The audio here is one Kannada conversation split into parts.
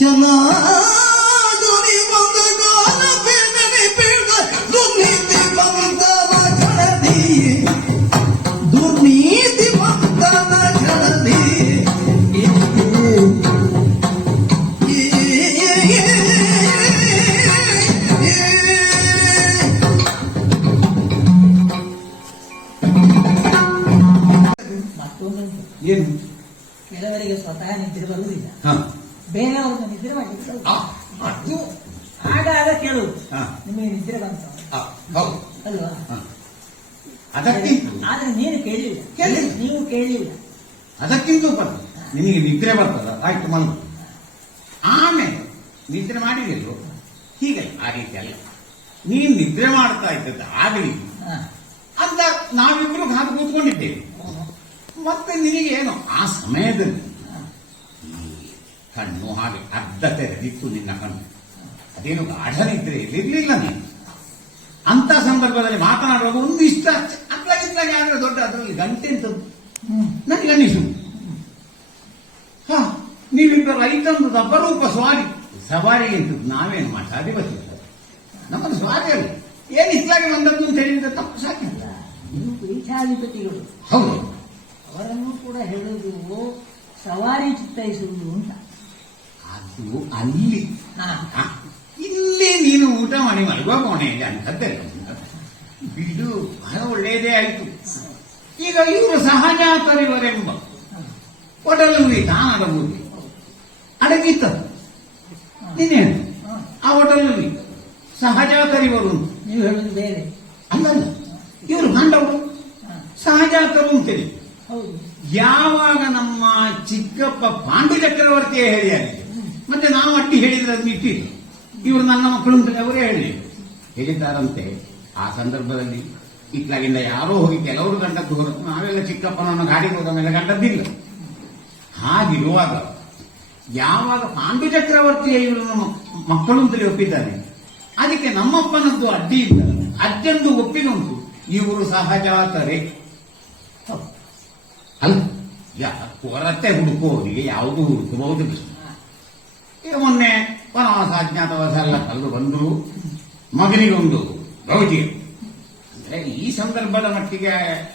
ಜನಾದುನಿ ಬಂದ ಗಾನ ಬೇಗನೆ ಬೇಗ ದುರ್ನೀತಿ ಬಂದನ ಘನದಿ ದುರ್ನೀತಿ ಬಂದನ ಘನದಿ ಏನು ಕೆಲವರಿಗೆ ಸ್ವತಃ ನಿದ್ರೆ ಬರುವುದಿಲ್ಲ, ಬೇರೆಯವ್ರನ್ನ ನಿದ್ರೆ ಮಾಡಲಿಕ್ಕೆ ಆಗಾಗ ಕೇಳುವುದು ನಿಮಗೆ ನಿದ್ರೆ ಬಂತ ಅಲ್ವಾ? ಆದ್ರೆ ನೀನು ಕೇಳಲಿಲ್ಲ, ನೀವು ಕೇಳಲಿಲ್ಲ. ಅದಕ್ಕಿಂತ ನಿನಗೆ ನಿದ್ರೆ ಬರ್ತದ, ಆಯ್ತು ಮಲ್ಲು. ಆಮೇಲೆ ನಿದ್ರೆ ಮಾಡಿದೆಲ್ಲೋ ಹೀಗೆ ಆ ರೀತಿ ಅಲ್ಲ, ನೀನ್ ನಿದ್ರೆ ಮಾಡ್ತಾ ಇದ್ದದ್ದು ಆಗಲಿ ಅಂತ ನಾವಿಬ್ರು ಹಾಗೆ ಕೂತ್ಕೊಂಡಿದ್ದೇವೆ. ಮತ್ತೆ ನಿನಗೇನು ಆ ಸಮಯದಲ್ಲಿ ಕಣ್ಣು ಹಾಗೆ ಅರ್ಧ ತೆರೆದಿತ್ತು ನಿನ್ನ ಕಣ್ಣು, ಅದೇನು ಗಾಢ ನಿದ್ರೆ ಇರಲಿಲ್ಲ ನೀನು. ಅಂತ ಸಂದರ್ಭದಲ್ಲಿ ಮಾತನಾಡುವಾಗ ಒಂದು ಇಷ್ಟ ಅತ್ಲಾಗಿ ಆದ್ರೆ ದೊಡ್ಡ ಅದರಲ್ಲಿ ಗಂಟೆ ಅಂತದ್ದು ನನಗನ್ನಿಸು. ನೀವಿಬ್ಬರು ಐತಂದು ಅಪರೂಪ ಸವಾರಿ ಅಂತದ್ದು ನಾವೇನು ಮಾತಾಡಿ ಬರ್ತಿರ್ತದೆ. ನಮ್ಮದು ಸ್ವಾರಿ ಅಲ್ಲ, ಏನು ಇತ್ಲಾಗಿ ಬಂದದ್ದು ಅಂತ ಹೇಳಿದ್ರೆ ತಪ್ಪು ಸಾಕಿಲ್ಲ. ನೀವು ಪೀಠಾಧಿಪತಿಗಳು, ಹೌದು, ಅವರನ್ನು ಕೂಡ ಹೇಳುವುದು ಸವಾರಿ ಚಿತ್ತೈಸುವುದು ಅಂತ. ಅದು ಅಲ್ಲಿ ಇಲ್ಲಿ ನೀನು ಊಟ ಮಾಡಿ ಮಲಗುವ ಕೋಣೆಯಲ್ಲಿ ಅಂತದ್ದಲ್ಲ ಬಿಡು, ಬಹಳ ಒಳ್ಳೆಯದೇ ಆಯಿತು. ಈಗ ಇವರು ಸಹಜಾತರಿವರೆಂಬ ಹೋಟೆಲಲ್ಲಿ ತಾನದ ಊರಿಗೆ ಅಡಗಿತ್ತದು. ನೀನೇನು ಆ ಹೋಟೆಲಲ್ಲಿ ಸಹಜಾತರಿವರು ನೀವು ಹೇಳುದು ಬೇರೆ ಅಲ್ಲಲ್ಲ, ಇವರು ಗಂಡವರು ಸಹಜಾತರು ಅಂತೇಳಿ. ಯಾವಾಗ ನಮ್ಮ ಚಿಕ್ಕಪ್ಪ ಪಾಂಡು ಚಕ್ರವರ್ತಿಯೇ ಹೇಳಿಯಾಗಿದೆ, ಮತ್ತೆ ನಾವು ಅಡ್ಡಿ ಹೇಳಿದ್ರೆ ಅದನ್ನು ಇಟ್ಟಿದ್ದು. ಇವರು ನನ್ನ ಮಕ್ಕಳು ಅಂತ ಅವರೇ ಹೇಳಿದ್ದಾರಂತೆ. ಆ ಸಂದರ್ಭದಲ್ಲಿ ಇತ್ಲಾಗಿಂದ ಯಾರೋ ಹೋಗಿ ಕೆಲವರು ಗಂಡದ್ದು ಹೋದ, ನಾವೆಲ್ಲ ಚಿಕ್ಕಪ್ಪನನ್ನು ಗಾಡಿ ಹೋದ ಮೇಲೆ ಗಂಡದ್ದಿಲ್ಲ. ಹಾಗಿರುವಾಗ ಯಾವಾಗ ಪಾಂಡು ಚಕ್ರವರ್ತಿಯ ಇವರು ನಮ್ಮ ಮಕ್ಕಳು ಅಂತಲೇ ಒಪ್ಪಿದ್ದಾರೆ, ಅದಕ್ಕೆ ನಮ್ಮಪ್ಪನದ್ದು ಅಡ್ಡಿ ಇಲ್ಲ, ಅಜ್ಜಂದು ಒಪ್ಪಿಗೆ ಉಂಟು. ಇವರು ಸಹಜಾತರೇ ಅಲ್ಲ. ಕೊರತೆ ಹುಡುಕುವವರಿಗೆ ಯಾವುದು ಹುಡುಕಬಹುದು. ಈಗ ಮೊನ್ನೆ ವನವಾಸ ಅಜ್ಞಾತವಾಸ ಎಲ್ಲ ಕಳೆದು ಬಂದರು, ಮಗನಿಗೊಂದು ಗೌಜಿ. ಅಂದ್ರೆ ಈ ಸಂದರ್ಭದ ಮಟ್ಟಿಗೆ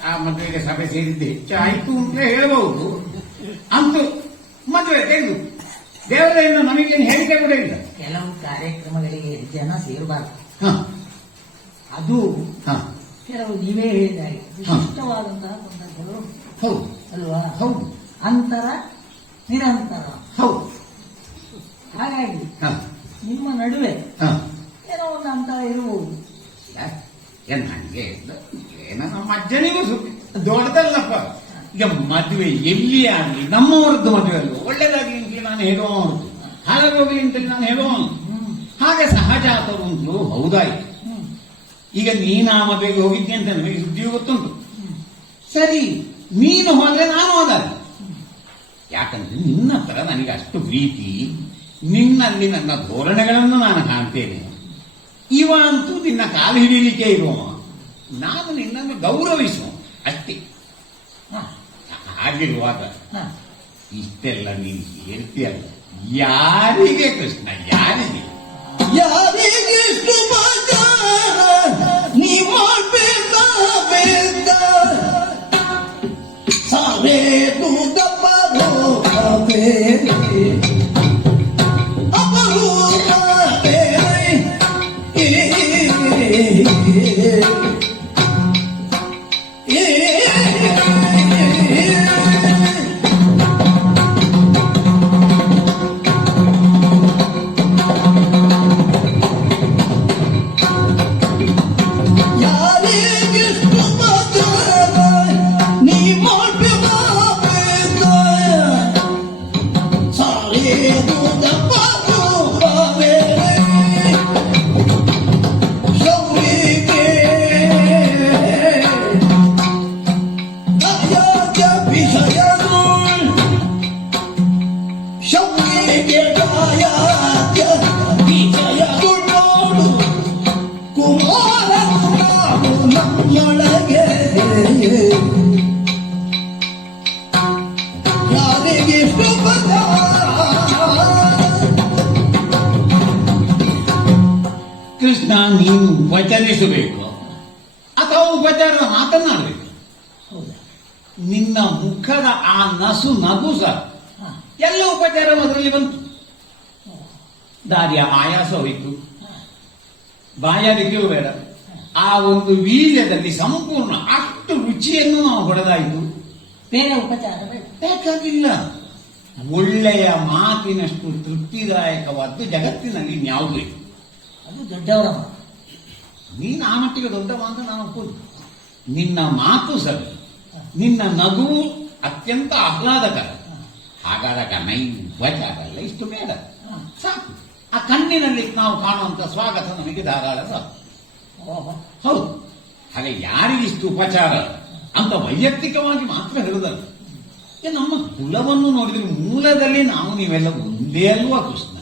ಆ ಮದುವೆಗೆ ಸಭೆ ಸೇರಿದ್ದು ಹೆಚ್ಚಾಯಿತು ಅಂತ ಹೇಳಬಹುದು. ಅಂತೂ ಮದುವೆ ತೆಗೆದು ದೇವರಿಂದ ನಮಗೇನು ಹೇಳಿಕೆ ಕೂಡ ಇಲ್ಲ. ಕೆಲವು ಕಾರ್ಯಕ್ರಮಗಳಿಗೆ ಜನ ಸೇರಬಾರದು, ಅದು ಕೆಲವು ನೀವೇ ಹೇಳಿದ್ದಾರೆ ವಿಶಿಷ್ಟವಾದಂತಹ ಸಂದರ್ಭಗಳು ಹೌದು ಅಲ್ವಾ? ಹೌದು, ಅಂತರ ನಿರಂತರ. ಹೌದು, ಹಾಗಾಗಿ ನಿಮ್ಮ ನಡುವೆ ಏನೋ ಒಂದು ಅಂತರ ಇರಬಹುದು. ನನಗೆ ಏನೋ ನಮ್ಮ ಅಜ್ಜನಿಗೂ ದೊಡ್ಡದಲ್ಲಪ್ಪ. ಈಗ ಮದುವೆ ಎಲ್ಲಿ ಆಗಲಿ ನಮ್ಮವರದ್ದು ಮದುವೆ ಅಲ್ಲ, ಒಳ್ಳೇದಾಗಿ ಅಂತೇಳಿ ನಾನು ಹೇಳುವವನು, ಹಾಗಾಗಿ ಹೋಗ್ಲಿ ಅಂತೇಳಿ ನಾನು ಹೇಳುವವನು. ಹಾಗೆ ಸಹಜಾತರು ಅಂತಲೂ ಹೌದಾಯ್ತು. ಈಗ ನೀನು ಆ ಮದುವೆಗೆ ಹೋಗಿದ್ದೆ ಅಂತ ನಮಗೆ ಸುದ್ದಿಯೂ ಗೊತ್ತುಂಟು. ಸರಿ, ನೀನು ಹೋದ್ರೆ ನಾನು ಹೋದಾಗ, ಯಾಕಂದ್ರೆ ನಿನ್ನ ಹತ್ರ ನನಗೆ ಅಷ್ಟು ಪ್ರೀತಿ, ನಿನ್ನಲ್ಲಿ ನನ್ನ ಧೋರಣೆಗಳನ್ನು ನಾನು ಕಾಣ್ತೇನೆ. ಇವ ಅಂತೂ ನಿನ್ನ ಕಾಲು ಹಿಡಿಯಲಿಕ್ಕೆ ಇರುವ, ನಾನು ನಿನ್ನನ್ನು ಗೌರವಿಸುವ ಅಷ್ಟೇ. ಹಾಗಿರುವಾಗ ಇಷ್ಟೆಲ್ಲ ನೀನು ಹೇಳ್ತೀಯಲ್ಲ, ಯಾರಿಗೆ ಕೃಷ್ಣ, ಯಾರಿಗೆ ಯಾರಿಗೆಷ್ಟು ನೀ ಮಾಡ್ಬೇಕ ಬೇಕ ಸಾರೇ ತೂದಪ್ಪ ಯಾರಿಗೆ ಕೃಷ್ಣ ನೀನು ಉಪಚರಿಸಬೇಕು ಅಥವಾ ಉಪಚಾರದ ಮಾತನಾಡಬೇಕು? ಹೌದಾ? ನಿನ್ನ ಮುಖದ ಆ ನಸು ನಗು ಸಹ ಹಾ. ಎಲ್ಲ ಉಪಚಾರ ಅದರಲ್ಲಿ ಬಂತು. ದಾರಿಯ ಆಯಾಸ ಹೋಯಿತು, ಬಾಯಾರಿಕೆಯೂ ಬೇಡ. ಆ ಒಂದು ವೀರ್ಯದಲ್ಲಿ ಸಂಪೂರ್ಣ ಅಷ್ಟು ರುಚಿಯನ್ನು ನಾವು ಹೊಡೆದಾಯಿತು. ಬೇರೆ ಉಪಚಾರ ಬೇಡ. ಬೇಕಾಗಿಲ್ಲ. ಒಳ್ಳೆಯ ಮಾತಿನಷ್ಟು ತೃಪ್ತಿದಾಯಕವಾದ್ದು ಜಗತ್ತಿನಲ್ಲಿ ಇನ್ಯಾವುದೂ ಇಲ್ಲ. ಅದು ದೊಡ್ಡವರ ಮಾತು. ನೀನು ಆ ಮಟ್ಟಿಗೆ ದೊಡ್ಡ ಮಾತು ನಾನು ಒಪ್ಪುದು. ನಿನ್ನ ಮಾತು ಸರಿ, ನಿನ್ನ ನಗು ಅತ್ಯಂತ ಆಹ್ಲಾದಕರ. ಹಾಗಾದಾಗ ನೈ ಉಪಚಾರ ಅಲ್ಲ, ಇಷ್ಟು ಬೇಡ, ಸಾಕು. ಆ ಕಣ್ಣಿನಲ್ಲಿ ನಾವು ಕಾಣುವಂತ ಸ್ವಾಗತ ನಮಗೆ ಧಾರಾಳ ಸಾಕು. ಓಹೋ. ಹೌದು. ಹಾಗೆ ಯಾರಿಗಿಷ್ಟು ಉಪಚಾರ ಅಂತ ವೈಯಕ್ತಿಕವಾಗಿ ಮಾತ್ರ ಹೇಳುದಲ್ಲ. ನಮ್ಮ ಕುಲವನ್ನು ನೋಡಿದ್ರೆ ಮೂಲದಲ್ಲಿ ನಾವು ನೀವೆಲ್ಲ ಒಂದೇ ಅಲ್ವಾ ಕೃಷ್ಣ?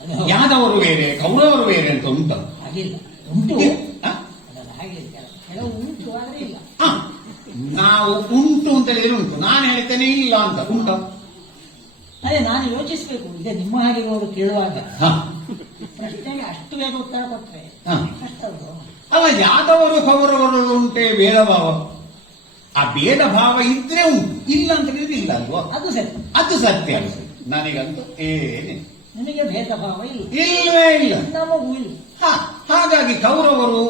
ಅದು ಹೌದು. ಯಾದವರು ಬೇರೆ ಕೌರವರು ಬೇರೆ ಅಂತ ಉಂಟು. ಹಾಗಿಲ್ಲ, ಉಂಟು. ಆ? ಅದಲ್ಲ, ಹಾಗೆ ಕೆಲವು ಉಂಟು ಆದ್ರೆ ಇಲ್ಲ. ಆ, ನಾವು ಉಂಟು ಅಂತ ಹೇಳಿದ್ರೆ ಉಂಟು, ನಾನು ಹೇಳ್ತೇನೆ ಇಲ್ಲ ಅಂತ ಉಂಟು. ಅದೇ ನಾನು ಯೋಚಿಸ್ಬೇಕು. ಈಗ ನಿಮ್ಮ ಹಾಗೆ ಅವರು ಕೇಳುವಾಗ ಹ. ಪ್ರಶ್ನೆಗೆ ಅಷ್ಟು ಬೇಗ ಉತ್ತರ ಕೊಟ್ರೆ ಹ. ಕಷ್ಟವದು. ಅಲ್ಲ, ಯಾದವರು ಕೌರವರು ಉಂಟೆ ಭೇದ ಭಾವ. ಆ ಭೇದ ಭಾವ ಇದ್ರೆ ಉಂಟು, ಇಲ್ಲ ಅಂತ ಹೇಳಿದ್ರೆ ಇಲ್ಲ ಅಲ್ವಾ? ಅದು ಸರಿ, ಅದು ಸತ್ಯ. ನನಗಂತೂ ಏನಿಲ್ಲ, ನಿಮಗೆ ಭೇದ ಭಾವ ಇಲ್ಲ, ಇಲ್ಲವೇ ಇಲ್ಲ. ನಮಗೂ ಇಲ್ಲ. ಹಾಗಾಗಿ ಕೌರವರು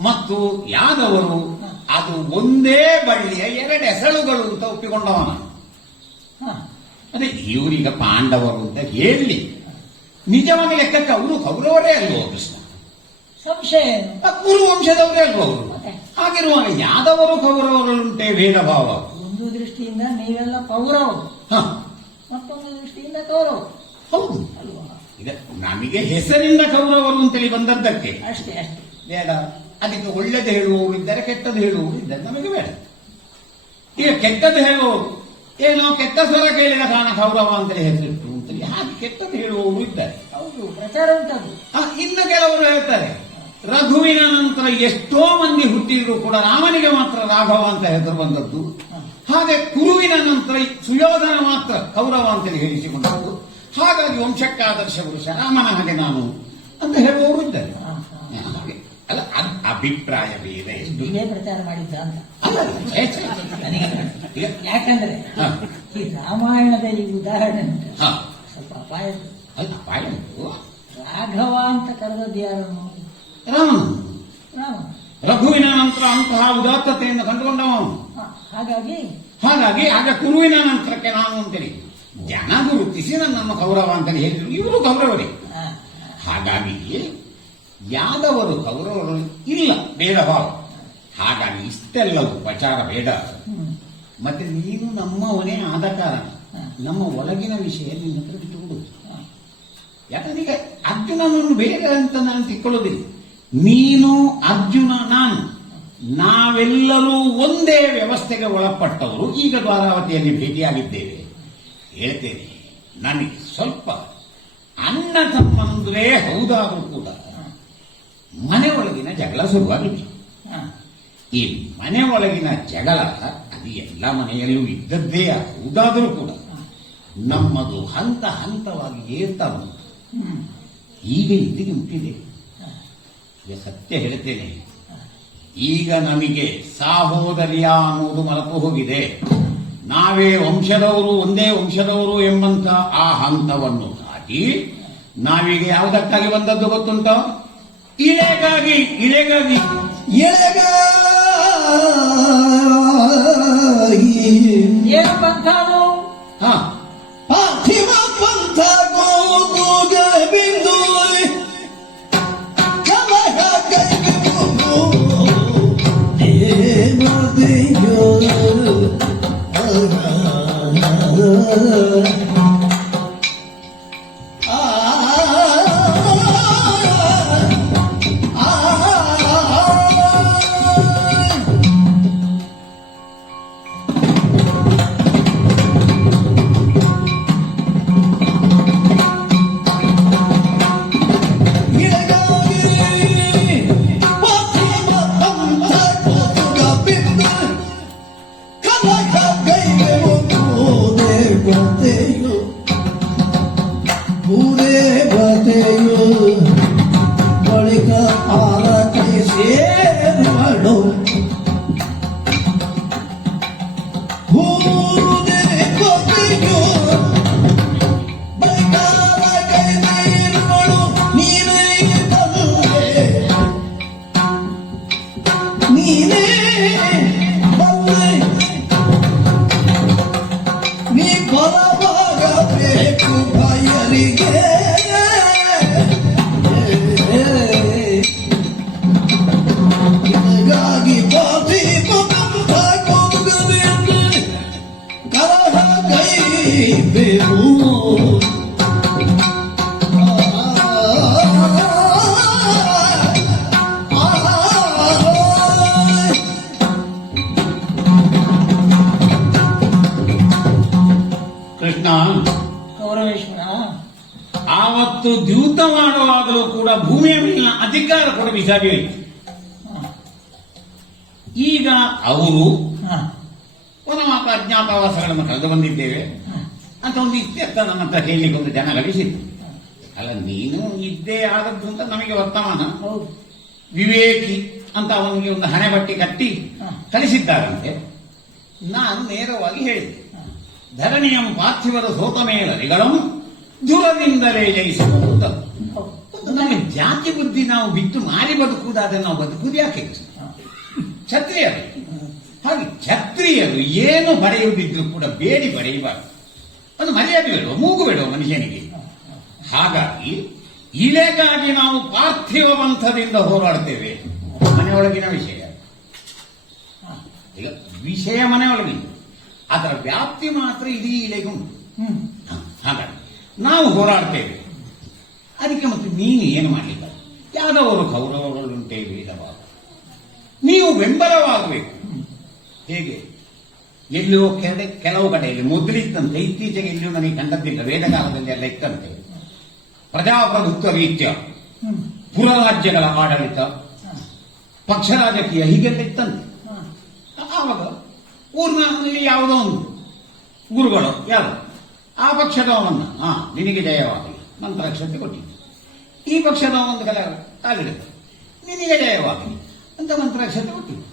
ಮತ್ತು ಯಾದವರು ಅದು ಒಂದೇ ಬಳ್ಳಿಯ ಎರಡು ಎಸಳುಗಳು ಅಂತ ಒಪ್ಪಿಕೊಂಡವನ. ಹ. ಅದೇ ಇವರೀಗ ಪಾಂಡವರು ಅಂತ ಹೇಳಿ ನಿಜವಾಗಿ ಲೆಕ್ಕಕ್ಕೆ ಅವರು ಕೌರವರೇ ಅಲ್ವೋ ಕೃಷ್ಣ? ಸಂಶಯ ಏನು? ಕುರು ವಂಶದವರೇ ಅಲ್ವೋ ಅವರು? ಮತ್ತೆ? ಹಾಗಿರುವಾಗ ಯಾದವರು ಕೌರವರುಂಟೆ ಭೇದ ಭಾವ. ಒಂದು ದೃಷ್ಟಿಯಿಂದ ನೀವೆಲ್ಲ ಕೌರವರು, ಹ, ಮತ್ತೊಂದು ದೃಷ್ಟಿಯಿಂದ ಕೌರವರು ಹೌದು. ಅಲ್ವಾ? ಈಗ ನಮಗೆ ಹೆಸರಿಂದ ಕೌರವರು ಅಂತೇಳಿ ಬಂದದ್ದಕ್ಕೆ ಅಷ್ಟೇ ಅಷ್ಟೇ. ಬೇಡ. ಅದಕ್ಕೆ ಒಳ್ಳೆದು ಹೇಳುವವರು ಇದ್ದಾರೆ, ಕೆಟ್ಟದ್ದು ಹೇಳುವವರು ಇದ್ದಾರೆ, ನಮಗೆ ಬೇಡ. ಈಗ ಕೆಟ್ಟದ್ದು ಹೇಳುವವರು ಏನೋ ಕೆಟ್ಟ ಸ್ವರ ಕೇಳಿದ ಕಾರಣ ಕೌರವ ಅಂತೇಳಿ ಹೆಸರಿಟ್ಟು ಅಂತೇಳಿ ಹಾಗೆ ಕೆಟ್ಟದ್ದು ಹೇಳುವವರು ಇದ್ದಾರೆ. ಹೌದು, ಪ್ರಚಾರ ಉಂಟದು. ಇನ್ನು ಕೆಲವರು ಹೇಳ್ತಾರೆ ರಘುವಿನ ನಂತರ ಎಷ್ಟೋ ಮಂದಿ ಹುಟ್ಟಿದ್ರು ಕೂಡ ರಾಮನಿಗೆ ಮಾತ್ರ ರಾಘವ ಅಂತ ಹೆಸರು ಬಂದದ್ದು. ಹಾಗೆ ಕುರುವಿನ ನಂತರ ಸುಯೋಧನ ಮಾತ್ರ ಕೌರವ ಅಂತೇಳಿ ಹೇಳಿಸಿಕೊಂಡದ್ದು. ಹಾಗಾಗಿ ವಂಶಕ್ಕಾದರ್ಶ ಪುರುಷ ರಾಮನ ಹಾಗೆ ನಾನು ಅಂತ ಹೇಳುವವರು ಇದ್ದಾರೆ. ಹಾಗೆ ಅಲ್ಲ, ಅಭಿಪ್ರಾಯ ಬೇರೆ. ನೀವೇ ಪ್ರಚಾರ ಮಾಡಿದ್ದ ಅಂತ ಅಲ್ಲ, ಛೇ, ಛೇ, ಛೇ. ನನಗೆ ಈಗ ಯಾಕಂದ್ರೆ ಹ. ಈ ರಾಮಾಯಣದ ಈ ಉದಾಹರಣೆ ಉಂಟು, ಹ. ಸ್ವಲ್ಪ ಅಪಾಯದ. ಅದು ಅಪಾಯ ಉಂಟು. ರಾಘವ ಅಂತ ಕರೆದದ್ದು ಯಾರನ್ನು? ರಾಮನು ರಾಮ. ರಘುವಿನ ನಂತರ ಅಂತಹ ಉದಾತ್ತತೆಯನ್ನು ಕಂಡುಕೊಂಡವನು. ಹಾಗಾಗಿ ಆಗ ಕುರುವಿನ ನಂತರಕ್ಕೆ ನಾನು ಅಂತೇಳಿ ಜನ ಗುರುತಿಸಿ ನನ್ನನ್ನು ಕೌರವ ಅಂತೇಳಿ ಹೇಳಿದ್ರು. ಇವರು ಕೌರವರೇ. ಆ, ಹಾಗಾಗಿ ಯಾದವರು ಕೌರವರು ಇಲ್ಲ, ಭೇದ ಭಾವ. ಹಾಗಾಗಿ ಇಷ್ಟೆಲ್ಲ ಉಪಚಾರ ಬೇಡ. ಹ್ಮ್. ಮತ್ತೆ ನೀನು ನಮ್ಮವನೇ ಆದ ಕಾರಣ ನಮ್ಮ ಒಳಗಿನ ವಿಷಯ ನಿನ್ನ ಹತ್ರ ಬಿಟ್ಟುಕೊಡುದು. ಯಾಕಂದ್ರೆ ಈಗ ಅರ್ಜುನನನ್ನು ಬೇರೆ ಅಂತ ನಾನು ತಿಳ್ಕೊಳ್ಳೋದಿಲ್ಲ. ನೀನು ಅರ್ಜುನ ನಾನು ನಾವೆಲ್ಲರೂ ಒಂದೇ ವ್ಯವಸ್ಥೆಗೆ ಒಳಪಟ್ಟವರು. ಈಗ ದ್ವಾರಾವತಿಯಲ್ಲಿ ಭೇಟಿಯಾಗಿದ್ದೇವೆ. ಹೇಳ್ತೇನೆ, ನನಗೆ ಸ್ವಲ್ಪ ಅಣ್ಣ ತಮ್ಮಂದ್ರೆ ಹೌದಾದರೂ ಕೂಡ ಮನೆ ಒಳಗಿನ ಜಗಳ ಶುರುವಾಗಿದೆ. ಆ, ಈ ಮನೆ ಒಳಗಿನ ಜಗಳ ಅದು ಎಲ್ಲ ಮನೆಯಲ್ಲೂ ಇದ್ದದ್ದೇ. ಹೌದಾದರೂ ಕೂಡ ನಮ್ಮದು ಹಂತ ಹಂತವಾಗಿ ಏರ್ತಾ ಬಂತು. ಹ್ಮ್. ಈಗ ಇಲ್ಲಿಗೆ ಮುಟ್ಟಿದೆ. ಈಗ ಸತ್ಯ ಹೇಳ್ತೇನೆ, ಈಗ ನಮಗೆ ಸಾಹೋದರ್ಯ ಅನ್ನುವುದು ಮರೆತು ಹೋಗಿದೆ. ನಾವೇ ವಂಶದವರು, ಒಂದೇ ವಂಶದವರು ಎಂಬಂತ ಆ ಹಂತವನ್ನು ದಾಟಿ ನಾವೀಗ ಯಾವುದಕ್ಕಾಗಿ ಬಂದದ್ದು ಗೊತ್ತುಂಟೋ? ಇಳೆಗಾಗಿ ಎಳೆಗಾಗಿ ಏನು ಪಂಥಾನು? ಹಾ, ಪಾರ್ಥಿವ ಪಂಥ ಗೋಗ ಬಿಂದು ಕಲಹ ಕೈಬಿಂದು ದೇವತೆಯೋ ಬಳಿಕ ಆವತ್ತು ದ್ಯೂತ ಮಾಡುವಾಗಲೂ ಕೂಡ ಭೂಮಿಯ ಮೇಲಿನ ಅಧಿಕಾರ ಕೂಡ ಬಿಸಾಡಿ ಹೋಯಿತು. ಈಗ ಅವರು ವನವಾಸ ಅಜ್ಞಾತವಾಸಗಳನ್ನು ಕಳೆದು ಬಂದಿದ್ದೇವೆ ಅಂತ ಒಂದು ಇತ್ಯರ್ಥ ನನ್ನ ಹತ್ರ ಹೇಳಲಿಕ್ಕೆ ಒಂದು ಜನ ಗಳಿಸಿದ್ರು. ಅಲ್ಲ, ನೀನು ಇದ್ದೇ ಆದದ್ದು ಅಂತ ನಮಗೆ ವರ್ತಮಾನ. ಹೌದು. ವಿವೇಕಿ ಅಂತ ಅವನಿಗೆ ಒಂದು ಹಣೆ ಬಟ್ಟೆ ಕಟ್ಟಿ ಕಳಿಸಿದ್ದಾರಂತೆ. ನಾನು ನೇರವಾಗಿ ಹೇಳಿದೆ, ಧರಣಿಯಂ ಪಾರ್ಥಿವರ ಸೋತ ಮೇಲರಿಗಳಂ ದುರದಿಂದಲೇ ಜಯಿಸಬಹುದು. ನಮ್ಮ ಜಾತಿ ಬುದ್ಧಿ ನಾವು ಬಿಟ್ಟು ಮಾರಿ ಬದುಕುವುದಾದ್ರೆ ನಾವು ಬದುಕುವುದು ಯಾಕೆ? ಕ್ಷತ್ರಿಯರು ಹಾಗೆ ಕ್ಷತ್ರಿಯರು ಏನು ಬರೆಯುವುದಿದ್ರು ಕೂಡ ಬೇಡಿ ಬರೆಯಬಾರದು. ಅದು ಮರ್ಯಾದೆ ಬೇಡುವ, ಮೂಗು ಬೇಡುವ ಮನುಷ್ಯನಿಗೆ. ಹಾಗಾಗಿ ಇಲೆಗಾಗಿ ನಾವು ಪಾರ್ಥಿವ ಪಂಥದಿಂದ ಹೋರಾಡ್ತೇವೆ. ಮನೆಯೊಳಗಿನ ವಿಷಯ, ಈಗ ವಿಷಯ ಮನೆಯೊಳಗಿನ, ಅದರ ವ್ಯಾಪ್ತಿ ಮಾತ್ರ ಇಡೀ ಇಲೆಗುಂಟು. ಹಾಗಾಗಿ ನಾವು ಹೋರಾಡ್ತೇವೆ. ಅದಕ್ಕೆ ಮತ್ತೆ ನೀನು ಏನು ಮಾಡಲಿಲ್ಲ. ಯಾದವರು ಕೌರವಗಳುಂಟೇ ಭೇದಭಾವ, ನೀವು ಬೆಂಬಲವಾಗಬೇಕು. ಹೇಗೆ ಎಲ್ಲಿಯೋ ಕೆಲವು ಕಡೆಯಲ್ಲಿ ಮೊದಲಿತ್ತಂತೆ, ಇತ್ತೀಚೆಗೆ ಎಲ್ಲಿಯೂ ನನಗೆ ಕಂಡದ್ದಿಲ್ಲ, ವೇದಕಾಲದಲ್ಲಿ ಎಲ್ಲ ಇತ್ತಂತೆ. ಪ್ರಜಾಪ್ರಭುತ್ವ ರೀತ್ಯ ಪುರರಾಜ್ಯಗಳ ಆಡಳಿತ, ಪಕ್ಷ ರಾಜಕೀಯ ಹೀಗೆಲ್ಲ ಇತ್ತಂತೆ. ಆವಾಗ ಊರಿನಲ್ಲಿ ಯಾವುದೋ ಒಂದು ಗುರುಗಳು ಯಾರು ಆ ಪಕ್ಷದವನ್ನ ನಿನಗೆ ಜಯವಾಗಲಿ ಮಂತ್ರಾಕ್ಷತೆ ಕೊಟ್ಟಿದ್ದು, ಈ ಪಕ್ಷದ ಒಂದು ಕಾಲಿಡುತ್ತೆ ನಿನಗೆ ಜಯವಾಗಲಿ ಅಂತ ಮಂತ್ರಾಕ್ಷತೆ ಕೊಟ್ಟಿದ್ದು.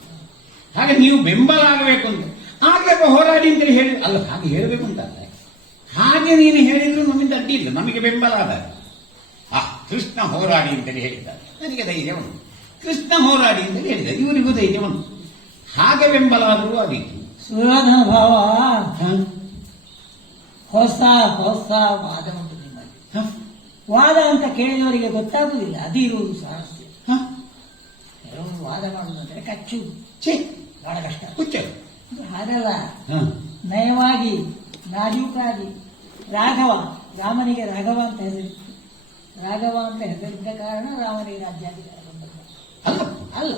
ಹಾಗೆ ನೀವು ಬೆಂಬಲ ಆಗಬೇಕು ಅಂತ ಆಗ್ಬೇಕು, ಹೋರಾಡಿ ಅಂತೇಳಿ ಹೇಳಿ ಅಲ್ಲ, ಹಾಗೆ ಹೇಳಬೇಕು ಅಂತಂದ್ರೆ ಹಾಗೆ ನೀನು ಹೇಳಿದ್ರು ನಮ್ಮಿಂದ ಅಡ್ಡಿ ಇಲ್ಲ. ನಮಗೆ ಬೆಂಬಲ ಆದಾಗ ಕೃಷ್ಣ ಹೋರಾಡಿ ಅಂತೇಳಿ ಹೇಳಿದ್ದಾರೆ, ನನಗೆ ಧೈರ್ಯ ಉಂಟು. ಕೃಷ್ಣ ಹೋರಾಡಿ ಅಂತೇಳಿ ಹೇಳಿದ್ದಾರೆ, ಇವರಿಗೂ ಧೈರ್ಯ ಉಂಟು. ಹಾಗೆ ಬೆಂಬಲ ಆದರೂ ಆಗಿತ್ತು. ಸುಯೋಧನ ಭಾವ ಹೊಸ ಹೊಸ ವಾದ ಉಂಟು ನಿಮ್ಮಲ್ಲಿ. ವಾದ ಅಂತ ಕೇಳಿದವರಿಗೆ ಗೊತ್ತಾಗುವುದಿಲ್ಲ, ಅದು ಇರುವುದು ಸಾರಸ್ಯ. ಕೆಲವರು ವಾದ ಮಾಡುವುದಂದ್ರೆ ಕಚ್ಚುವುದು ಬಹಳ ಕಷ್ಟ. ಹಾಗಲ್ಲ, ನಯವಾಗಿ ನಾಜೂಕಾಗಿ ರಾಘವ, ರಾಮನಿಗೆ ರಾಘವ ಅಂತ ಹೆಸರಿತ್ತು. ರಾಘವ ಅಂತ ಹೆಸರಿದ್ದ ಕಾರಣ ರಾಮನಿಗೆ ರಾಜ್ಯಾಧಿಕಾರ ಬಂದದ್ದು ಅಲ್ಲ,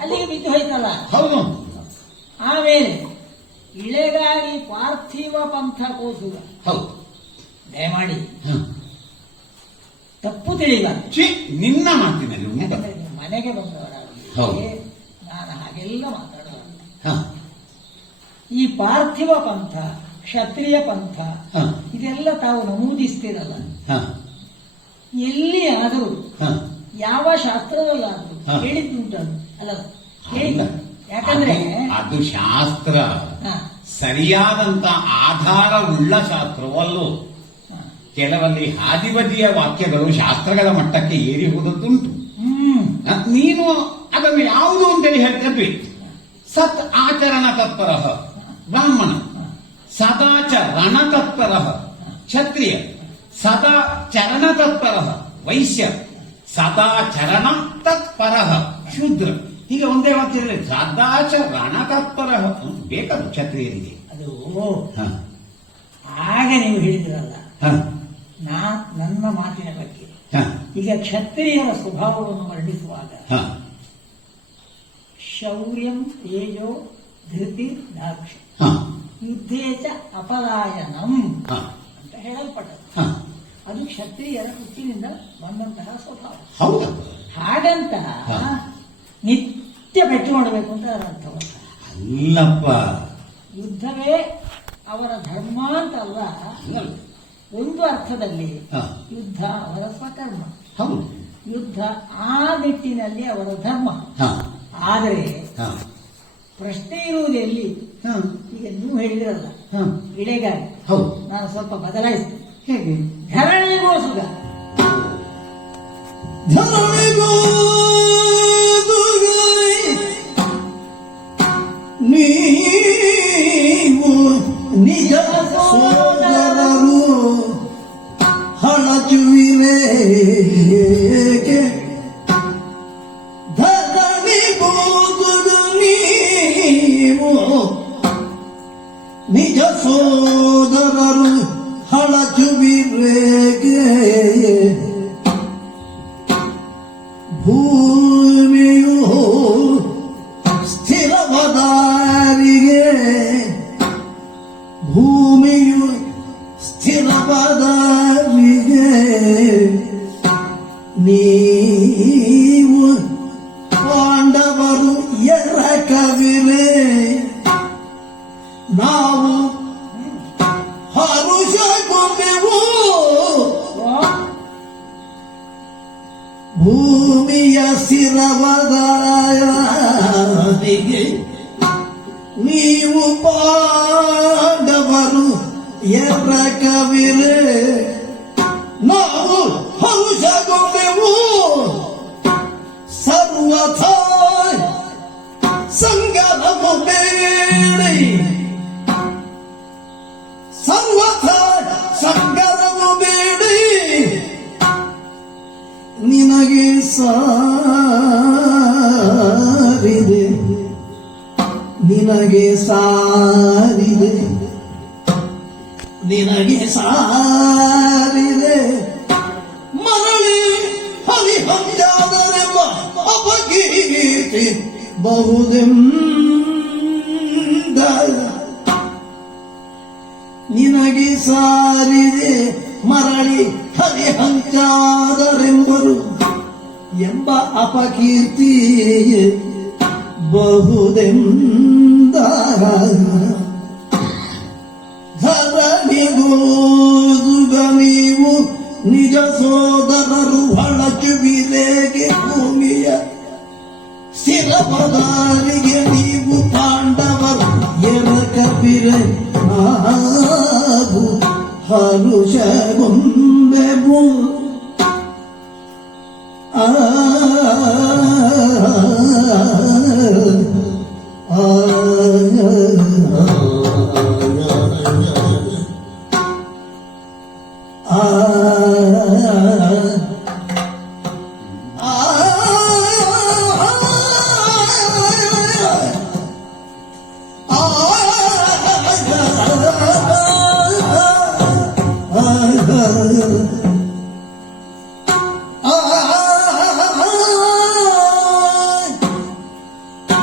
ಅಲ್ಲಿಗೆ ಬಿದ್ದು ಹೋಯ್ತಲ್ಲ. ಹೌದು. ಆಮೇಲೆ ಇಳೆಗಾಗಿ ಪಾರ್ಥಿವ ಪಂಥ ಕೋಸುವ. ಹೌದು, ದಯಮಾಡಿ ತಪ್ಪು ತಿಳಿಬಾರ್ದು. ನಿನ್ನ ಮಾತಿನಲ್ಲಿ ಮನೆಗೆ ಬಂದವರಾಗಲಿ ನಾನು ಹಾಗೆಲ್ಲ ಮಾತಾಡೋಲ್ಲ. ಈ ಪಾರ್ಥಿವ ಪಂಥ, ಕ್ಷತ್ರಿಯ ಪಂಥ ಇದೆಲ್ಲ ತಾವು ನಮೂದಿಸ್ತೀರಲ್ಲ, ಎಲ್ಲಿ ಆದರೂ ಯಾವ ಶಾಸ್ತ್ರದಲ್ಲಾದರೂ ಹೇಳಿದ್ದುಂಟದು ಅಲ್ಲ? ಹೇಳಿಲ್ಲ. ಯಾಕಂದ್ರೆ ಅದು ಶಾಸ್ತ್ರ ಸರಿಯಾದಂತ ಆಧಾರವುಳ್ಳ ಶಾಸ್ತ್ರವಲ್ಲೂ. ಕೆಲವಲ್ಲಿ ಹಾದಿಬದಿಯ ವಾಕ್ಯಗಳು ಶಾಸ್ತ್ರಗಳ ಮಟ್ಟಕ್ಕೆ ಏರಿ ಹೋದದ್ದುಂಟು. ನೀನು ಅದನ್ನು ಯಾವುದು ಅಂತೇಳಿ ಹೇಳ್ತಿದ್ವಿ. ಸತ್ ಆಚರಣ ತತ್ಪರ ಬ್ರಾಹ್ಮಣ, ಸದಾಚರಣ ತತ್ಪರ ಕ್ಷತ್ರಿಯ, ಸದಾ ಚರಣ ತತ್ಪರ ವೈಶ್ಯ, ಸದಾಚರಣ ತತ್ಪರ ಶೂದ್ರ. ಈಗ ಒಂದೇ ವಾಕ್ಯದಲ್ಲಿ ಸದಾಚರಣ ತತ್ಪರ ಬೇಕದು ಕ್ಷತ್ರಿಯರಿಗೆ. ಅದು ಆಗ ನೀವು ಹೇಳಿದ್ರಲ್ಲ ನನ್ನ ಮಾತಿನ ಬಗ್ಗೆ. ಈಗ ಕ್ಷತ್ರಿಯರ ಸ್ವಭಾವವನ್ನು ವರ್ಣಿಸುವಾಗ ಶೌರ್ಯಂ ತೇಜೋ ಧೃತಿ ದಾಕ್ಷ ಯುದ್ಧೇಚ ಅಪಲಾಯನಂ ಅಂತ ಹೇಳಲ್ಪಟ್ಟದ್ದು. ಅದು ಕ್ಷತ್ರಿಯರ ಹುಟ್ಟಿನಿಂದ ಬಂದಂತಹ ಸ್ವಭಾವ. ಹಾಗಂತ ನಿತ್ಯ ಪೆಟ್ಟು ಮಾಡಬೇಕು ಅಂತ ಅದರ ಅರ್ಥವಲ್ಲ. ಅಲ್ಲಪ್ಪ, ಯುದ್ಧವೇ ಅವರ ಧರ್ಮ ಅಂತ ಅಲ್ಲ. ಒಂದು ಅರ್ಥದಲ್ಲಿ ಯುದ್ಧ ಅವರ ಸ್ವಕರ್ಮ, ಯುದ್ಧ ಆ ನಿಟ್ಟಿನಲ್ಲಿ ಅವರ ಧರ್ಮ. ಆದರೆ ಪ್ರಶ್ನೆ ಇರುವುದು ಎಲ್ಲಿ? ಈಗ ನೀವು ಹೇಳಿದಿರಲ್ಲ ಇಳೆಗಾಗಿ, ನಾನು ಸ್ವಲ್ಪ ಬದಲಾಯಿಸ್ತೇನೆ. ಹೇಗೆ? ಧರಣಿಗೂ ಸುಗ, ಧರಣಿಗೂ ನೀವು ನಿಜ ಸೋದರರು ಹಳಚುವಿರೇಕೆ? ಧರಣಿಗೂ ನೀವು ನಿಜ ಸೋದರರು ಹಳಚುವಿರೇಕೆ? ಭೂಮಿಯು ಸ್ಥಿರವಾದಾರಿಗೆ, ಭೂಮಿಯು ಸ್ಥಿರವಾದಾರಿಗೆ ವೀರವದಾಯನಿಗೆ ನೀವು ಪಾಂಡವರು ಎರ ಕವಿರೆ ನಾವು ಹರುಷಗೊಂಡೆವು ಸರ್ವಥ ಸಂಗಮವು ಬೇಡಿ ಸರ್ವಥ ಸಂಗಮವು ಬೇಡಿ ನಿನಗೆ ಸಾರಿದೆ ನಿನಗೆ ಸಾರಿದೆ ನಿನಗೆ ಸಾರಿದೆ ಮರಳಿ ಹರಿಹಂಜಾದರೆಂಬ ಅಪಕೀರ್ತಿ ಬಹುದೆಂದ ನಿನಗೆ ಸಾರಿದೆ ಮರಳಿ ಹರಿಹಂಚಾದರೆಂಬರು ಎಂಬ ಅಪಕೀರ್ತಿ ಬಹುದೆಂದ ಧರಣಿಗೋದುಗ ನೀವು ನಿಜ ಸೋದರರು ಹೊಳಚುವಿದೇಗೆ ಭೂಮಿಯ ಸ್ಥಿರಪದಾರಿಗೆ ನೀವು ಪಾಂಡವರು ಎರಕಬಿರೆ ನಾವು ಹರುಷಗೊಂಬೆವು ಆ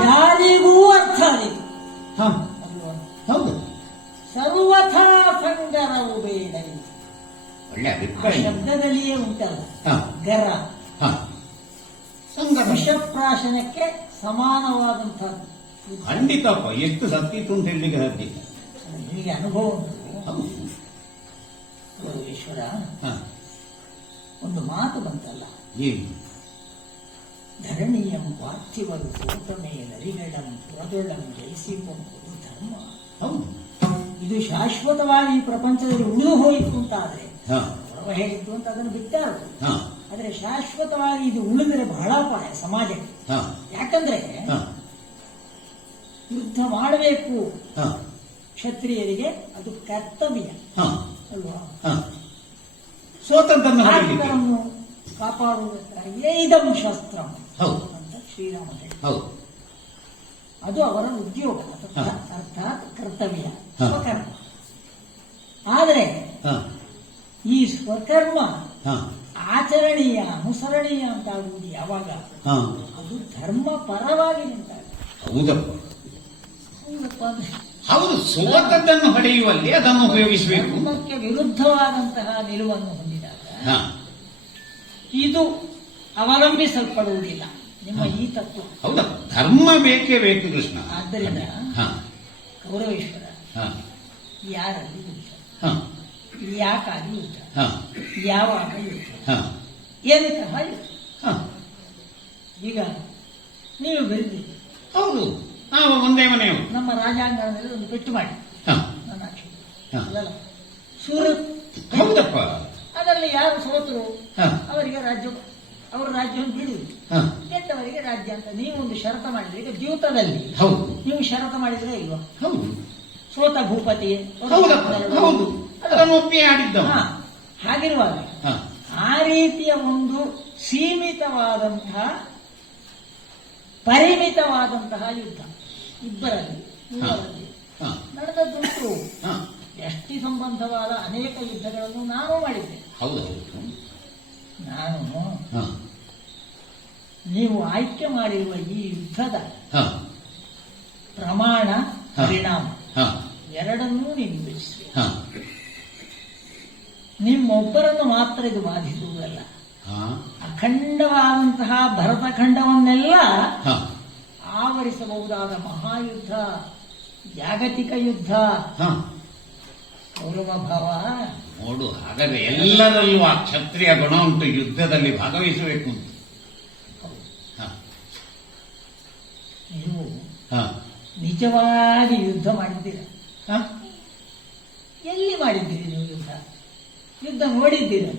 ಯಾರಿಗೂ ಅರ್ಥ ಆಗಿದೆ ಹ, ಅಲ್ವಾ? ಹೌದು ಸರ್ವಥಾ ಸಂಗರವು ಬೇಡ. ಒಳ್ಳೆ ಆ ಅಭಿಪ್ರಾಯ. ಶಬ್ದದಲ್ಲಿಯೇ ಉಂಟಲ್ಲ ಹ, ಗರ ಹ. ಸಂಗಮ ವಿಷಪ್ರಾಶನಕ್ಕೆ ಸಮಾನವಾದಂತಹದ್ದು. ಖಂಡಿತಪ್ಪ, ಎಷ್ಟು ಸತ್ತಿತ್ತು ಅಂತ ಹೇಳಲಿಕ್ಕೆ ಸಾಧ್ಯ ಇಲ್ಲ. ನಿಮಗೆ ಅನುಭವ ಉಂಟು ಹೌದು. ಈಶ್ವರ. ಹ, ಒಂದು ಮಾತು ಬಂತಲ್ಲ, ಏನು? ಧರಣಿಯಂ ಪಾರ್ಥಿವರು ಸೋತಮೇಲರಿಗಳಂ ಪುರದೊಳಂ ಜಯಿಸಿಕೊಂಡು ಧರ್ಮ. ಹೌದು. ಇದು ಶಾಶ್ವತವಾಗಿ ಈ ಪ್ರಪಂಚದಲ್ಲಿ ಉಳಿದು ಹೋಯಿತು ಅಂತಾದ್ರೆ ಹ, ಪರ್ವ ಹೇಳಿತ್ತು ಅಂತ ಅದನ್ನು ಬಿಟ್ಟಾರು. ಹ, ಆದ್ರೆ ಶಾಶ್ವತವಾಗಿ ಇದು ಉಳಿದರೆ ಬಹಳ ಅಪಾಯ ಸಮಾಜಕ್ಕೆ. ಹ, ಯಾಕಂದ್ರೆ ಹ, ಯುದ್ಧ ಮಾಡಬೇಕು ಹ, ಕ್ಷತ್ರಿಯರಿಗೆ, ಅದು ಕರ್ತವ್ಯ ಹ, ಅಲ್ವಾ? ಹ. ಸ್ವಾತಂತ್ರ್ಯ ಆತ್ಮರನ್ನು ಕಾಪಾಡುವುದಕ್ಕಾಗಿಯೇ ಇದಂ ಶಸ್ತ್ರಂ ಹೌದು, ಅಂತ ಶ್ರೀರಾಮ ಹೇಳಿ. ಹೌದು. ಅದು ಅವರ ಉದ್ಯೋಗ, ಹ. ಅರ್ಥಾತ್ ಕರ್ತವ್ಯ, ಹ. ಸ್ವಕರ್ಮ. ಆದರೆ ಹ, ಈ ಸ್ವಕರ್ಮ ಹ, ಆಚರಣೀಯ ಅನುಸರಣೀಯ ಅಂತಾಗುವುದು ಯಾವಾಗ ಹ. ಅದು ಧರ್ಮ ಪರವಾಗಿ ನಿಂತಾಗ. ಹೌದಪ್ಪ. ಹೌದಪ್ಪ ಅಂದ್ರೆ ಹೌದು, ಸೋತದ್ದನ್ನು ಹೊಡೆಯುವಲ್ಲಿ ಅದನ್ನು ಉಪಯೋಗಿಸಬೇಕು. ಧರ್ಮಕ್ಕೆ ವಿರುದ್ಧವಾದಂತಹ ನಿಲುವನ್ನು ಹೊಂದಿದಾಗ ಹ, ಇದು ಅವಲಂಬಿಸಲ್ಪಡುವುದಿಲ್ಲ. ನಿಮ್ಮ ಈ ತತ್ವ. ಹೌದಪ್ಪ, ಧರ್ಮ ಬೇಕೇ ಬೇಕು ಕೃಷ್ಣ. ಆದ್ದರಿಂದ ಹ, ಕೌರವೇಶ್ವರ ಹ, ಯಾರಲ್ಲಿ ಯುದ್ಧ, ಹ, ಯಾಕಾಗಿ ಯುದ್ಧ, ಹ, ಯಾವಾಗ ಯುದ್ಧ, ಹ, ಎಂತಹ ಯುದ್ಧ. ಹ. ಈಗ ನೀವು ಬೆಳೆದಿರಿ, ಹೌದು, ನಾವು ಒಂದೇ ಮನೆಯವರು. ನಮ್ಮ ರಾಜಾಂಗಣದಲ್ಲಿ ಒಂದು ಪೆಟ್ಟು ಮಾಡಿ ಹ, ನನ್ನ ಆಕ್ಷೇಪ ಹ. ಅಲ್ಲಲ್ಲ? ಸೂರತ್, ಹೌದಪ್ಪ. ಅದರಲ್ಲಿ ಯಾರು ಸೋತರು ಹ, ಅವರಿಗೆ ರಾಜ್ಯ, ಅವರ ರಾಜ್ಯವನ್ನು ಬಿಡುವುದು, ಹ. ಗೆದ್ದವರಿಗೆ ರಾಜ್ಯ ಅಂತ ನೀವು ಒಂದು ಷರತ್ತು ಮಾಡಿದ್ರೆ. ಈಗ ದ್ಯೂತದಲ್ಲಿ ಹೌದು, ನೀವು ಷರತ್ತು ಮಾಡಿದ್ರೆ ಇಲ್ವಾ? ಹೌದು, ಸೋತ ಭೂಪತಿ ಹೌದಪ್ಪ, ಹೌದು. ಅದನ್ನು ಒಪ್ಪಿ ಆಡಿದ್ದವ. ಹಾ, ಹಾಗಿರುವಾಗ ಹ, ಆ ರೀತಿಯ ಒಂದು ಸೀಮಿತವಾದಂತಹ ಪರಿಮಿತವಾದಂತಹ ಯುದ್ಧ ಇಬ್ಬರಲ್ಲಿ ಮೂವರಲ್ಲಿ ಹ, ನಡೆದದ್ದುಂಟು. ಹ. ವ್ಯಷ್ಟಿ ಸಂಬಂಧವಾದ ಅನೇಕ ಯುದ್ಧಗಳನ್ನು ನಾನು ಮಾಡಿದ್ದೆ. ಹೌದು, ಹೌದು. ನಾನು ಹ, ನೀವು ಆಯ್ಕೆ ಮಾಡಿರುವ ಈ ಯುದ್ಧದ ಹ, ಪ್ರಮಾಣ, ಪರಿಣಾಮ ಹ, ಎರಡನ್ನೂ ನೀವು ವಿಭಜಿಸಿ. ಹ, ನಿಮ್ಮೊಬ್ಬರನ್ನು ಮಾತ್ರ ಇದು ಬಾಧಿಸುವುದಲ್ಲ, ಹ, ಅಖಂಡವಾದಂತಹ ಭರತಖಂಡವನ್ನೆಲ್ಲ ಹ. ಆವರಿಸಬಹುದಾದ ಮಹಾಯುದ್ಧ, ಜಾಗತಿಕ ಯುದ್ಧ, ಹ. ಕೌರವ ಭಾವ. ನೋಡು, ಹಾಗಾದ್ರೆ ಎಲ್ಲರಲ್ಲೂ ಆ ಕ್ಷತ್ರಿಯ ಗುಣ ಉಂಟು, ಯುದ್ಧದಲ್ಲಿ ಭಾಗವಹಿಸಬೇಕು ಅಂತ. ಹ. ಹ, ನಿಜವಾಗಿ ಯುದ್ಧ ಮಾಡಿದ್ದೀರ? ಹ? ಎಲ್ಲಿ ಮಾಡಿದ್ದೀರಿ ನೀವು ಯುದ್ಧ ನೋಡಿದ್ದೀರ?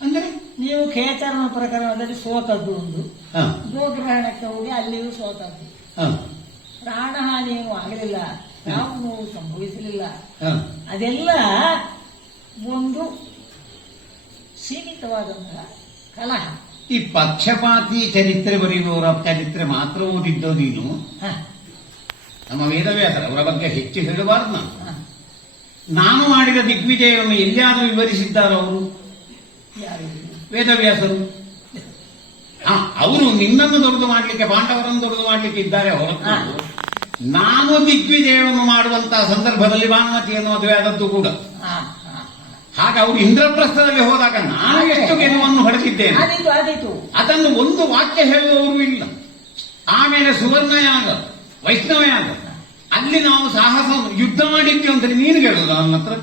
ಅಂದ್ರೆ ನೀವು ಖೇಚರನ ಪ್ರಕರಣದಲ್ಲಿ ಸೋತದ್ದು ಒಂದು, ಹ, ಗೋಗ್ರಹಣಕ್ಕೆ ಹೋಗಿ ಅಲ್ಲಿಯೂ ಸೋತದ್ದು. ಹ, ಪ್ರಾಣಹಾನಿ ಏನು ಆಗಲಿಲ್ಲ, ಯಾವ ನೋವು ಸಂಭವಿಸಲಿಲ್ಲ. ಹ. ಅದೆಲ್ಲ ಒಂದು ಸೀಮಿತವಾದಂತಹ ಕಲಹ. ಈ ಪಕ್ಷಪಾತಿ ಚರಿತ್ರೆ ಬರೆಯುವವರ ಚರಿತ್ರೆ ಮಾತ್ರ ಓದಿದ್ದು ನೀನು. ಹ, ನಮ್ಮ ವೇದವ್ಯಾಸರ ಅವರ ಬಗ್ಗೆ ಹೆಚ್ಚು ಹೇಳಬಾರದು. ಹ. ನಾನು ಮಾಡಿದ ದಿಗ್ವಿಜಯವನ್ನು ಎಲ್ಲಿಯಾದರೂ ವಿವರಿಸಿದ್ದಾರೆ ಅವರು? ಯಾರು? ವೇದವ್ಯಾಸರು. ಅವರು ನಿನ್ನನ್ನು ದೊಡ್ಡದು ಮಾಡಲಿಕ್ಕೆ, ಪಾಂಡವರನ್ನು ದೊಡ್ಡದು ಮಾಡಲಿಕ್ಕೆ ಇದ್ದಾರೆ ಹೊರತು, ನಾನು ದಿಗ್ವಿಜಯವನ್ನು ಮಾಡುವಂತಹ ಸಂದರ್ಭದಲ್ಲಿ ಭಾನುಮತಿಯನ್ನು ಮದುವೆ ಆದದ್ದು ಕೂಡ. ಹ, ಹ, ಹ. ಹಾಗೆ ಅವರು ಇಂದ್ರಪ್ರಸ್ಥದಲ್ಲಿ ಹೋದಾಗ ನಾನು ಎಷ್ಟು ಗೆಲುವನ್ನು ಹೊಡೆದಿದ್ದೇನೆ ಆದೀತು. ಅದನ್ನು ಒಂದು ವಾಕ್ಯ ಹೇಳುವವರು ಇಲ್ಲ. ಆಮೇಲೆ ಸುವರ್ಣಯಾಗ, ವೈಷ್ಣವಯಾಗ, ಅಲ್ಲಿ ನಾವು ಸಾಹಸ ಯುದ್ಧ ಮಾಡಿದ್ದೀವಿ ಅಂತ ನೀನು ಹೇಳುದು ನನ್ನ ಹತ್ರ.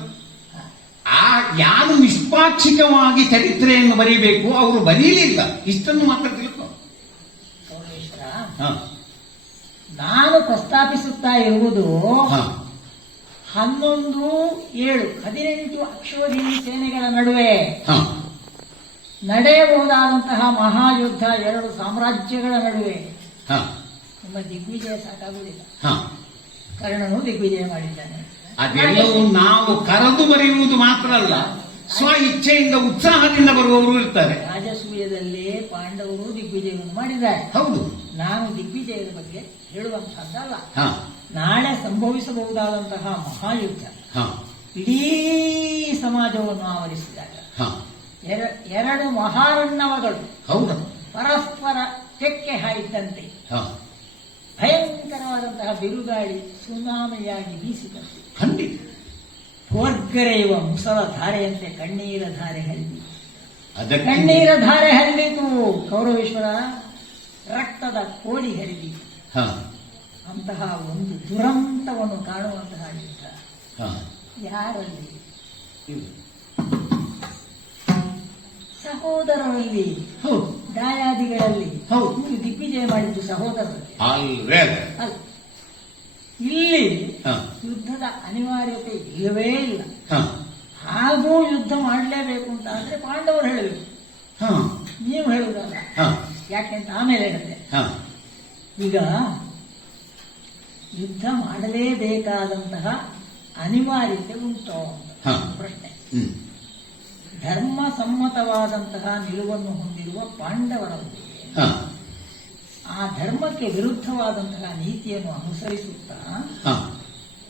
ಯಾರು ನಿಷ್ಪಾಕ್ಷಿಕವಾಗಿ ಚರಿತ್ರೆಯನ್ನು ಬರೀಬೇಕು ಅವರು ಬರೀಲಿಲ್ಲ. ಇಷ್ಟನ್ನು ಮಾತ್ರ ತಿಳ್ಕೊ. ಸೋಮೇಶ್ವರ, ಹ, ನಾನು ಪ್ರಸ್ತಾಪಿಸುತ್ತಾ ಇರುವುದು ಹ, 11-7-18 ಅಕ್ಷೋಹಿಣಿ ಸೇನೆಗಳ ನಡುವೆ ಹ, ನಡೆಯಬಹುದಾದಂತಹ ಮಹಾಯುದ್ಧ, 2 ಸಾಮ್ರಾಜ್ಯಗಳ ನಡುವೆ. ಹ, ನಿಮ್ಮ ದಿಗ್ವಿಜಯ ಸಾಕಾಗುವುದಿಲ್ಲ. ಹ. ಕರ್ಣನು ದಿಗ್ವಿಜಯ ಮಾಡಿದ್ದಾನೆ. ಅದೆಲ್ಲವೂ ನಾವು ಕರೆದು ಬರೆಯುವುದು ಮಾತ್ರ ಅಲ್ಲ, ಸ್ವ ಇಚ್ಛೆಯಿಂದ ಉತ್ಸಾಹದಿಂದ ಬರುವವರು ಇರ್ತಾರೆ. ರಾಜಸೂಯದಲ್ಲಿ ಪಾಂಡವರು ದಿಗ್ವಿಜಯವನ್ನು ಮಾಡಿದ್ದಾರೆ. ಹೌದು. ನಾನು ದಿಗ್ವಿಜಯದ ಬಗ್ಗೆ ಹೇಳುವಂತಹದ್ದಲ್ಲ. ಹ, ನಾಳೆ ಸಂಭವಿಸಬಹುದಾದಂತಹ ಮಹಾಯುದ್ಧ ಹ, ಇಡೀ ಸಮಾಜವನ್ನು ಆವರಿಸಿದಾಗ ಹ. 2 ಮಹಾರಣ್ಣವಗಳು ಹೌದು. ಪರಸ್ಪರ ತೆಕ್ಕೆ ಹಾಯಿದ್ದಂತೆ ಹ, ಭಯಂಕರವಾದಂತಹ ಬಿರುಗಾಳಿ ಸುನಾಮಿಯಾಗಿ ಬೀಸಿದಂತೆ, ಖಂಡಿತ. ಹೊರ್ಗರೆಯುವ ಮುಸಲ ಧಾರೆಯಂತೆ ಕಣ್ಣೀರ ಧಾರೆ ಹರಿದಿ, ಅದಕ್ಕೆ ಕಣ್ಣೀರ ಧಾರೆ ಹರಿದಿತು. ಕೌರವೇಶ್ವರ ರಕ್ತದ ಕೋಡಿ ಹರಿದಿತು. ಹ, ಅಂತಹ ಒಂದು ದುರಂತವನ್ನು ಕಾಣುವಂತಹ ಯುದ್ಧ ಹ. ಯಾರಲ್ಲಿ? ಇದು. ಸಹೋದರರಲ್ಲಿ, ಹೌದು, ದಾಯಾದಿಗಳಲ್ಲಿ. ಹೌದು. ನೀವು ದಿಗ್ವಿಜಯ ಮಾಡಿದ್ದು ಸಹೋದರರಲ್ಲಿ ಅಲ್ವೇ ಅಲ್ಲ? ಅಲ್ಲ. ಇಲ್ಲಿ ಹ, ಯುದ್ಧದ ಅನಿವಾರ್ಯತೆ ಇಲ್ಲವೇ ಇಲ್ಲ. ಹ, ಹಾಗೂ ಯುದ್ಧ ಮಾಡಲೇಬೇಕು ಅಂತ ಆದ್ರೆ ಪಾಂಡವರು ಹೇಳಬೇಕು, ಹ, ನೀವು ಹೇಳುವುದಲ್ಲ. ಹ, ಯಾಕೆಂತ ಆಮೇಲೆ ಹೇಳುತ್ತೆ. ಹ. ಈಗ ಯುದ್ಧ ಮಾಡಲೇಬೇಕಾದಂತಹ ಅನಿವಾರ್ಯತೆ ಉಂಟು ಹ. ಪ್ರಶ್ನೆ. ಹ್ಮ್. ಧರ್ಮ ಸಮ್ಮತವಾದಂತಹ ನಿಲುವನ್ನು ಹೊಂದಿರುವ ಪಾಂಡವರಲ್ಲಿ ಹ, ಆ ಧರ್ಮಕ್ಕೆ ವಿರುದ್ಧವಾದಂತಹ ನೀತಿಯನ್ನು ಅನುಸರಿಸುತ್ತಾ ಹ,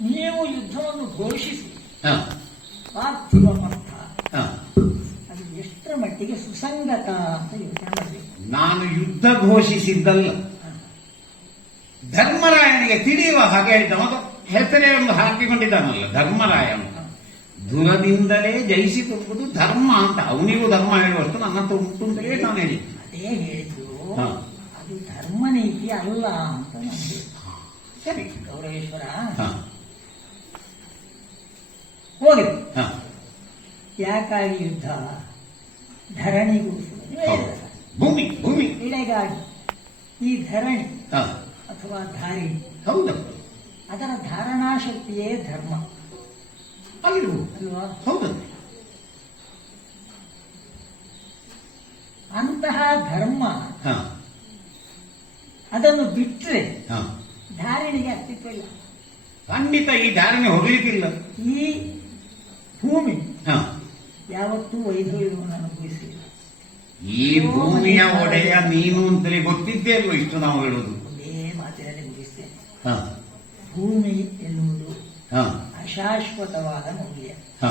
ನೀವು ಯುದ್ಧವನ್ನು ಘೋಷಿಸಿ ಹ, ಪಾರ್ಥಿವ ಮರ್ಥ, ಹ. ಅದು ಎಷ್ಟರ ಮಟ್ಟಿಗೆ ಸುಸಂಗತ ಅಂತ ಯೋಚನೆ ಮಾಡಬೇಕು. ನಾನು ಯುದ್ಧ ಘೋಷಿಸಿದ್ದಲ್ಲ, ಧರ್ಮರಾಯನಿಗೆ ತಿಳಿಯುವ ಹಾಗೆ ಹೇಳಿದ್ದ. ಮತ್ತು ಹೆಸರೇ ಒಂದು ಹಾಕಿಕೊಂಡಿದ್ದಾನಲ್ಲ ಧರ್ಮರಾಯ ಅಂತ. ದುರದಿಂದಲೇ ಜಯಿಸಿಕೊಳ್ಳುವುದು ಧರ್ಮ ಅಂತ ಅವನಿಗೂ ಧರ್ಮ ಹೇಳುವಷ್ಟು ನನ್ನ ಹತ್ರ ಉಂಟು ಅಂತಲೇ ನಾನು ಹೇಳಿದ್ದೆ. ಅದೇ ಹೇಳಿದ್ರು, ಹ. ಅದು ಧರ್ಮ ನೀತಿ ಅಲ್ಲ ಅಂತ ನಾನು ಹೇಳಿದೆ. ಸರಿ. ಗೌರವೇಶ್ವರ ಹ, ಹೋಗಿ ಹ. ಯಾಕಾಗಿ ಯುದ್ಧ? ಧರಣಿಗೋಸ್ಕರ. ಹೌದು. ಭೂಮಿ ಭೂಮಿ. ಇಳೆಗಾಗಿ ಈ ಧರಣಿ ಹ, ಅಥವಾ ಧಾರಿಣಿ, ಹೌದು. ಅದರ ಧಾರಣಾಶಕ್ತಿಯೇ ಧರ್ಮ ಅಲ್ಲಿರ್ಬೋದು. ಅಲ್ವಾ? ಹೌದು. ಅಂತಹ ಧರ್ಮ ಹ, ಅದನ್ನು ಬಿಟ್ಟರೆ ಹ. ಧಾರಿಣಿಗೆ ಅಸ್ತಿತ್ವ ಇಲ್ಲ. ಖಂಡಿತ ಈ ಧಾರಣೆ ಹೋಗ್ಲಿಕ್ಕಿಲ್ಲ. ಈ ಭೂಮಿ ಹ. ಯಾವತ್ತೂ ವೈಧವ್ಯವನ್ನು ಅನುಭವಿಸಿಲ್ಲ. ಈ ಭೂಮಿಯ ಒಡೆಯ ನೀನು ಅಂತಲೇ ಗೊತ್ತಿದ್ದೇ ಅಲ್ವ ಇಷ್ಟು ನಾವು ಹೇಳುದು. ಒಂದೇ ಮಾತಿನಲ್ಲಿ ಮುಗಿಸ್ತೇನೆ. ಹ, ಭೂಮಿ ಎನ್ನುವುದು ಹ, ಅಶಾಶ್ವತವಾದ ಮೌಲ್ಯ, ಹ,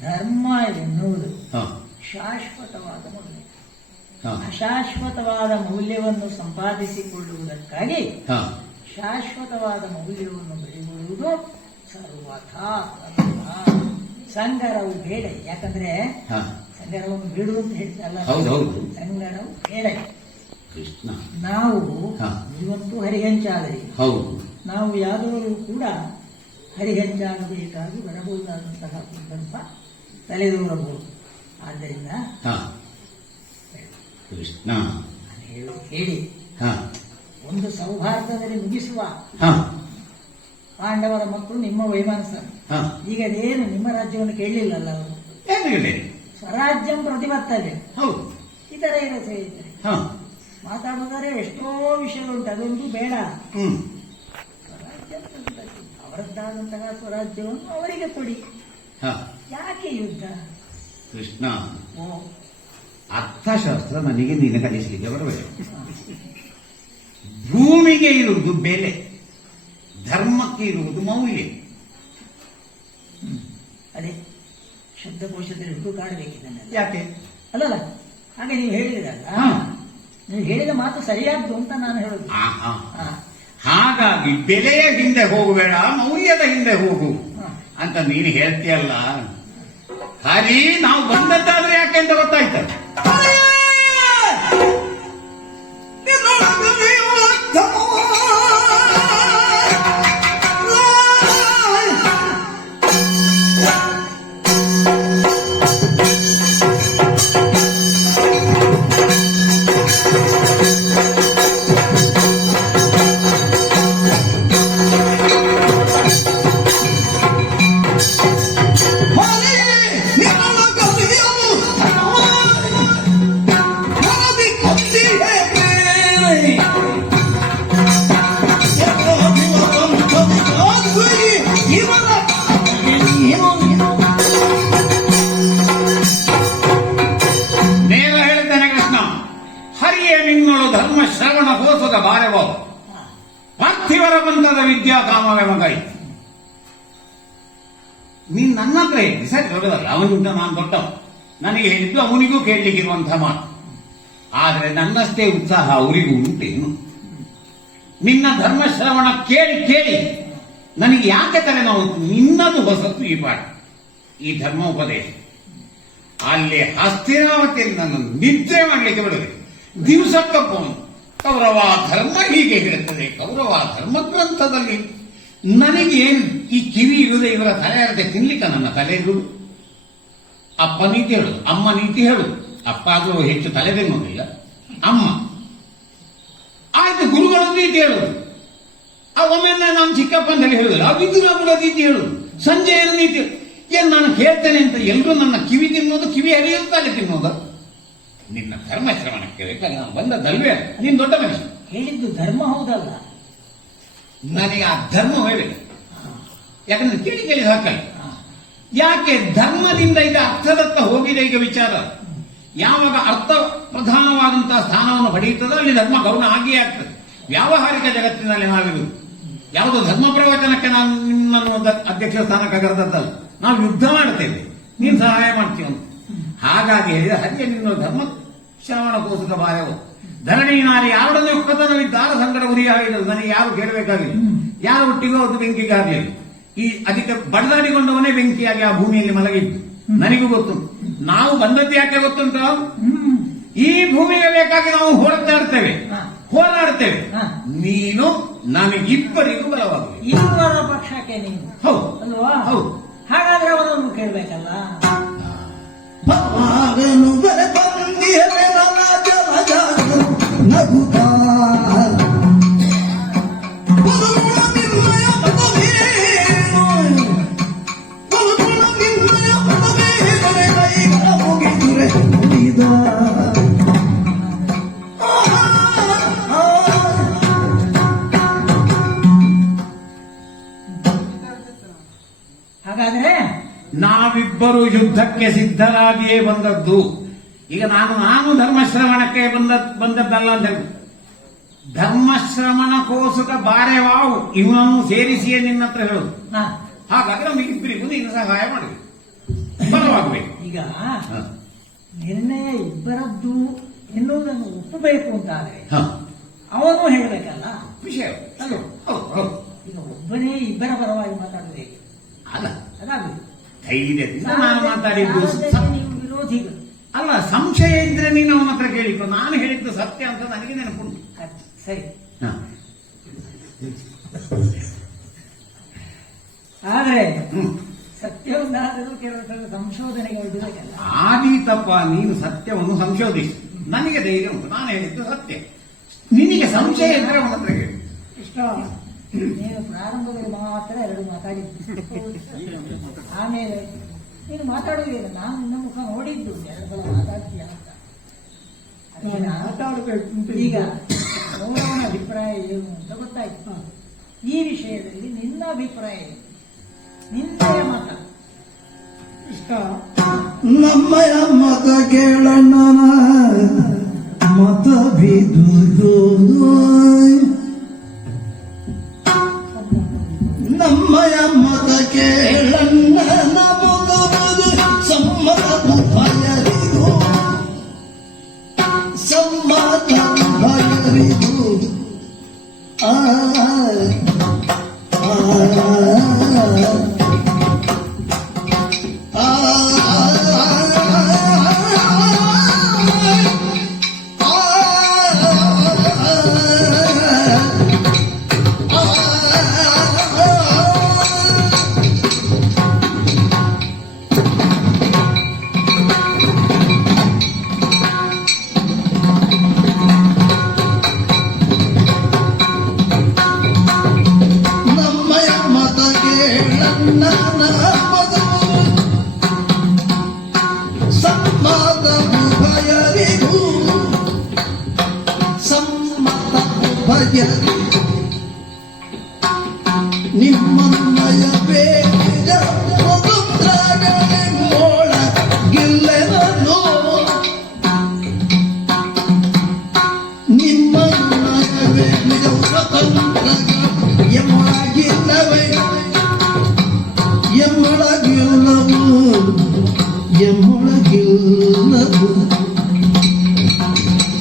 ಧರ್ಮ ಎನ್ನುವುದು ಹ, ಶಾಶ್ವತವಾದ ಮೌಲ್ಯ. ಹ, ಅಶಾಶ್ವತವಾದ ಮೌಲ್ಯವನ್ನು ಸಂಪಾದಿಸಿಕೊಳ್ಳುವುದಕ್ಕಾಗಿ ಹ. ಶಾಶ್ವತವಾದ ಮೌಲ್ಯವನ್ನು ಬೆಳೆಯುವುದು ಸರ್ವಥಾ ಸಂಗರವು ಬೇಡ. ಯಾಕಂದ್ರೆ ಹ. ಸಂಗರವನ್ನು ಬಿಡು ಅಂತ ಹೇಳ್ತಲ್ಲ, ಹೌದೌದು. ಸಂಗರವು ಬೇಡ. ಕೃಷ್ಣ. ನಾವು ಹ. ನೀವಂತೂ ಹರಿಹಂಚಾದರೆ, ಹೌದು. ನಾವು ಯಾದವರು ಕೂಡ ಹರಿಹಂಚಾಗಬೇಕಾಗಿ ಬರಬಹುದಾದಂತಹ ಸಂದರ್ಭ ತಲೆದೂರಬಹುದು. ಆದ್ದರಿಂದ ಹ. ಕೃಷ್ಣ. ಹೇಳಿ ಹ. ಒಂದು ಸೌಹಾರ್ದದಲ್ಲಿ ಮುಗಿಸುವ ಹ ಪಾಂಡವರ ಮಕ್ಕಳು ನಿಮ್ಮ ವೈಮಾನಸ. ಹ ಈಗ ಅದೇನು ನಿಮ್ಮ ರಾಜ್ಯವನ್ನು ಕೇಳಲಿಲ್ಲಲ್ಲ ಅವರು. ಏನು ಹೇಳಿ? ಸ್ವರಾಜ್ಯಂ ಪ್ರತಿಬದ್ಧತೆ ಹೌದು. ಇತರ ಇರೋ ಸೇರಿದ್ದಾರೆ ಹ ಮಾತಾಡಿದರೆ ಎಷ್ಟೋ ವಿಷಯಗಳುಂಟು, ಅದೊಂದು ಬೇಡ. ಹ್ಮ್ ಸ್ವರಾಜ್ಯ ಪ್ರತಿಬದ್ಧತೆ, ಅವರದ್ದಾದಂತಹ ಸ್ವರಾಜ್ಯವನ್ನು ಅವರಿಗೆ ಕೊಡಿ. ಹ ಯಾಕೆ ಯುದ್ಧ? ಕೃಷ್ಣ, ಓ ಅರ್ಥಶಾಸ್ತ್ರ ನನಗೆ ನೀನು ಕಲಿಸಲಿಕ್ಕೆ ಬರಬೇಕು. ಭೂಮಿಗೆ ಇರುವುದು ಬೆಲೆ, ಧರ್ಮಕ್ಕೆ ಇರುವುದು ಮೌಲ್ಯ. ಅದೇ ಶಬ್ದಕೋಶದಲ್ಲಿ ಹುಡುಕಾಡಬೇಕಿದೆ. ಯಾಕೆ? ಅಲ್ಲಲ್ಲ, ಹಾಗೆ ನೀವು ಹೇಳಿದ್ರಲ್ಲ, ಹಾ. ನೀವು ಹೇಳಿದ ಮಾತು ಸರಿಯಾದ್ದು ಅಂತ ನಾನು ಹೇಳುದು. ಆಹಾ. ಹಾ. ಹಾಗಾಗಿ ಬೆಲೆಯ ಹಿಂದೆ ಹೋಗಬೇಡ, ಮೌಲ್ಯದ ಹಿಂದೆ ಹೋಗು ಹಾ. ಅಂತ ನೀನು ಹೇಳ್ತೀಯಲ್ಲ. ಹರಿ, ನಾವು ಬಂದದ್ದಾದ್ರೆ ಯಾಕೆ ಅಂತ ಗೊತ್ತಾಯ್ತು. ನೇರ ಹೇಳ್ತೇನೆ ಕೃಷ್ಣ, ಹರಿಯೇ ನಿನ್ನೊಳು ಧರ್ಮ ಶ್ರವಣ ಕೋಸುಗ ಬಾರವೋ, ಪಾರ್ಥಿವರ ಬಂಧದ ವಿದ್ಯಾ ಕಾಮವೇ ಮಗೈ. ನೀನ್ ನನ್ನ ಹತ್ರ ಹೇಳಿ ಸರಿ ದೊಡ್ಡದಲ್ಲ, ಅವನಿಂದ ನಾನು ದೊಡ್ಡವ, ನನಗೆ ಹೇಳಿದ್ದು ಅವನಿಗೂ ಕೇಳಲಿಕ್ಕಿರುವಂತಹ ಮಾತು. ಆದರೆ ನನ್ನಷ್ಟೇ ಉತ್ಸಾಹ ಅವರಿಗೂ ಉಂಟೇನು? ನಿನ್ನ ಧರ್ಮ ಶ್ರವಣ ಕೇಳಿ ಕೇಳಿ ನನಗೆ ಯಾಕೆ ತಲೆನೋವು? ನಿನ್ನದು ಹೊಸತು ಈ ಪಾಠ, ಈ ಧರ್ಮ ಉಪದೇಶ. ಅಲ್ಲಿ ಹಸ್ತಿನಾವತಿಯಲ್ಲಿ ನನ್ನ ನಿದ್ರೆ ಮಾಡಲಿಕ್ಕೆ ಬಿಡದೆ ದಿವಸಕ್ಕೊಬ್ಬನು ಕೌರವ ಧರ್ಮ ಹೀಗೆ ಹೇಳುತ್ತದೆ, ಕೌರವ ಧರ್ಮ ಗ್ರಂಥದಲ್ಲಿ. ನನಗೇನು ಈ ಕಿವಿ ಇರುವುದೇ ಇವರ ತಲೆ ಅರ್ಧೆ ತಿನ್ಲಿಕ್ಕ ನನ್ನ ತಲೆ ಇರುವುದು? ಅಪ್ಪ ನೀತಿ ಹೇಳುದು, ಅಮ್ಮ ನೀತಿ ಹೇಳುದು. ಅಪ್ಪ ಆದ್ರೂ ಹೆಚ್ಚು ತಲೆ ತಿನ್ನೋದಿಲ್ಲ, ಅಮ್ಮ ಆಯ್ತು ಗುರುಗಳ ನೀತಿ ಹೇಳುದು. ಒಮ್ಮೆ ನಾನು ಚಿಕ್ಕಪ್ಪನಲ್ಲಿ ಹೇಳುದಿಲ್ಲ, ಆ ವಿದುರಾಮುಲ ನೀತಿ ಹೇಳುದು, ಸಂಜೆಯ ನೀತಿ. ಏನ್ ನಾನು ಕೇಳ್ತೇನೆ ಅಂತ ಎಲ್ರೂ ನನ್ನ ಕಿವಿ ತಿನ್ನೋದು, ಕಿವಿ ಹರಿಯೋದು, ತಲೆ ತಿನ್ನೋದು. ನಿನ್ನ ಧರ್ಮ ಶ್ರವಣಕ್ಕೆ ಬೇಕಾದ್ರೆ ನಾನು ಬಂದದ್ದಲ್ವೇ? ನೀನ್ ದೊಡ್ಡ ಮನುಷ್ಯ. ಹೇಳಿದ್ದು ಧರ್ಮ ಹೌದಲ್ಲ, ನನಗೆ ಆ ಧರ್ಮ ಹೇಳಬೇಕು. ಯಾಕಂದ್ರೆ ಕೇಳಿ ಕೇಳಿ ಸಾಕಲ್ಲ. ಯಾಕೆ ಧರ್ಮದಿಂದ ಇದು ಅರ್ಥದತ್ತ ಹೋಗಿದೆ ಈಗ ವಿಚಾರ. ಯಾವಾಗ ಅರ್ಥ ಪ್ರಧಾನವಾದಂತಹ ಸ್ಥಾನವನ್ನು ಪಡೆಯುತ್ತದೋ ಅಲ್ಲಿ ಧರ್ಮ ಗೌಣ ಆಗಿಯೇ ಆಗ್ತದೆ. ವ್ಯಾವಹಾರಿಕ ಜಗತ್ತಿನಲ್ಲಿ ನಾವಿರುವುದು ಯಾವುದೋ ಧರ್ಮ ಪ್ರವಚನಕ್ಕೆ ನಾನು ನಿಮ್ಮನ್ನು ಅಧ್ಯಕ್ಷ ಸ್ಥಾನಕ್ಕೆ ಕರೆದದ್ದಲ್ಲ. ನಾವು ಯುದ್ಧ ಮಾಡ್ತೇವೆ, ನೀನು ಸಹಾಯ ಮಾಡ್ತೀವಿ ಅಂತ. ಹಾಗಾಗಿ ಹೇಳಿದ ಹರಿಯ ನಿನ್ನ ಧರ್ಮ ಶ್ರವಣ ಕೋಸುಕ ಬಾರವು. ಧರಣಿ ನಾರಿ ಯಾರೊಡನೆ ಒಕ್ಕತನವಿದ್ದಾರ ಸಂಗಡ ಉರಿಯ ಹೇಳಿದರು. ನನಗೆ ಯಾರು ಕೇಳಬೇಕಾಗಿಲ್ಲ, ಯಾರು ಒಟ್ಟಿಗೂ ಅದು ಬೆಂಕಿಗೆ ಆಗಲಿಲ್ಲ. ಈ ಅದಕ್ಕೆ ಬಡದಾಡಿಕೊಂಡವನೇ ಬೆಂಕಿಯಾಗಿ ಆ ಭೂಮಿಯಲ್ಲಿ ಮಲಗಿದ್ದು ನನಗೂ ಗೊತ್ತು. ನಾವು ಬಂದದ್ದು ಯಾಕೆ ಗೊತ್ತುಂಟು? ಈ ಭೂಮಿಗೆ ಬೇಕಾಗಿ ನಾವು ಹೋರಾಡ್ತೇವೆ. ನೀನು ನಮಗಿಬ್ಬರಿಗೂ ಬಲವಾಗುವುದು. ಇಬ್ಬರ ಪಕ್ಷಕ್ಕೆ ನೀನು ಹೌದು ಅಲ್ವಾ? ಹೌದು. ಹಾಗಾದ್ರೆ ಅವನನ್ನು ಕೇಳ್ಬೇಕಲ್ಲ. ಭಗವಾನು ಬರಬಂದಿಯರೆ ರಾಜ ರಾಜ ನಗುತ್ತಾ ಹಾಗಾದ್ರೆ ನಾವಿಬ್ಬರು ಯುದ್ಧಕ್ಕೆ ಸಿದ್ಧರಾಗಿಯೇ ಬಂದದ್ದು. ಈಗ ನಾನು ಧರ್ಮಶ್ರವಣಕ್ಕೆ ಬಂದದ್ದಲ್ಲ ಅಂತ ಹೇಳಿ, ಧರ್ಮಶ್ರವಣ ಕೋಸುಕ ಬಾರೆವಾವು ಇವನನ್ನು ಸೇರಿಸಿಯೇ ನಿನ್ನ ಹತ್ರ ಹೇಳುದು. ಹಾಗಾದ್ರೆ ನಮಗಿಬ್ಬರಿಗೂ ನೀನು ಸಹಾಯ ಮಾಡಬೇಕು, ಬಲವಾಗಬೇಕು. ಈಗ ನಿರ್ಣಯ ಇಬ್ಬರದ್ದು ಎನ್ನುವುದನ್ನು ಒಪ್ಪಬೇಕು ಅಂತಾದ್ರೆ ಅವನು ಹೇಳಬೇಕಲ್ಲ ವಿಷಯ. ಈಗ ಒಬ್ಬನೇ ಇಬ್ಬರ ಪರವಾಗಿ ಮಾತಾಡಬೇಕು ಅಲ್ಲ, ಅದಾಗುದು. ಧೈರ್ಯದಿಂದ ನಾನು ಮಾತಾಡಿದ್ದು ನೀವು ವಿರೋಧಿಗಳು ಅಲ್ಲ. ಸಂಶಯ ಇದ್ರೆ ನೀನು ಅವನ ಹತ್ರ ಕೇಳಿಕೊ. ನಾನು ಹೇಳಿದ್ದು ಸತ್ಯ ಅಂತ ನನಗೆ ನೆನಪುಂಟು. ಸರಿ. ಹ. ಆದ್ರೆ ಸತ್ಯವನ್ನಾದರೂ ಕೆಲವು ಸಲ ಸಂಶೋಧನೆಗೆ ಒಡ್ಡಬೇಕಲ್ಲ. ಆದೀತಪ್ಪ, ನೀನು ಸತ್ಯವನ್ನು ಸಂಶೋಧಿಸಿ. ನನಗೆ ಧೈರ್ಯ ಉಂಟು, ನಾನು ಹೇಳಿದ್ದು ಸತ್ಯ. ನಿನಗೆ ಸಂಶಯ ಇದ್ರೆ ಅವನ ಹತ್ರ ಹೇಳಿ. ಕೃಷ್ಣ, ನೀನು ಪ್ರಾರಂಭದಲ್ಲಿ ಮಾತ್ರ ಎರಡು ಮಾತಾಡಿದ್ದು, ಆಮೇಲೆ ನೀನು ಮಾತಾಡುವುದಿಲ್ಲ. ನಾನು ನಿನ್ನ ಮುಖ ನೋಡಿದ್ದು ಎರಡು ಸಲ ಮಾತಾಡ್ತೀಯ ಅಂತ. ಅದಕ್ಕೆ ನಾನು ಮಾತಾಡಬೇಕು ಅಂತ ಈಗ ಗೌರವನ ಅಭಿಪ್ರಾಯ ಏನು ಅಂತ ಗೊತ್ತಾಯ್ತು. ಈ ವಿಷಯದಲ್ಲಿ ನಿನ್ನ ಅಭಿಪ್ರಾಯ ಏನು? ನಿನ್ನಯ ಮತ. ಕೃಷ್ಣ, ನಮ್ಮಯ ಮತ ಕೇಳಣ್ಣನ ಮತ ಬಿದುದು, ನಮ್ಮಯ ಮತ ಕೇಳಣ್ಣನ ಮುಗವುದು ಸಮ್ಮತ ಭಯರಿದು, ಸಮ್ಮತ ಭಯರಿದು. ಆ ನಿಮ್ಮನ್ನಯ ಬೇಗ ಮುಗುಂದ್ರಗಳೇ ಮೋಳ ಗಿಲ್ಲೆನೋ, ನಿಮ್ಮನ್ನಯ ಬೇಗ ಸ್ವತಂತ್ರಗಳು ಎಮ್ಮೊಳಗಿಲ್ಲವೇ, ಎಮ್ಮೊಳಗಿಲ್ಲವು, ಎಮ್ಮೊಳಗಿಲ್ಲವು.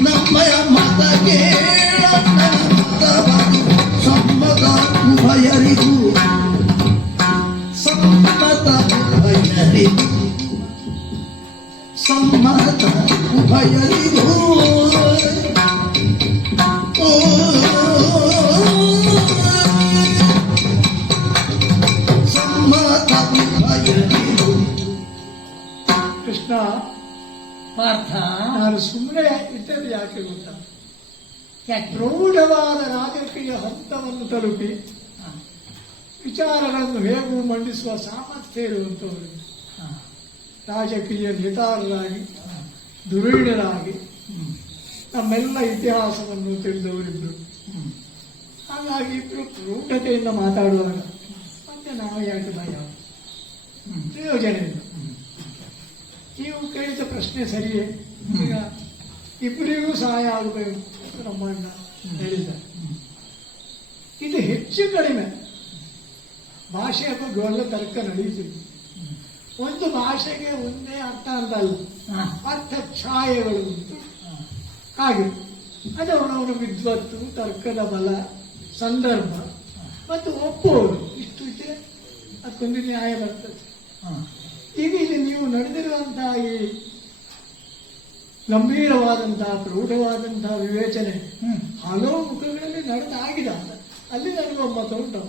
ನಮ್ಮಯ ಮತ ಕೇಳಣ್ಣ ಮತವಾಗಿ ಸಮ್ಮತ ಉಭಯರಿಗೂ, ಸಮ್ಮತ ಉಭಯರಿಗೂ, ಸಮ್ಮತ ಉಭಯರಿಗೂ. ಸಮ್ಮತ ಉಭಯರಿಗೂ. ಕೃಷ್ಣ, ಪಾರ್ಥ, ನಾನು ಸುಮ್ಮನೆ ಇದ್ದದ್ದು ಯಾಕೆ ಗೊತ್ತಾ? ಯಾಕೆ? ಪ್ರೌಢವಾದ ರಾಜಕೀಯ ಹಂತವನ್ನು ತಲುಪಿ ವಿಚಾರಗಳನ್ನು ಹೇಗೂ ಮಂಡಿಸುವ ಸಾಮರ್ಥ್ಯ ಇರುವಂತವರು, ರಾಜಕೀಯ ನೇತಾರರಾಗಿ ಧುರೀಣರಾಗಿ ನಮ್ಮೆಲ್ಲ ಇತಿಹಾಸವನ್ನು ತಿಳಿದವರಿಬ್ರು. ಹಾಗಾಗಿ ಇಬ್ರು ಪ್ರೌಢತೆಯಿಂದ ಮಾತಾಡುವಾಗ ಮತ್ತೆ ನಾವು ಯಾಕೆ ಭಯ? ಪ್ರಯೋಜನ ಇಲ್ಲ. ನೀವು ಕೇಳಿದ ಪ್ರಶ್ನೆ ಸರಿಯೇ. ಈಗ ಇಬ್ಬರಿಗೂ ಸಹಾಯ ಆಗಬೇಕು ನಮ್ಮ ಅಣ್ಣ ಹೇಳಿದ. ಇದು ಹೆಚ್ಚು ಕಡಿಮೆ ಭಾಷೆಯ ಬಗ್ಗೆ ಒಳ್ಳೆ ತರ್ಕ ನಡೆಯುತ್ತಿದೆ. ಒಂದು ಭಾಷೆಗೆ ಒಂದೇ ಅರ್ಥ ಅಂತಲ್ಲ, ಅರ್ಥ ಛಾಯೆಗಳು ಉಂಟು. ಹಾಗೆ ಅದು ಅವನವನ ವಿದ್ವತ್ತು, ತರ್ಕದ ಬಲ, ಸಂದರ್ಭ ಮತ್ತು ಒಪ್ಪುವರು ಇಷ್ಟು ಇದ್ರೆ ಅದಕ್ಕೊಂದು ನ್ಯಾಯ ಬರ್ತದೆ. ಈಗ ಇಲ್ಲಿ ನೀವು ನಡೆದಿರುವಂತಹ ಈ ಗಂಭೀರವಾದಂತಹ ಪ್ರೌಢವಾದಂತಹ ವಿವೇಚನೆ ಹಲವು ಮುಖಗಳಲ್ಲಿ ನಡೆದಾಗಿದೆ. ಅಲ್ಲಿ ನನಗೆ ಒಮ್ಮತ ಉಂಟು.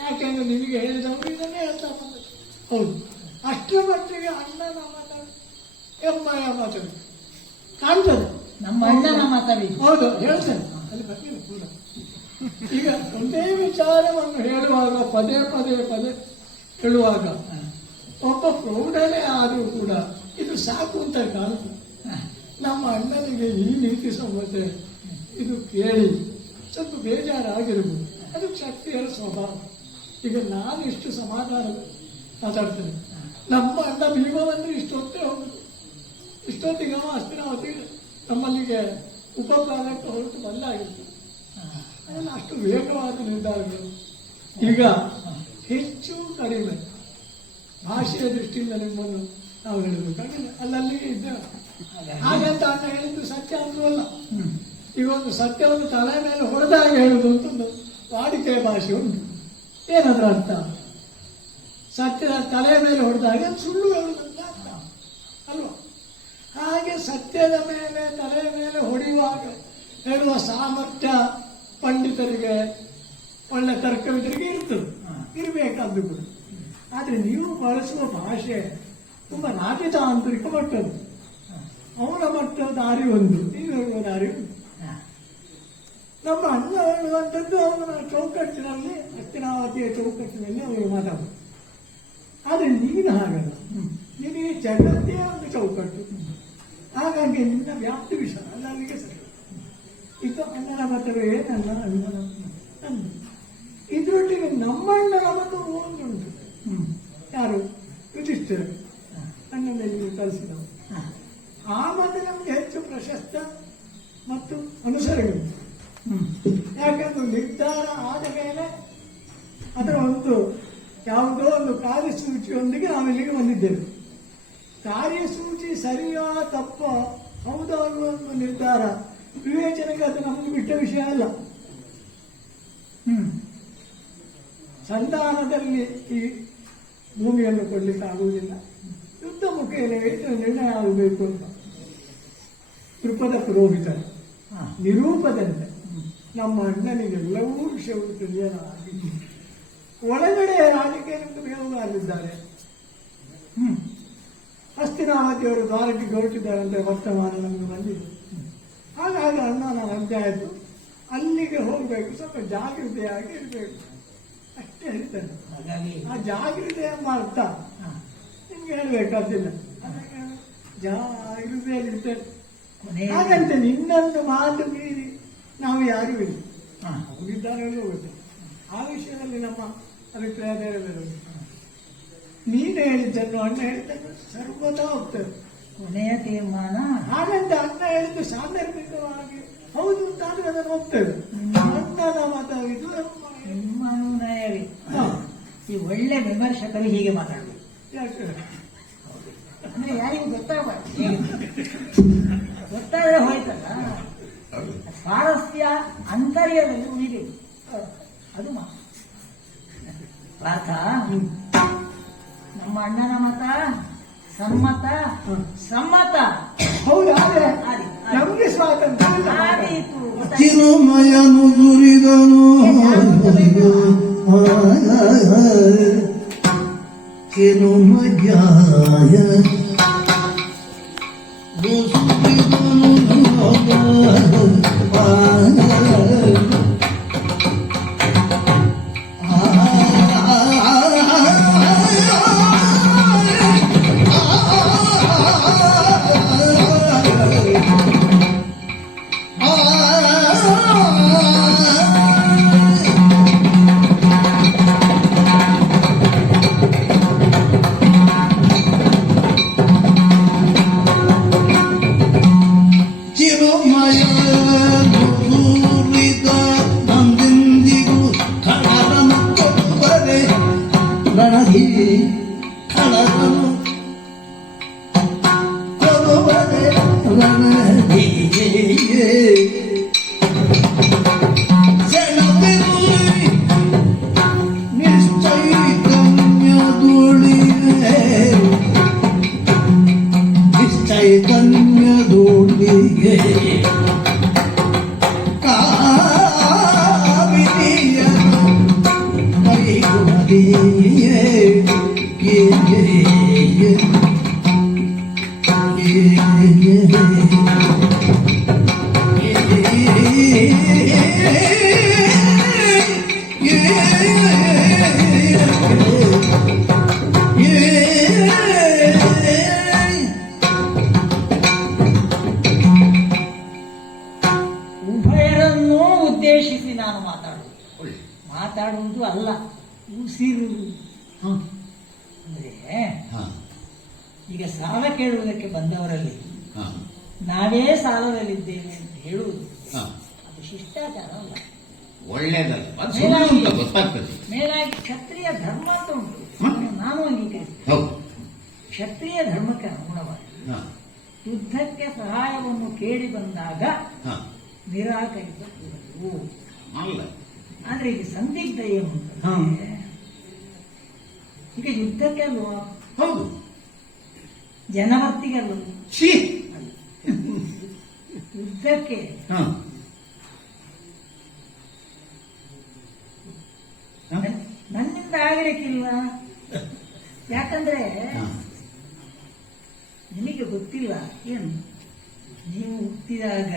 ಯಾಕೆಂದ್ರೆ ನಿಮಗೆ ಹೇಳಿದವರು ಇದನ್ನೇ ಹೇಳ್ತಾ ಬಂದ. ಹೌದು, ಅಷ್ಟರ ಮಟ್ಟಿಗೆ ಅಣ್ಣನ ಮಾತಾಡು, ಎಮ್ಮಯ ಮಾತಾಡು ಕಾಣ್ತದೆ. ನಮ್ಮ ಅಣ್ಣನ ಮಾತಾಡಿ. ಹೌದು, ಹೇಳ್ತೇನೆ. ಅಲ್ಲಿ ಬರ್ತೀನಿ ಪೂರ. ಈಗ ಒಂದೇ ವಿಚಾರವನ್ನು ಹೇಳುವಾಗ ಪದೇ ಪದೇ ಪದೇ ಹೇಳುವಾಗ ಒಬ್ಬ ಪ್ರೌಢನೇ ಆದರೂ ಕೂಡ ಇದು ಸಾಕು ಅಂತ ಕಾಣುತ್ತೆ. ನಮ್ಮ ಅಣ್ಣನಿಗೆ ಈ ನೀತಿ ಸಂಬಂಧ ಇದು ಕೇಳಿ ಸ್ವಲ್ಪ ಬೇಜಾರಾಗಿರ್ಬೋದು. ಅದು ಕ್ಷತ್ರಿಯರ ಸ್ವಭಾವ. ಈಗ ನಾನು ಇಷ್ಟು ಸಮಾಧಾನ ಮಾತಾಡ್ತೇನೆ. ನಮ್ಮ ಅಣ್ಣ ಭೀಮವಂದ್ರೆ ಇಷ್ಟೊತ್ತೇ ಹೋಗುದು. ಇಷ್ಟೊತ್ತಿಗೆ ಅಸ್ತಿನಾವತಿ ನಮ್ಮಲ್ಲಿಗೆ ಉಪಪ್ರಾಣಕ್ಕೆ ಹೊರಟು ಬಂದಾಗಿತ್ತು. ಅದೆಲ್ಲ ಅಷ್ಟು ವೇಗವಾದ ನಿರ್ಧಾರಗಳು. ಈಗ ಹೆಚ್ಚು ಕಡಿಮೆ ಭಾಷೆಯ ದೃಷ್ಟಿಯಿಂದ ನಿಮ್ಮನ್ನು ನಾವು ಹೇಳಬೇಕಾಗಿಲ್ಲ. ಅಲ್ಲಲ್ಲಿ ಇದ್ದ ಹಾಗಂತ ಅಣ್ಣ ಹೇಳಿದ್ದು ಸತ್ಯ ಅಂದ್ರೂ ಅಲ್ಲ. ಈಗ ಒಂದು ಸತ್ಯವನ್ನು ತಲೆ ಮೇಲೆ ಹೊಡೆದಾಗ ಹೇಳುವುದು ಅಂತ ಒಂದು ವಾಡಿಕೆಯ ಭಾಷೆ ಉಂಟು. ಏನದ್ರ ಅರ್ಥ? ಸತ್ಯದ ತಲೆ ಮೇಲೆ ಹೊಡೆದಾಗ ಸುಳ್ಳು ಹೇಳುವುದಂತ ಅರ್ಥ ಅಲ್ವಾ? ಹಾಗೆ ಸತ್ಯದ ಮೇಲೆ ತಲೆ ಮೇಲೆ ಹೊಡೆಯುವಾಗ ಹೇಳುವ ಸಾಮರ್ಥ್ಯ ಪಂಡಿತರಿಗೆ, ಒಳ್ಳೆ ತರ್ಕವಿದರಿಗೆ ಇರ್ತದೆ, ಇರಬೇಕಾದ್ದು ಕೂಡ. ಆದ್ರೆ ನೀವು ಬಳಸುವ ಭಾಷೆ ತುಂಬಾ ರಾಜತಾಂತ್ರಿಕ ಮಟ್ಟದ್ದು. ಅವನ ಮಟ್ಟದ ದಾರಿ ಒಂದು, ನೀವು ಹೇಳುವ ದಾರಿ ಒಂದು. ನಮ್ಮ ಅಣ್ಣ ಹೇಳುವಂಥದ್ದು ಅವನ ಚೌಕಟ್ಟಿನಲ್ಲಿ ಹತ್ತಿರಾವತಿಯ ಚೌಕಟ್ಟಿನಲ್ಲಿ ಅವರು ಮಾತಾಡೋದು. ಆದರೆ ನೀನು ಹಾಗಲ್ಲ, ನಿನಗೆ ಜಗತ್ತೇ ಒಂದು ಚೌಕಟ್ಟು. ಹಾಗಾಗಿ ನಿನ್ನ ವ್ಯಾಪ್ತಿ ವಿಷಯ ಅಲ್ಲಿಗೆ ಸರಿ. ಇದು ಅಣ್ಣನ ಮತವೇ ನನ್ನ ಅಣ್ಣನ ಅಂದು. ಇದರೊಟ್ಟಿಗೆ ನಮ್ಮಣ್ಣನ ಮತ ಒಂದುಂಟು. ಯಾರು? ಯುಧಿಷ್ಠಿರ ಅಣ್ಣನಲ್ಲಿ ಕಲಿಸಿದವು. ಆ ಮತ ನಮ್ಗೆ ಹೆಚ್ಚು ಪ್ರಶಸ್ತ ಮತ್ತು ಅನುಸರಣೆ. ಯಾಕಂದ್ರೆ ನಿರ್ಧಾರ ಆದ ಮೇಲೆ ಅದರ ಒಂದು ಯಾವುದೋ ಒಂದು ಕಾರ್ಯಸೂಚಿಯೊಂದಿಗೆ ನಾವಿಲ್ಲಿಗೆ ಬಂದಿದ್ದೇವೆ. ಕಾರ್ಯಸೂಚಿ ಸರಿಯೋ ತಪ್ಪ ಹೌದೋ ಅನ್ನುವ ಒಂದು ನಿರ್ಧಾರ ವಿವೇಚನೆಗೆ ಅದು ನಮಗೆ ಬಿಟ್ಟ ವಿಷಯ ಅಲ್ಲ. ಸಂಧಾನದಲ್ಲಿ ಈ ಭೂಮಿಯನ್ನು ಕೊಡ್ಲಿಕ್ಕೆ ಆಗುವುದಿಲ್ಲ. ಯುದ್ಧ ಮುಖೇನೆ ನಿರ್ಣಯ ಆಗಬೇಕು ಅಂತ ಕೃಪದ ಪುರೋಹಿತರು ನಿರೂಪದಂತೆ ನಮ್ಮ ಅಣ್ಣನಿಗೆಲ್ಲವೂ ವಿಷಯವು ತಿಳಿಯಲಾಗಿದೆ. ಒಳಗಡೆ ರಾಜಕೀಯಕ್ಕೆ ಬೇವುಗಾರಿದ್ದಾರೆ. ಹಸ್ತಿನಾವತಿಯವರು ದ್ವಾರಕ್ಕೆ ಹೊರಟಿದ್ದಾರೆ ಅಂತ ವರ್ತಮಾನ ನಮಗೆ ಬಂದಿದೆ. ಹಾಗಾಗಿ ಅಣ್ಣನ ರಜೆ ಆಯಿತು, ಅಲ್ಲಿಗೆ ಹೋಗಬೇಕು, ಸ್ವಲ್ಪ ಜಾಗೃತೆಯಾಗಿ ಇರಬೇಕು ಅಷ್ಟೇ ಹೇಳ್ತಾನೆ. ಆ ಜಾಗೃತೆ ಎಂಬ ಅರ್ಥ ನಿಮ್ಗೆ ಹೇಳ್ಬೇಕಾದಿಲ್ಲ. ಜಾಗೃತೆಯಲ್ಲಿರ್ತೇನೆ. ಹಾಗಂತೆ ನಿನ್ನನ್ನು ಮಾತು ಮೀರಿ ನಾವು ಯಾರೂ ಇಲ್ಲ. ಹೋಗಿದ್ದಾರೆ ಹೋಗುತ್ತೆ. ಆ ವಿಷಯದಲ್ಲಿ ನಮ್ಮ ಅಭಿಪ್ರಾಯ ಬೇರೆ ಬೇರೆ. ನೀನು ಹೇಳಿದ್ದನ್ನು ಅಣ್ಣ ಹೇಳಿದ್ದನ್ನು ಸರ್ವದಾ ಹೋಗ್ತದೆ. ಕೊನೆಯ ತೀರ್ಮಾನ ಹಾಗಂತ ಅಣ್ಣ ಹೇಳಿದ್ದು ಸಾಂದರ್ಭಿಕವಾಗಿ ಹೌದು ಅಂತಾದ್ರೆ ಅದನ್ನು ಹೋಗ್ತದೆ. ಅಣ್ಣನ ಮತ ಇದು ನಿಮ್ಮ ಅನುನಯವೇ. ಈ ಒಳ್ಳೆ ವಿಮರ್ಶಕರು ಹೀಗೆ ಮಾತಾಡಬೇಕು. ಯಾಕೆ ಅಂದ್ರೆ ಯಾರಿಗೂ ಗೊತ್ತಾಗಬಾರ್ದು. ಗೊತ್ತಾದ್ರೆ ಹೋಯ್ತಲ್ಲ, ಸ್ವಾರಸ್ಯ ಅಂತರ್ಯದಲ್ಲಿ ಉಳಿಬೇಕು. ಅದು ಮಾತು. ಪಾರ್ಥ, ನಮ್ಮ ಅಣ್ಣನ ಮತ ಸಮ್ಮತ ಸಮ್ಮತ. ಹೌದು. ಆದ್ರೆ ನಮ್ಗೆ ಸ್ವಾತಂತ್ರ್ಯ ಆದೀತು. ಚಿರುಮಯನು ದುರಿದನು ಚಿರುಮಯಾಯ ಉಭಯರನ್ನೂ ಉದ್ದೇಶಿಸಿ ನಾನು ಮಾತಾಡುವುದು ಅಲ್ಲ, ಉಸಿರು. ಅಂದ್ರೆ ಈಗ ಸಾಲ ಕೇಳುವುದಕ್ಕೆ ಬಂದವರಲ್ಲಿ ನಾವೇ ಸಾಲದಲ್ಲಿದ್ದೇವೆ ಅಂತ ಹೇಳುವುದು ಅದು ಶಿಷ್ಟಾಚಾರ ಅಲ್ಲ, ಒಳ್ಳೇದಲ್ಲ, ಗೊತ್ತಾಗ್ತದೆ. ಮೇಲಾಗಿ ಕ್ಷತ್ರಿಯ ಧರ್ಮ ಅಂತ ಉಂಟು, ನಾನು ಅಂಗೀಕರಿಸ್ತೇನೆ. ಕ್ಷತ್ರಿಯ ಧರ್ಮಕ್ಕೆ ಅನುಗುಣವಾಗಿ ಯುದ್ಧಕ್ಕೆ ಸಹಾಯವನ್ನು ಕೇಳಿ ಬಂದಾಗ ನಿರಾಕರಿಸಬಹುದು. ಆದ್ರೆ ಈಗ ಸಂದಿಗ್ಧ ಏನು ಅಂತಂದ್ರೆ, ಈಗ ಯುದ್ಧಕ್ಕೆ ಅಲ್ವಾ, ಹೌದು, ಜನವರ್ತಿಗೆ ಅಲ್ವ, ಯುದ್ಧಕ್ಕೆ ನನ್ನಿಂದ ಆಗಲಿಕ್ಕಿಲ್ಲ. ಯಾಕಂದ್ರೆ ನಿಮಗೆ ಗೊತ್ತಿಲ್ಲ ಏನು, ನೀವು ಹುಟ್ಟಿದಾಗ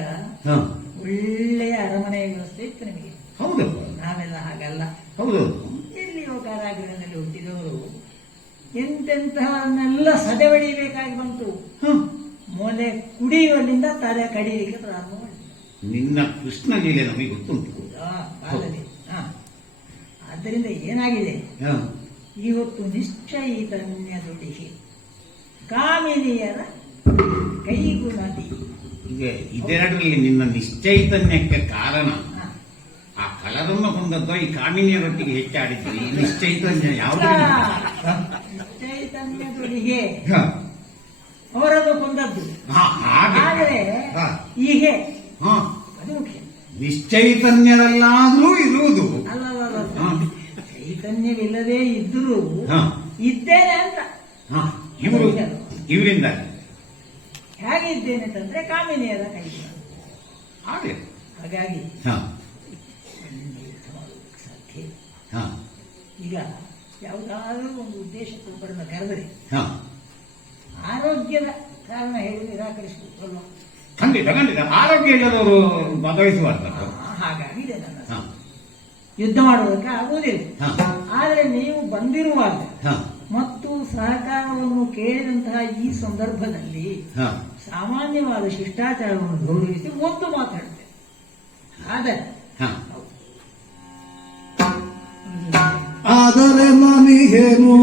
ಒಳ್ಳೆಯ ಅರಮನೆಯ ವ್ಯವಸ್ಥೆ ಇತ್ತು ನಿಮಗೆ. ಹೌದಪ್ಪ, ನಾವೆಲ್ಲ ಹಾಗಲ್ಲ. ಹೌದು. ಎಲ್ಲಿಯೋ ಕಾರಾಗೃಹದಲ್ಲಿ ಹುಟ್ಟಿದವರು ಎಂತೆಂತಹನ್ನೆಲ್ಲ ಸದೆಬಡಿಬೇಕಾಗಿ ಬಂತು. ಮೊಲೆ ಕುಡಿಯುವಲ್ಲಿಂದ ತಲೆ ಕಡಿಯಲಿಕ್ಕೆ ಪ್ರಾರಂಭ ಮಾಡಿದ. ನಿನ್ನ ಕೃಷ್ಣ ಲೀಲೆ ನಮಗೆ ಗೊತ್ತುಂಟು. ಕಾಲದಲ್ಲಿ ಆದ್ದರಿಂದ ಏನಾಗಿದೆ, ಇವತ್ತು ನಿಶ್ಚಯಿತನ್ಯದೊಡಿಗೆ ಕಾಮಿನಿಯರ ಕೈಗುಣದಿ. ಈಗ ಇದೆರಡರಲ್ಲಿ ನಿನ್ನ ನಿಶ್ಚೈತನ್ಯಕ್ಕೆ ಕಾರಣ ಆ ಕಲರನ್ನು ಹೊಂದದ್ದು ಈ ಕಾಮಿನಿಯರೊಟ್ಟಿಗೆ ಹೆಚ್ಚಾಡಿದ್ದು. ಈ ನಿಶ್ಚೈತನ್ಯ ಯಾವುದು? ನಿಶ್ಚೈತನ್ಯದೊಡಿಗೆ ಅವರನ್ನು ಕೊಂದದ್ದು. ಆದರೆ ಹೀಗೆ ಅದು ಮುಖ್ಯ. ನಿಶ್ಚೈತನ್ಯದಲ್ಲಾದ್ರೂ ಇರುವುದು ಅಲ್ಲವಲ್ಲ, ಚೈತನ್ಯವಿಲ್ಲದೆ ಇದ್ದರೂ ಇದ್ದೇನೆ ಅಂತ ಇವರಿಂದ ಹೇಗೆ ಇದ್ದೇನೆ ಅಂತಂದ್ರೆ ಕಾಮಿನಿಯರ ಕೈ. ಹಾಗಾಗಿ ಸಾಧ್ಯ. ಈಗ ಯಾವುದಾದ್ರೂ ಒಂದು ಉದ್ದೇಶಕ್ಕೊಬ್ಬರನ್ನ ಕರೆದರೆ ಆರೋಗ್ಯದ ಕಾರಣ ಹೇಳಿ ನಿರಾಕರಿಸಬೇಕು. ಖಂಡಿತ ಖಂಡಿತ. ಆರೋಗ್ಯ ಇಲ್ಲದವರು ಭಾಗವಹಿಸಬಾರ್ದು. ಹಾಗಾಗಿದೆ ನನ್ನ ಯುದ್ಧ ಮಾಡುವುದಕ್ಕೆ ಆಗುವುದಿಲ್ಲ. ಆದರೆ ನೀವು ಬಂದಿರುವಾಗ ಮತ್ತು ಸಹಕಾರವನ್ನು ಕೇಳಿದಂತಹ ಈ ಸಂದರ್ಭದಲ್ಲಿ ಸಾಮಾನ್ಯವಾದ ಶಿಷ್ಟಾಚಾರವನ್ನು ಗೌರವಿಸಿ ಒಂದು ಮಾತಾಡುತ್ತೆ. ಆದರೆ ನನಗೇನು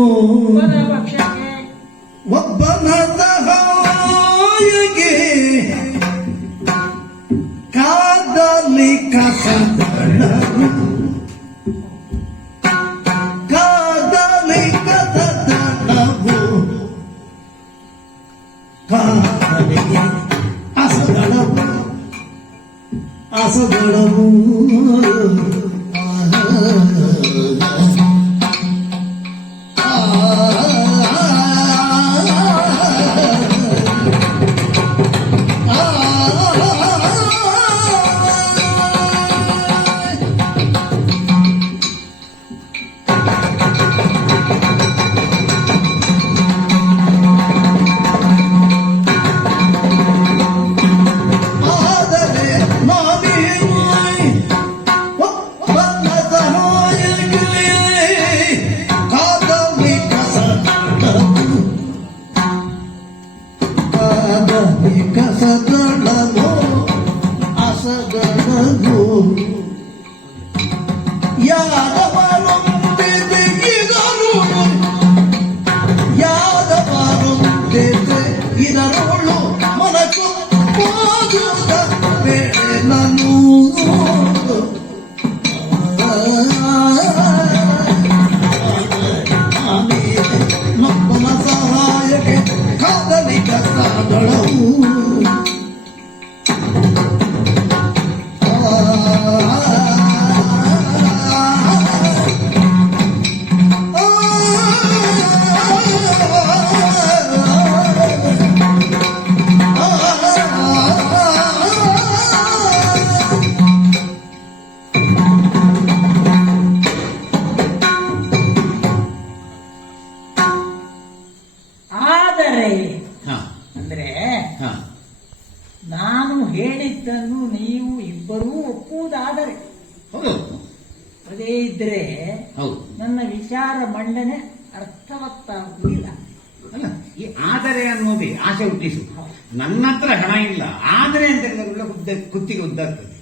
ಪಕ್ಷಕ್ಕೆ ಒಬ್ಬನ ಸಹಾಯಗೆ ಕಾದಲಿ ಕಸದಳವು ಕಾದಲಿ ಕಸದಳವು ಕಾದಲಿಗೆ ಅಸದಳವು ಅಸದಳವು ಕಸದಳನು ಅಸದಳನು ಯಾದವರೊಂದಿಗಿದರು ಇದರೊಳು ಮನಸ್ಸು ಹೋಗುತ್ತ ಬೇಡನು ನೊಬ್ಬನ ಸಹಾಯಕ್ಕೆ ಕಾದಲಿ ಕಸದಳವು ಅಂದ್ರೆ ನಾನು ಹೇಳಿದ್ದನ್ನು ನೀವು ಇಬ್ಬರೂ ಒಪ್ಪುವುದಾದರೆ, ಅದೇ ಇದ್ರೆ ನನ್ನ ವಿಚಾರ ಮಂಡನೆ ಅರ್ಥವತ್ತಾಗುವುದಿಲ್ಲ. ಅಲ್ಲ, ಈ ಆದರೆ ಅನ್ನೋದೇ ಆಸೆ ಹುಟ್ಟಿಸು. ನನ್ನ ಹತ್ರ ಹಣ ಇಲ್ಲ, ಆದರೆ ಅಂತ ಕುತ್ತಿಗೆ ಉದ್ದಾಗ್ತದೆ.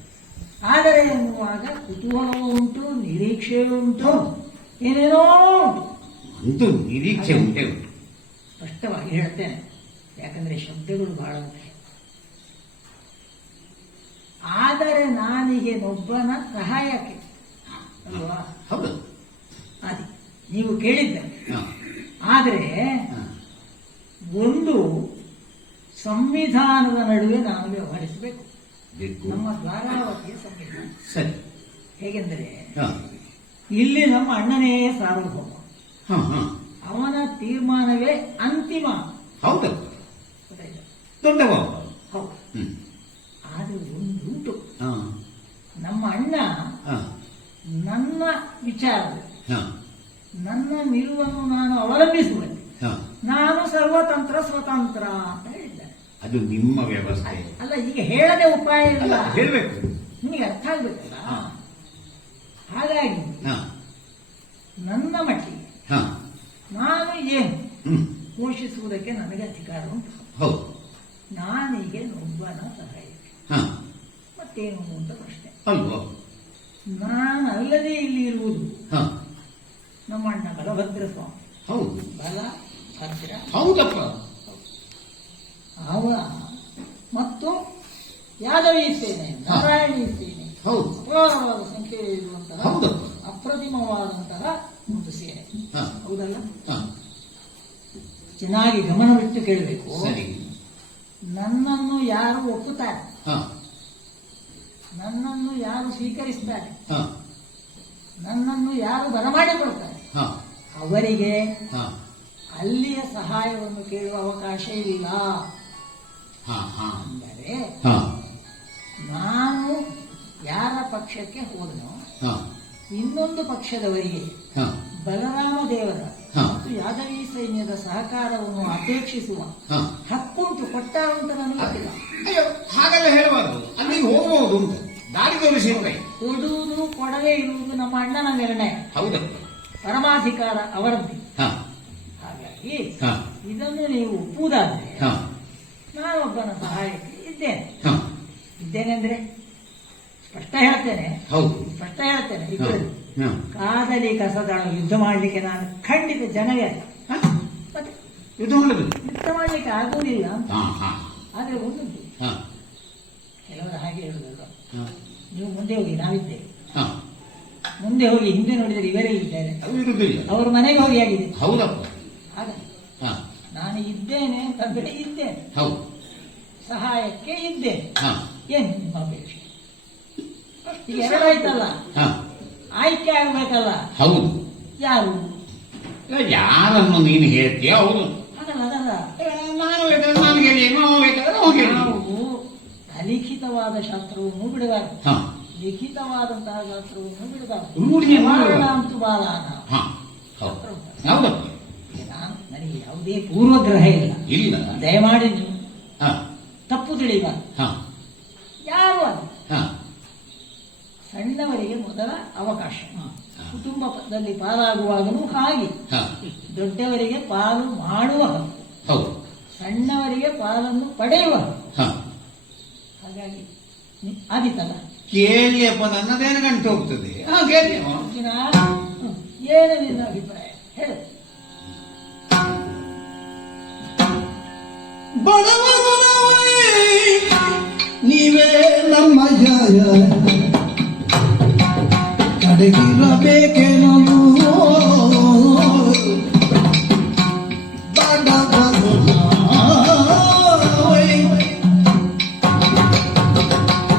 ಆದರೆ ಎನ್ನುವಾಗ ಕುತೂಹಲವೂ ಉಂಟು, ನಿರೀಕ್ಷೆಯೂ ಉಂಟು, ಏನೇನೋ ಅಂತೂ ನಿರೀಕ್ಷೆ ಉಂಟೇ ಉಂಟು. ಸ್ಪಷ್ಟವಾಗಿ ಹೇಳ್ತೇನೆ, ಯಾಕಂದ್ರೆ ಶಬ್ದಗಳು ಬಹಳ ಮುಖ್ಯ. ಆದರೆ ನಾನಿಗೆ ಒಬ್ಬನ ಸಹಾಯಕ್ಕೆ ಅಲ್ವಾ? ಹೌದು, ಅದೇ ನೀವು ಕೇಳಿದ್ದ. ಆದರೆ ಒಂದು ಸಂವಿಧಾನದ ನಡುವೆ ನಾನು ವ್ಯವಹರಿಸಬೇಕು. ನಮ್ಮ ದ್ವಾರಾವತಿಯ ಸಂವಿಧಾನ ಸರಿ. ಹೇಗೆಂದರೆ ಇಲ್ಲಿ ನಮ್ಮ ಅಣ್ಣನೇ ಸಾರ್ವಭೌಮ, ಅವನ ತೀರ್ಮಾನವೇ ಅಂತಿಮ. ಹೌದು, ದೊಡ್ಡವ. ಹೌದು. ಆದ್ರೆ ಒಂದುಂಟು, ನಮ್ಮ ಅಣ್ಣ ನನ್ನ ವಿಚಾರದಲ್ಲಿ ನನ್ನ ನಿಲುವನ್ನು ನಾನು ಅವಲಂಬಿಸುವಲ್ಲಿ ನಾನು ಸರ್ವತಂತ್ರ ಸ್ವತಂತ್ರ ಅಂತ ಹೇಳಿದ್ದಾರೆ. ಅದು ನಿಮ್ಮ ವ್ಯವಸ್ಥೆ. ಅಲ್ಲ, ಈಗ ಹೇಳದೆ ಉಪಾಯ ಇಲ್ಲ, ಅಲ್ಲ, ಹೇಳ್ಬೇಕು. ನಿಮಗೆ ಅರ್ಥ ಆಗ್ಬೇಕಲ್ಲ. ಹಾ. ಹಾಗಾಗಿ ಹಾ. ನನ್ನ ಮಟ್ಟಿಗೆ ಹಾ. ನಾನು ಏನು ಹ್ಮ್. ಪೋಷಿಸುವುದಕ್ಕೆ ನನಗೆ ಅಧಿಕಾರ ಉಂಟು. ಹೌದು. ನಾನೀಗ ಒಬ್ಬನ ಸಹಾಯಕ, ಹಾ. ಮತ್ತೇನು ಅಂತ ಪ್ರಶ್ನೆ. ಅಲ್ವೋ? ನಾನಲ್ಲದೆ ಇಲ್ಲಿ ಇರುವುದು ಹಾ. ನಮ್ಮ ಅಣ್ಣ ಬಲಭದ್ರ ಸ್ವಾಮಿ. ಹೌದು. ಬಲ ಭದ್ರ ಹೌದಪ್ಪ. ಅವರ ಮತ್ತು ಯಾದವಿ ಸೇನೆ, ನಾರಾಯಣಿ ಸೇನೆ, ಹೌದು. ಅಪಾರವಾದ ಸಂಖ್ಯೆ ಇರುವಂತಹ ಹೌದಪ್ಪ. ಅಪ್ರತಿಮವಾದಂತಹ ಒಂದು ಸೇನೆ. ಹಾ. ಹೌದಲ್ಲ? ಹಾ. ಚೆನ್ನಾಗಿ ಗಮನವಿಟ್ಟು ಕೇಳಬೇಕು. ಸರಿ. ನನ್ನನ್ನು ಯಾರು ಒಪ್ಪುತ್ತಾರೆ, ಹಾ. ನನ್ನನ್ನು ಯಾರು ಸ್ವೀಕರಿಸ್ತಾರೆ, ಹಾ. ನನ್ನನ್ನು ಯಾರು ಬರಮಾಡಿಕೊಳ್ತಾರೆ, ಹಾ. ಅವರಿಗೆ ಹಾ. ಅಲ್ಲಿಯ ಸಹಾಯವನ್ನು ಕೇಳುವ ಅವಕಾಶ ಇಲ್ಲ. ಹಾ. ಹಾ. ಅಂದರೆ ಹಾ. ನಾನು ಯಾರ ಪಕ್ಷಕ್ಕೆ ಹೋದನೋ ಹಾ. ಇನ್ನೊಂದು ಪಕ್ಷದವರಿಗೆ ಹಾ. ಬಲರಾಮ ದೇವರ ಹಾ. ಮತ್ತು ಯಾದವಿ ಸೈನ್ಯದ ಸಹಕಾರವನ್ನು ಅಪೇಕ್ಷಿಸುವ ಹಾ. ಹಕ್ಕುಂಟು, ಕೊಟ್ಟಾರು ಅಂತ ನನಗೆ ಗೊತ್ತಿಲ್ಲ. ಅಯ್ಯೋ, ಹಾಗೆಲ್ಲ ಹೇಳಬಾರ್ದು. ಅಲ್ಲಿಗೆ ಹೋಗಬಹುದು ಅಂತ ದಾರಿ ತೋರಿಸಿದ್ರೆ. ಕೊಡುವುದು ಕೊಡದೇ ಇರುವುದು ನಮ್ಮ ಅಣ್ಣನ ನಿರ್ಣಯ. ಹೌದಪ್ಪ. ಪರಮಾಧಿಕಾರ ಅವರದ್ದೇ. ಹಾ. ಹಾಗಾಗಿ ಹಾ. ಇದನ್ನು ನೀವು ಒಪ್ಪುವುದಾದ್ರೆ ಹಾ. ನಾನೊಬ್ಬನ ಸಹಾಯಕ್ಕೆ ಇದ್ದೇನೆ. ಹಾ. ಇದ್ದೇನೆಂದ್ರೆ ಸ್ಪಷ್ಟ ಹೇಳ್ತೇನೆ, ಹೌದು. ಸ್ಪಷ್ಟ ಹೇಳ್ತೇನೆ. ಹಾ. ಇಬ್ಬರು ಹಾ. ಕಾದಲಿ ಕಸದಳ ಯುದ್ಧ ಮಾಡಲಿಕ್ಕೆ ನಾನು ಖಂಡಿತ ಜನವೇ ಅಲ್ಲ. ಹಾ. ಮತ್ತೆ ಯುದ್ಧ ಮಾಡಬೇಕು. ಯುದ್ಧ ಮಾಡಲಿಕ್ಕೆ ಆಗುವುದಿಲ್ಲ ಅಂತ. ಹಾ. ಹಾ. ಆದ್ರೆ ಒಂದುಂಟು, ಹಾ. ಕೆಲವರು ಹಾಗೆ ಹೇಳುದಲ್ಲ, ಹಾ. ನೀವು ಮುಂದೆ ಹೋಗಿ ನಾವಿದ್ದೇವೆ, ಹಾ. ಮುಂದೆ ಹೋಗಿ ಹಿಂದೆ ನೋಡಿದರೆ ಇವರೇ ಇದ್ದಾರೆ, ಅದು ಇರುವುದಿಲ್ಲ. ಅವರು ಮನೆಗೆ ಹೋಗಿ ಆಗಿದೆ. ಹೌದಪ್ಪ. ಆಗ ಹಾ. ನಾನು ಇದ್ದೇನೆ ಅಂತಂದ್ರೆ ಇದ್ದೇನೆ, ಹೌದು. ಸಹಾಯಕ್ಕೆ ಇದ್ದೇನೆ. ಹಾ. ಏನು ನಿಮ್ಮ ಅಪೇಕ್ಷೆ? ಈಗ ಎರಡಾಯ್ತಲ್ಲ, ಹಾ. ಆಯ್ಕೆ ಆಗ್ಬೇಕಲ್ಲ. ಹೌದು. ಯಾರು? ಈಗ ಯಾರನ್ನು ನೀನು ಹೇಳ್ತೀಯ? ಹೌದು. ಅದಲ್ಲ ಅದಲ್ಲ, ನಾನು ಬೇಕಾದ್ರೆ ನಾನು ಹೇಳಿ, ನಾವು ಬೇಕಾದ್ರೆ ನಾವು ಹೇಳಿ. ನಾವು ಅಲಿಖಿತವಾದ ಶಾಸ್ತ್ರವನ್ನು ಬಿಡಬಾರದು, ಹಾ. ಲಿಖಿತವಾದಂತಹ ಶಾಸ್ತ್ರವನ್ನು ಬಿಡಬಾರದು. ರೂಢಿಗೆ ಅಂತೂ ಬಾಲಾನ ಹಾ. ಹೌದು. ಹೌದಪ್ಪ. ನನಗೆ ಯಾವುದೇ ಪೂರ್ವಗ್ರಹ ಇಲ್ಲ. ಇಲ್ಲ. ದಯಮಾಡಿ ನೀವು ಹಾ. ತಪ್ಪು ತಿಳಿಬಾರದು. ಹಾ. ಯಾರು ಅದು? ಹಾ. ಸಣ್ಣವರಿಗೆ ಮೊದಲ ಅವಕಾಶ, ಕುಟುಂಬದಲ್ಲಿ ಪಾಲಾಗುವಾಗಲೂ ಹಾಗೆ. ಹಾ. ದೊಡ್ಡವರಿಗೆ ಪಾಲು ಮಾಡುವ ಹಕ್ಕು, ಹೌದು. ಸಣ್ಣವರಿಗೆ ಪಾಲನ್ನು ಪಡೆಯುವ ಹಕ್ಕು. ಹಾ. ಹಾಗಾಗಿ ಆದಿತ್ತಲ್ಲ, ಕೇಳಿಯಪ್ಪ, ನನ್ನದೇನು ಗಂಟು ಹೋಗ್ತದೆ. ಹಾ, ಕೇಳಿ. ಅರ್ಜುನ, ಏನು ನಿನ್ನ ಅಭಿಪ್ರಾಯ ಹೇಳು. ಬಡವರು ನಾವೇ, ನೀವೇ ನಮ್ಮ ಜಯ, ಕಡೆಗಿರಬೇಕೇನೋ ಬಡವರು ನಾವೇ,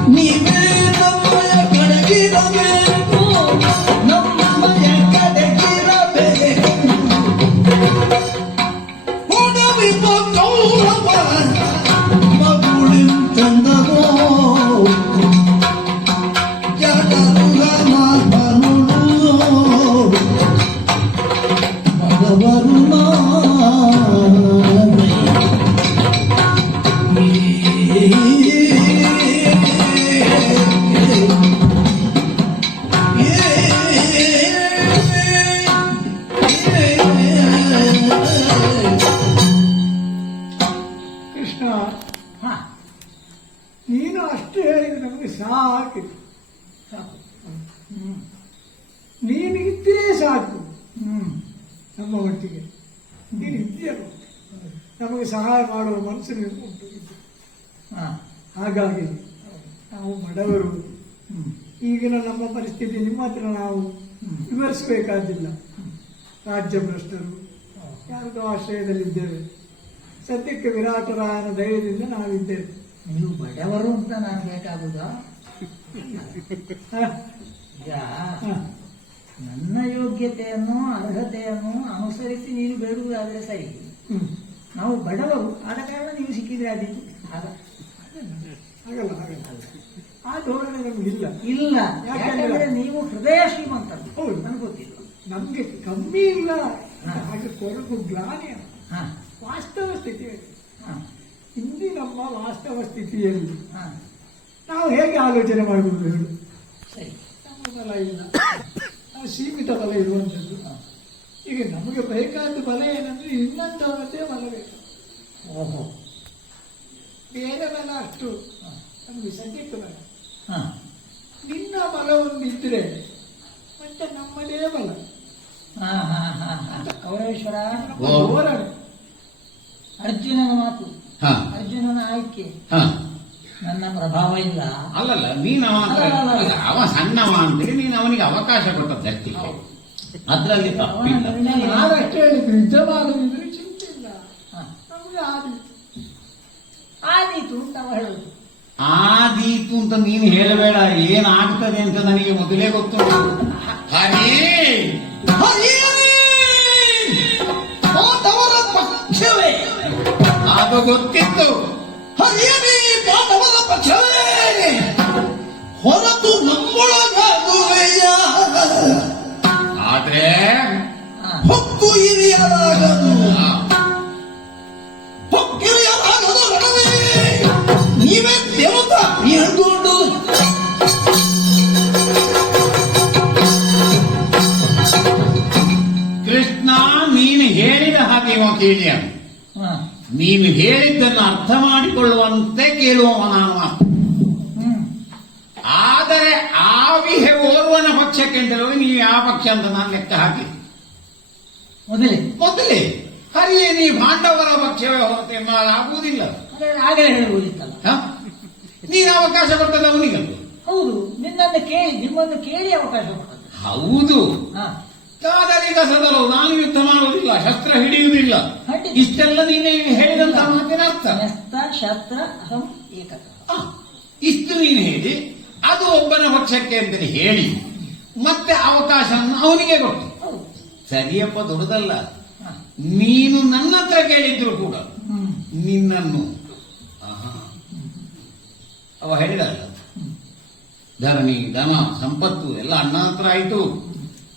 ನೀವೇ ನಮ್ಮಯ ಕಡೆಗಿರಬೇಕು, ನಮ್ಮಯ ಕಡೆಗಿರಬೇಕು. ಹೊಡವಿದ ಕೌರವ ಮಗುಳಿಂತಂದರೋ ಕೃಷ್ಣ, ಹಾ, ನೀನು ಅಷ್ಟು ಹೇಳಿದ್ರೆ ನಮಗೆ ಸಾಕಿತು. ಸಾಕು. ನೀನು ಇದ್ದೇ ಸಾಕು ಹ್ಮ್. ನಮ್ಮ ಒಟ್ಟಿಗೆ. ನೀನು ಇದ್ದೀಯಲ್ಲ, ನಮಗೆ ಸಹಾಯ ಮಾಡುವ ಮನಸ್ಸು ನಿನಗೆ ಉಂಟು. ಹಾ. ಹಾಗಾಗಿ ನಾವು ಬಡವರು, ಹ್ಮ್. ಈಗಿನ ನಮ್ಮ ಪರಿಸ್ಥಿತಿ ನಿಮ್ಮ ಹತ್ರ ನಾವು ವಿವರಿಸಬೇಕಾದಿಲ್ಲ. ರಾಜ್ಯ ಭ್ರಷ್ಟರು, ಯಾರದೋ ಆಶ್ರಯದಲ್ಲಿದ್ದೇವೆ. ಸದ್ಯಕ್ಕೆ ವಿರಾಟರಾಯನ ಧೈರ್ಯದಿಂದ ನಾವಿದ್ದೇವೆ. ನೀವು ಬಡವರು ಅಂತ ನಾನು ಬೇಕಾಗುದಾ? ಹ? ಈಗ ಹ. ನನ್ನ ಯೋಗ್ಯತೆಯನ್ನು ಅರ್ಹತೆಯನ್ನು ಅನುಸರಿಸಿ ನೀನು ಬೇಡುವುದಾದ್ರೆ ಸರಿ. ಹ್ಮ್. ನಾವು ಬಡವರು ಆದ ಕಾರಣ ನೀವು ಸಿಕ್ಕಿದ್ರೆ ಆದೀತು. ಹಾಗಲ್ಲ, ಆ ಧೋರಣೆ ನಮಗಿಲ್ಲ. ಇಲ್ಲ, ಯಾಕಂದ್ರೆ ಯಾಕಂದ್ರೆ ನೀವು ಹೃದಯ ಶ್ರೀಮಂತರು. ಹೌದು. ನನಗೆ ಗೊತ್ತಿಲ್ಲ. ನಮ್ಗೆ ಕಮ್ಮಿ ಇಲ್ಲ, ಹ. ಹಾಗೆ ಕೊರಗು ಗ್ಲಾನಿಯ ಹಾ. ವಾಸ್ತವ ಸ್ಥಿತಿ. ಹಾ. ಹಿಂದಿನ ನಮ್ಮ ವಾಸ್ತವ ಸ್ಥಿತಿಯಲ್ಲಿ ಹಾ, ನಾವು ಹೇಗೆ ಆಲೋಚನೆ ಮಾಡಬಹುದು ಹೇಳು? ಸರಿ. ನಮ್ಮ ಬಲ ಇಲ್ಲ, ನಾವು ಸೀಮಿತ ಬಲ ಇರುವಂಥದ್ದು. ಈಗ ನಮಗೆ ಬೇಕಾದ ಬಲ ಏನಂದ್ರೆ ಇನ್ನಂಥವರದ್ದೇ ಬಲ ಬೇಕು. ಓಹೋ. ಬೇರೆ ಬಲ ಅಷ್ಟು ನಮಗೆ ಸದ್ಯಕ್ಕೆ ಬಲ. ಹಾ, ನಿನ್ನ ಬಲ ಒಂದಿದ್ರೆ ಮತ್ತೆ ನಮ್ಮದೇ ಬಲ. ಹಾ, ಹಾ, ಹಾ, ಹಾ. ಕೌರವೇಶ್ವರ, ಓ. ಹೋರಾಡು. ಅರ್ಜುನನ ಮಾತು, ಹಾ ಅರ್ಜುನನ ಆಯ್ಕೆ, ಹಾ ನನ್ನ ಪ್ರಭಾವ ಇಲ್ಲ. ಅಲ್ಲಲ್ಲ ನೀನು ಅಲ್ಲ. ಅವ ಸಣ್ಣವ ಅಂತೇಳಿ ನೀನು ಅವನಿಗೆ ಅವಕಾಶ ಕೊಟ್ಟದ್ದಕ್ಕೆ ಅದ್ರಲ್ಲಿ ಅವನ ತಪ್ಪಿಲ್ಲ. ನಿರ್ಣಯ. ನಾನಷ್ಟೇ ಹೇಳಿದ್ರು, ಯುದ್ಧ ಮಾಡುವುದಿದ್ರೆ ಚಿಂತೆ ಇಲ್ಲ, ಹಾ. ನಮಗೆ ಆದಿತ್ತು. ಆದೀತು ಅಂತ ಅವ ಹೇಳುದು. ಆದೀತು ಅಂತ ನೀನು ಹೇಳಬೇಡ, ಏನಾಗ್ತದೆ ಅಂತ ನನಗೆ ಮೊದಲೇ ಗೊತ್ತುಂಟು. ಹರಿ ಹರಿಯನೇ ಪಾಂಡವರ ಪಕ್ಷವೇ, ಅದು ಗೊತ್ತಿತ್ತು. ಹರಿಯನೇ ಪಾಂಡವರ ಪಕ್ಷವೇ, ಹೊರತು ನಮ್ಮೊಳಗಾಗುವೆಯ ಆದ್ರೆ ಹಾ. ಹೊಕ್ಕು ಹಿರಿಯರಾಗದು, ಆ, ಹೊಕ್ಕಿರಿಯರಾಗದು ರಣವೇ, ನೀವೇ ದೇವತ ಎಂದುಕೊಂಡು ಕೃಷ್ಣ ನೀನು ಹೇಳಿದ ಹಾಗೆ ಇವ ಕೇಳಿಯ, ಹಾ. ನೀನು ಹೇಳಿದ್ದನ್ನು ಅರ್ಥ ಮಾಡಿಕೊಳ್ಳುವಂತೆ ಕೇಳುವವ ನಾನು. ಹ್ಮ್. ಆದರೆ ಆವಿಹೆ ಓರ್ವನ ಪಕ್ಷಕ್ಕೆ ಅಂತ ಹೇಳುವಾಗ ನೀವು ಯಾವ ಪಕ್ಷ ಅಂತ ನಾನು ಲೆಕ್ಕ ಹಾಕಿ ಮೊದಲೇ ಹರಿಯೇ ನೀ ಪಾಂಡವರ ಪಕ್ಷವೇ ಹೊರತೆ ಆಗುವುದಿಲ್ಲ. ಆಗಲೇ ಹೇಳಬಹುದಿತ್ತಲ್ಲ. ಹ? ನೀನು ಅವಕಾಶ ಕೊಟ್ಟದ್ದು ಅವನಿಗಲ್ಲ. ಹೌದು, ನಿಮ್ಮನ್ನು ಕೇಳಿ ಅವಕಾಶ ಕೊಟ್ಟದ್ದು. ಹೌದು, ಹಾ. ಆದರೆ ಈಗ ಸದಲು ನಾನು ಯುದ್ಧ ಮಾಡುವುದಿಲ್ಲ, ಶಸ್ತ್ರ ಹಿಡಿಯುವುದಿಲ್ಲ, ಖಂಡಿತ. ಇಷ್ಟೆಲ್ಲ ನೀನು ಹೇಳಿದಂತ ಮಾತಿನ ಅರ್ಥ. ನ್ಯಸ್ತ ಶಸ್ತ್ರ ಅಹಂ ಏಕತ. ಆ, ಇಷ್ಟು ನೀನು ಹೇಳಿ ಅದು ಒಬ್ಬನ ಪಕ್ಷಕ್ಕೆ ಅಂತೇಳಿ ಹೇಳಿ ಮತ್ತೆ ಅವಕಾಶವನ್ನು ಅವನಿಗೆ ಕೊಟ್ಟು ಹೌದು. ಸರಿಯಪ್ಪ, ದೊಡ್ಡದಲ್ಲ. ಹಾ. ನೀನು ನನ್ನ ಹತ್ರ ಕೇಳಿದ್ರು ಕೂಡ ಹ್ಮ್. ನಿನ್ನನ್ನು ಆಹಾ. ಅವ ಹೇಳಿದಲ್ಲ, ಧರಣಿ ಧನ ಸಂಪತ್ತು ಎಲ್ಲ ಅಣ್ಣ ಹತ್ರ ಆಯ್ತು,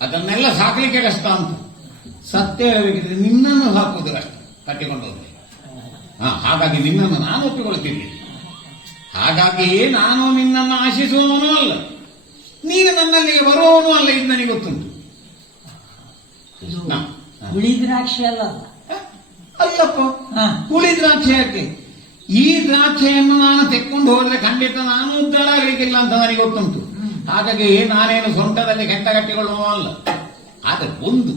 ಅದನ್ನೆಲ್ಲ ಸಾಕಲಿಕ್ಕೆ ಕಷ್ಟ ಅಂತ. ಸತ್ಯ ಹೇಳಬೇಕಿದ್ರೆ ನಿನ್ನನ್ನು ಸಾಕುವುದು ಕಷ್ಟ ಕಟ್ಟಿಕೊಂಡು ಹೋದ್ರೆ. ಹಾಗಾಗಿ ನಿನ್ನನ್ನು ನಾನು ಒಪ್ಪಿಕೊಳ್ತೀನಿ. ಹಾಗಾಗಿ ನಾನು ನಿನ್ನನ್ನು ಆಶಿಸುವವನೂ ಅಲ್ಲ, ನೀನು ನನ್ನಲ್ಲಿಗೆ ಬರುವವನೂ ಅಲ್ಲ, ಇದು ನನಗೆ ಗೊತ್ತುಂಟು. ಇದು ನಾ. ಹುಳಿ ದ್ರಾಕ್ಷಿ ಅಲ್ಲ. ಅಲ್ಲಪ್ಪ, ಹಾ. ಹುಳಿ ದ್ರಾಕ್ಷಿ ಯಾಕೆ? ಈ ದ್ರಾಕ್ಷಿಯನ್ನು ನಾನು ತೆಕ್ಕೊಂಡು ಹೋದ್ರೆ ಖಂಡಿತ ನಾನು ಉದ್ಧಾರ ಆಗಲಿಕ್ಕಿಲ್ಲ ಅಂತ ನನಗೆ ಗೊತ್ತುಂಟು. ಹಾಗಾಗಿ ನಾನೇನು ಸೊಂಟದಲ್ಲಿ ಕೆಟ್ಟ ಕಟ್ಟಿಕೊಳ್ಳುವಲ್ಲ. ಆದರೆ ಒಂದು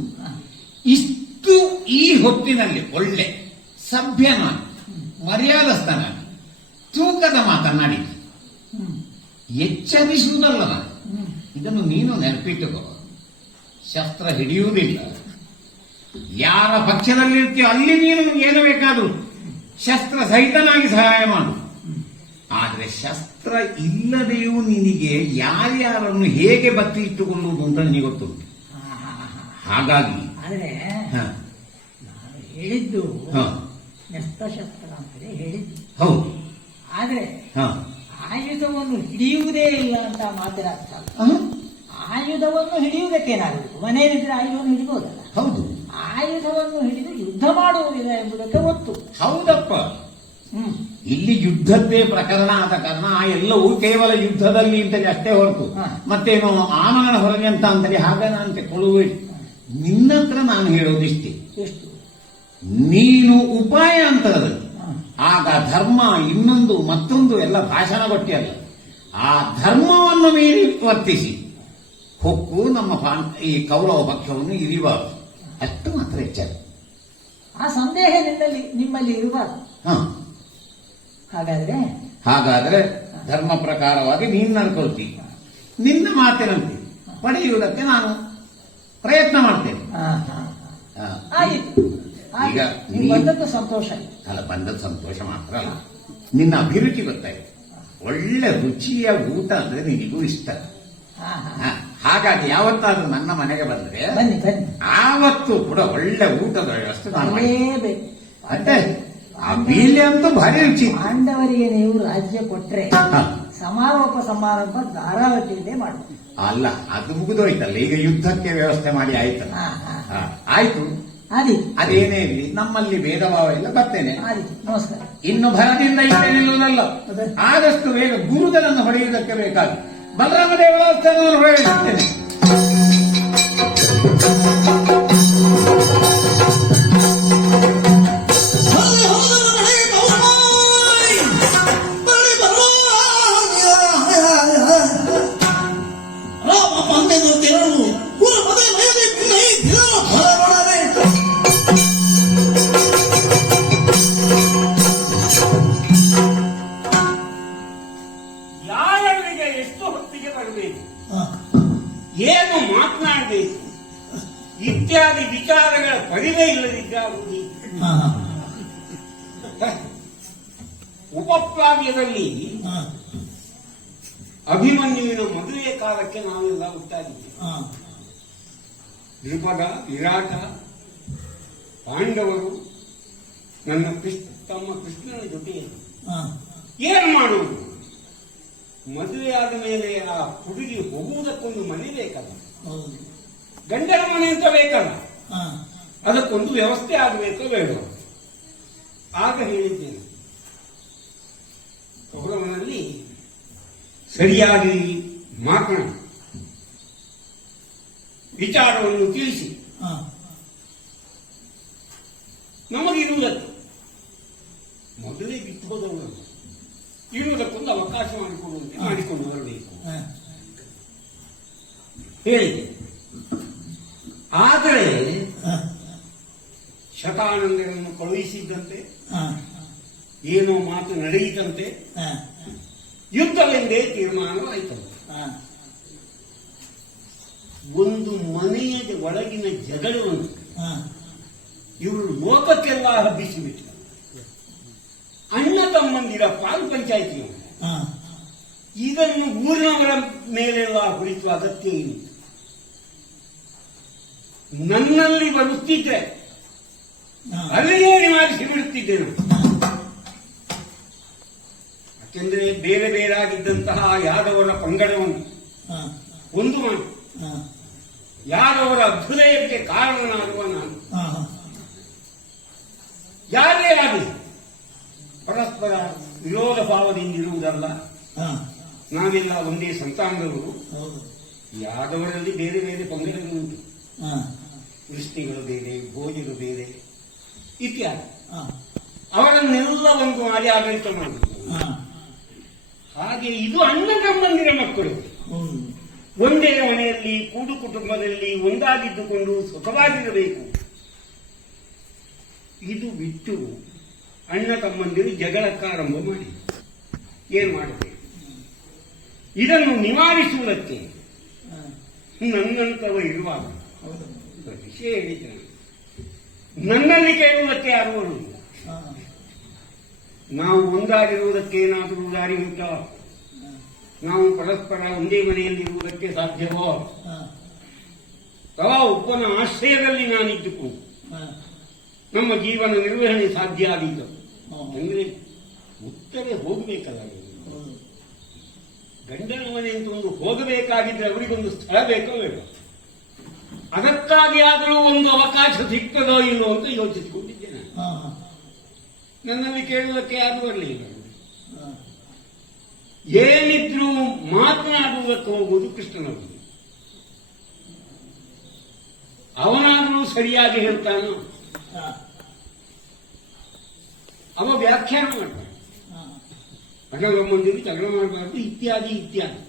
ಇಷ್ಟು ಈ ಹೊತ್ತಿನಲ್ಲಿ ಒಳ್ಳೆ ಸಭ್ಯನಾಗಿ ಮರ್ಯಾದಸ್ಥನಾಗಿ ತೂಕದ ಮಾತನಾಡಿದ್ದು ಹ್ಮ್. ಎಚ್ಚರಿಸುವುದಲ್ಲ ನಾನು. ಹ್ಮ್. ಇದನ್ನು ನೀನು ನೆನಪಿಟ್ಟುಕೋ. ಶಸ್ತ್ರ ಹಿಡಿಯುವುದಿಲ್ಲ, ಯಾರ ಪಕ್ಷದಲ್ಲಿರ್ತೀಯೋ ಅಲ್ಲಿ ನೀನು ಏನು ಬೇಕಾದರೂ ಶಸ್ತ್ರ ಸಹಿತನಾಗಿ ಸಹಾಯ ಮಾಡು. ಆದರೆ ಶಸ್ತ್ರ ಇಲ್ಲದೆಯೂ ನಿನಗೆ ಯಾರ್ಯಾರನ್ನು ಹೇಗೆ ಬತ್ತಿ ಇಟ್ಟುಕೊಳ್ಳುವುದು ಅಂತ ನನಗೆ ಗೊತ್ತುಂಟು. ಹಾಗಾಗಿ ಆದ್ರೆ ಹ, ನಾನು ಹೇಳಿದ್ದು ಹ, ನ್ಯಸ್ತಶಸ್ತ್ರ ಅಂತೇಳಿ ಹೇಳಿದ್ದು. ಹೌದು, ಆದ್ರೆ ಹ, ಆಯುಧವನ್ನು ಹಿಡಿಯುವುದೇ ಇಲ್ಲ ಅಂತ ಮಾತಿನ ಅರ್ಥ ಅಲ್ಲ. ಹ, ಆಯುಧವನ್ನು ಹಿಡಿಯುವುದಕ್ಕೇನಾಗಬೇಕು? ಮನೆಯಲ್ಲಿದ್ರೆ ಆಯುಧವನ್ನು ಹಿಡಿಬಹುದಲ್ಲ. ಹೌದು, ಆಯುಧವನ್ನು ಹಿಡಿದು ಯುದ್ಧ ಮಾಡುವುದಿಲ್ಲ ಎಂಬುದಕ್ಕೆ ಒತ್ತು. ಹೌದಪ್ಪ. ಹ್ಮ್. ಇಲ್ಲಿ ಯುದ್ಧದ್ದೇ ಪ್ರಕರಣ ಆದ ಕಾರಣ ಆ ಎಲ್ಲವೂ ಕೇವಲ ಯುದ್ಧದಲ್ಲಿ ಅಂತೇಳಿ ಅಷ್ಟೇ ಹೊರತು ಹ. ಮತ್ತೇನು ಆಮನ ಹೊರಗೆ ಅಂತ ಅಂತೇಳಿ ಹಾಗೆ ನಾನು ತೆಕ್ಕೊಳ್ಳುವೆ. ನಿನ್ನ ಹತ್ರ ನಾನು ಹೇಳೋದಿಷ್ಟೇ, ಎಷ್ಟು? ನೀನು ಉಪಾಯ ಅಂತರದಲ್ಲಿ ಹ. ಆಗ ಧರ್ಮ ಇನ್ನೊಂದು ಮತ್ತೊಂದು ಎಲ್ಲ ಭಾಷಣ ಕೊಟ್ಟಿಯಲ್ಲ, ಆ ಧರ್ಮವನ್ನು ಮೀರಿ ವರ್ತಿಸಿ ಹೊಕ್ಕು ನಮ್ಮ ಈ ಕೌರವ ಪಕ್ಷವನ್ನು ಇರಿಬಾರದು. ಅಷ್ಟು ಮಾತ್ರ ಎಚ್ಚರ. ಆ ಸಂದೇಹ ನಿಮ್ಮಲ್ಲಿ ಇರಬಾರ್ದು. ಹ, ಹಾಗಾದ್ರೆ ಧರ್ಮ ಪ್ರಕಾರವಾಗಿ ನೀನು ನಡ್ಕೊಳ್ತಿ, ನಿನ್ನ ಮಾತಿನಂತೆ ಪಡೆಯುವುದಕ್ಕೆ ನಾನು ಪ್ರಯತ್ನ ಮಾಡ್ತೇನೆ. ಹಾ, ಹಾ, ಹಾ. ಹ. ಆಯಿತು. ಈಗ ನೀವು ಬಂದದ್ದು ಸಂತೋಷ. ಅಲ್ಲ, ಬಂದದ್ದು ಸಂತೋಷ ಮಾತ್ರ ಅಲ್ಲ, ನಿನ್ನ ಅಭಿರುಚಿ ಗೊತ್ತಾಯ್ತು. ಒಳ್ಳೆ ರುಚಿಯ ಊಟ ಅಂದ್ರೆ ನಿನಗೂ ಇಷ್ಟ. ಹಾ, ಹಾ. ಹ, ಹಾಗಾಗಿ ಯಾವತ್ತಾದ್ರೂ ನನ್ನ ಮನೆಗೆ ಬಂದ್ರೆ ಬನ್ನಿ ಬನ್ನಿ. ಆವತ್ತು ಕೂಡ ಒಳ್ಳೆ ಊಟದ ವ್ಯವಸ್ಥೆ ನಾನು ಮಾಡಿ. ಬರಲೇಬೇಕು. ಮತ್ತೆ ಆ ಬೀಲೆ ಅಂತೂ ಭಾರಿ ರುಚಿ. ಪಾಂಡವರಿಗೆ ನೀವು ರಾಜ್ಯ ಕೊಟ್ರೆ ಹ. ಸಮಾರೋಪ ಸಮಾರಂಭ ಧಾರಾವತಿಯಲ್ಲೇ ಮಾಡುದು. ಅಲ್ಲ, ಅದು ಮುಗಿದೋಯ್ತಲ್ಲ, ಈಗ ಯುದ್ಧಕ್ಕೆ ವ್ಯವಸ್ಥೆ ಮಾಡಿ ಆಯ್ತಲ್ಲ. ಹಾ, ಹಾ. ಹ, ಆಯ್ತು. ಆದೀತು. ಅದೇನೇ ಇರಲಿ, ನಮ್ಮಲ್ಲಿ ಭೇದ ಭಾವ ಇಲ್ಲ, ಬರ್ತೇನೆ. ಆದೀತು. ನಮಸ್ಕಾರ. ಇನ್ನು ಭರದಿಂದ ಇಲ್ಲೇ ನಿಲ್ಲುವುದಲ್ಲ. ಅದೇ. ಆದಷ್ಟು ಬೇಗ ಗುರುಗಳನ್ನು ಹೊಡೆಯುವುದಕ್ಕೆ ಬೇಕಾಗಿ ಬಲರಾಮ ದೇವಸ್ಥಾನವನ್ನು ಹೊರಡಿಸುತ್ತೇನೆ. ಹರಿ ಹೋದನು ನಡೆ ಪೌರ್ಣಮಿ, ಬಳಿ ಬರುವ ರಾಮ ಪಂದೆದು ತೆರಳು ಪುರ ಪದೇ ಮಯದಿ ಪಿನ್ನೈ ದಿನವ ಹೊರಗೊಡರೆ. ಯಾರಿಗೆ ಎಷ್ಟು ಹೊತ್ತಿಗೆ ಬರಬೇಕು, ಹ, ಏನು ಮಾತನಾಡಬೇಕು ಇತ್ಯಾದಿ ವಿಚಾರಗಳ ಪರಿವೇ ಇಲ್ಲದಿದ್ದಾಗುವುದು. ಹ, ಉಪಪ್ಲಾವ್ಯದಲ್ಲಿ ಹ, ಅಭಿಮನ್ಯುವಿನ ಮದುವೆ ಕಾಲಕ್ಕೆ ನಾವೆಲ್ಲ ಗೊತ್ತಾಗಿದ್ದೇವೆ. ಹ, ದ್ರುಪದ, ವಿರಾಟ, ಪಾಂಡವರು ನನ್ನ ತಮ್ಮ ಕೃಷ್ಣನ ಜೊತೆಯಲ್ಲಿ ಹ, ಏನು ಮಾಡುವುದು? ಮದುವೆಯಾದ ಮೇಲೆ ಆ ಹುಡುಗಿ ಹೋಗುವುದಕ್ಕೊಂದು ಮನೆ ಬೇಕಲ್ಲ, ಹೌದು. ಗಂಡನ ಮನೆ ಅಂತ ಬೇಕಲ್ಲ, ಹ, ಅದಕ್ಕೊಂದು ವ್ಯವಸ್ಥೆ ಆಗಬೇಕೋ ಬೇಡ. ಆಗ ಹೇಳಿದ್ದೇನೆ, ಕೌರವನಲ್ಲಿ ಸರಿಯಾಗಿ ಮಾತನಾಡಿ ವಿಚಾರವನ್ನು ತಿಳಿಸಿ ಹ, ನಮಗಿರುವುದಕ್ಕೆ ಮೊದಲೇ ಬಿಟ್ಟು ಹೋದವರನ್ನು ಇರುವುದಕ್ಕೊಂದು ಅವಕಾಶ ಮಾಡಿಕೊಡುವಂತೆ ಮಾಡಿಕೊಂಡು ಬರಬೇಕು ಹ, ಹೇಳಿದೆ. ಆದರೆ ಹ, ಶತಾನಂದರನ್ನು ಕಳುಹಿಸಿದ್ದಂತೆ ಹ, ಏನೋ ಮಾತು ನಡೆಯಿತಂತೆ, ಹ, ಯುದ್ಧವೆಂದೇ ತೀರ್ಮಾನವಾಯಿತಂತೆ. ಹ, ಒಂದು ಮನೆಯ ಒಳಗಿನ ಜಗಳವನ್ನು ಹ, ಇವರು ಲೋಕಕ್ಕೆಲ್ಲ ಹಬ್ಬಿಸಿಬಿಟ್ರು. ಅಣ್ಣ ತಮ್ಮಂದಿರ ಪಾಲು ಪಂಚಾಯಿತಿ ಹ, ಇದನ್ನು ಊರಿನವರ ಮೇಲೆಲ್ಲ ಹೊರಿಸುವ ಅಗತ್ಯ ಇಲ್ಲ. ನನ್ನಲ್ಲಿ ಬರುತ್ತಿದ್ದೆ ಹ, ಅಲ್ಲಿಯೇ ನಿವಾರಿಸಿ ಬಿಡುತ್ತಿದ್ದೆನು. ಯಾಕೆಂದರೆ ಬೇರೆ ಬೇರಾಗಿದ್ದಂತಹ ಯಾದವರ ಪಂಗಡವನ್ನು ಹ, ಒಂದು ಮಾಡಿ ಹ, ಯಾದವರ ಅಭ್ಯುದಯಕ್ಕೆ ಕಾರಣನಾಗುವ ನಾನು. ಹ, ಯಾರೇ ಆಗಲಿ ಪರಸ್ಪರ ವಿರೋಧ ಭಾವದಿಂದಿರುವುದಲ್ಲ. ಹ, ನಾವೆಲ್ಲ ಒಂದೇ ಸಂತಾನದವರು. ಹೌದು. ಯಾದವರಲ್ಲಿ ಬೇರೆ ಬೇರೆ ಪಂಗಡಗಳುಂಟು. ಹ, ವೃಷ್ಟಿಗಳು ಬೇರೆ, ಭೋಜರು ಬೇರೆ ಇತ್ಯಾದಿ. ಹ, ಅವರನ್ನೆಲ್ಲ ಒಂದು ಮಾಡಿ ಆಡಳಿತ ಮಾಡುವುದು. ಹ, ಹಾಗೆ ಇದು ಅಣ್ಣ ತಮ್ಮಂದಿರ ಮಕ್ಕಳು ಹೌದು. ಒಂದೇ ಮನೆಯಲ್ಲಿ ಕೂಡು ಕುಟುಂಬದಲ್ಲಿ ಒಂದಾಗಿದ್ದುಕೊಂಡು ಸುಖವಾಗಿರಬೇಕು. ಇದು ಬಿಟ್ಟು ಅಣ್ಣ ತಮ್ಮಂದಿರು ಜಗಳಕ್ಕಾರಂಭ ಮಾಡಿ ಏನು ಮಾಡಬೇಕು? ಇದನ್ನು ನಿವಾರಿಸುವುದಕ್ಕೆ ಹ, ನನ್ನಂತವ ಇರುವಾಗ ಹೌದು. ವಿಷಯ ಹೇಳಿದ್ದೇನೆ. ನನ್ನಲ್ಲಿ ಕೇಳುವುದಕ್ಕೆ ಯಾರು ಬರುವುದಿಲ್ಲ. ಹ, ನಾವು ಒಂದಾಗಿರುವುದಕ್ಕೆ ಏನಾದರೂ ದಾರಿ ಉಂಟಾ? ನಾವು ಪರಸ್ಪರ ಒಂದೇ ಮನೆಯಲ್ಲಿರುವುದಕ್ಕೆ ಸಾಧ್ಯವೋ? ಹ, ಅಥವಾ ಒಬ್ಬನ ಆಶ್ರಯದಲ್ಲಿ ನಾನಿದ್ದುಕೊಂಡು ಹ, ನಮ್ಮ ಜೀವನ ನಿರ್ವಹಣೆ ಸಾಧ್ಯ ಆದೀತು ಹ, ಅಂದ್ರೆ ಉತ್ತರ ಹೋಗಬೇಕಲ್ಲ. ಹೌದು. ಗಂಡನ ಮನೆ ಅಂತ ಒಂದು ಹೋಗಬೇಕಾಗಿದ್ರೆ ಅವರಿಗೊಂದು ಸ್ಥಳ ಬೇಕೋ ಬೇಡ? ಅದಕ್ಕಾಗಿ ಆದರೂ ಒಂದು ಅವಕಾಶ ಸಿಗ್ತದೋ ಇಲ್ಲೋ ಅಂತ ಯೋಚಿಸಿಕೊಂಡಿದ್ದೇನೆ. ಹ, ಹ, ನನ್ನಲ್ಲಿ ಕೇಳುವುದಕ್ಕೆ ಯಾರು ಬರಲಿಲ್ಲ. ಹ, ಏನಿದ್ರೂ ಮಾತನಾಡುವುದಕ್ಕೆ ಹೋಗುವುದು ಕೃಷ್ಣನವರು. ಅವನಾದರೂ ಸರಿಯಾಗಿ ಹೇಳ್ತಾನೋ? ಹ, ಅವ ವ್ಯಾಖ್ಯಾನ ಮಾಡ್ತಾನೆ. ಹ, ಅಣ್ಣಗಮ್ಮಂದಿರು ಜಗಳ ಮಾಡಬಾರ್ದು ಇತ್ಯಾದಿ ಇತ್ಯಾದಿ.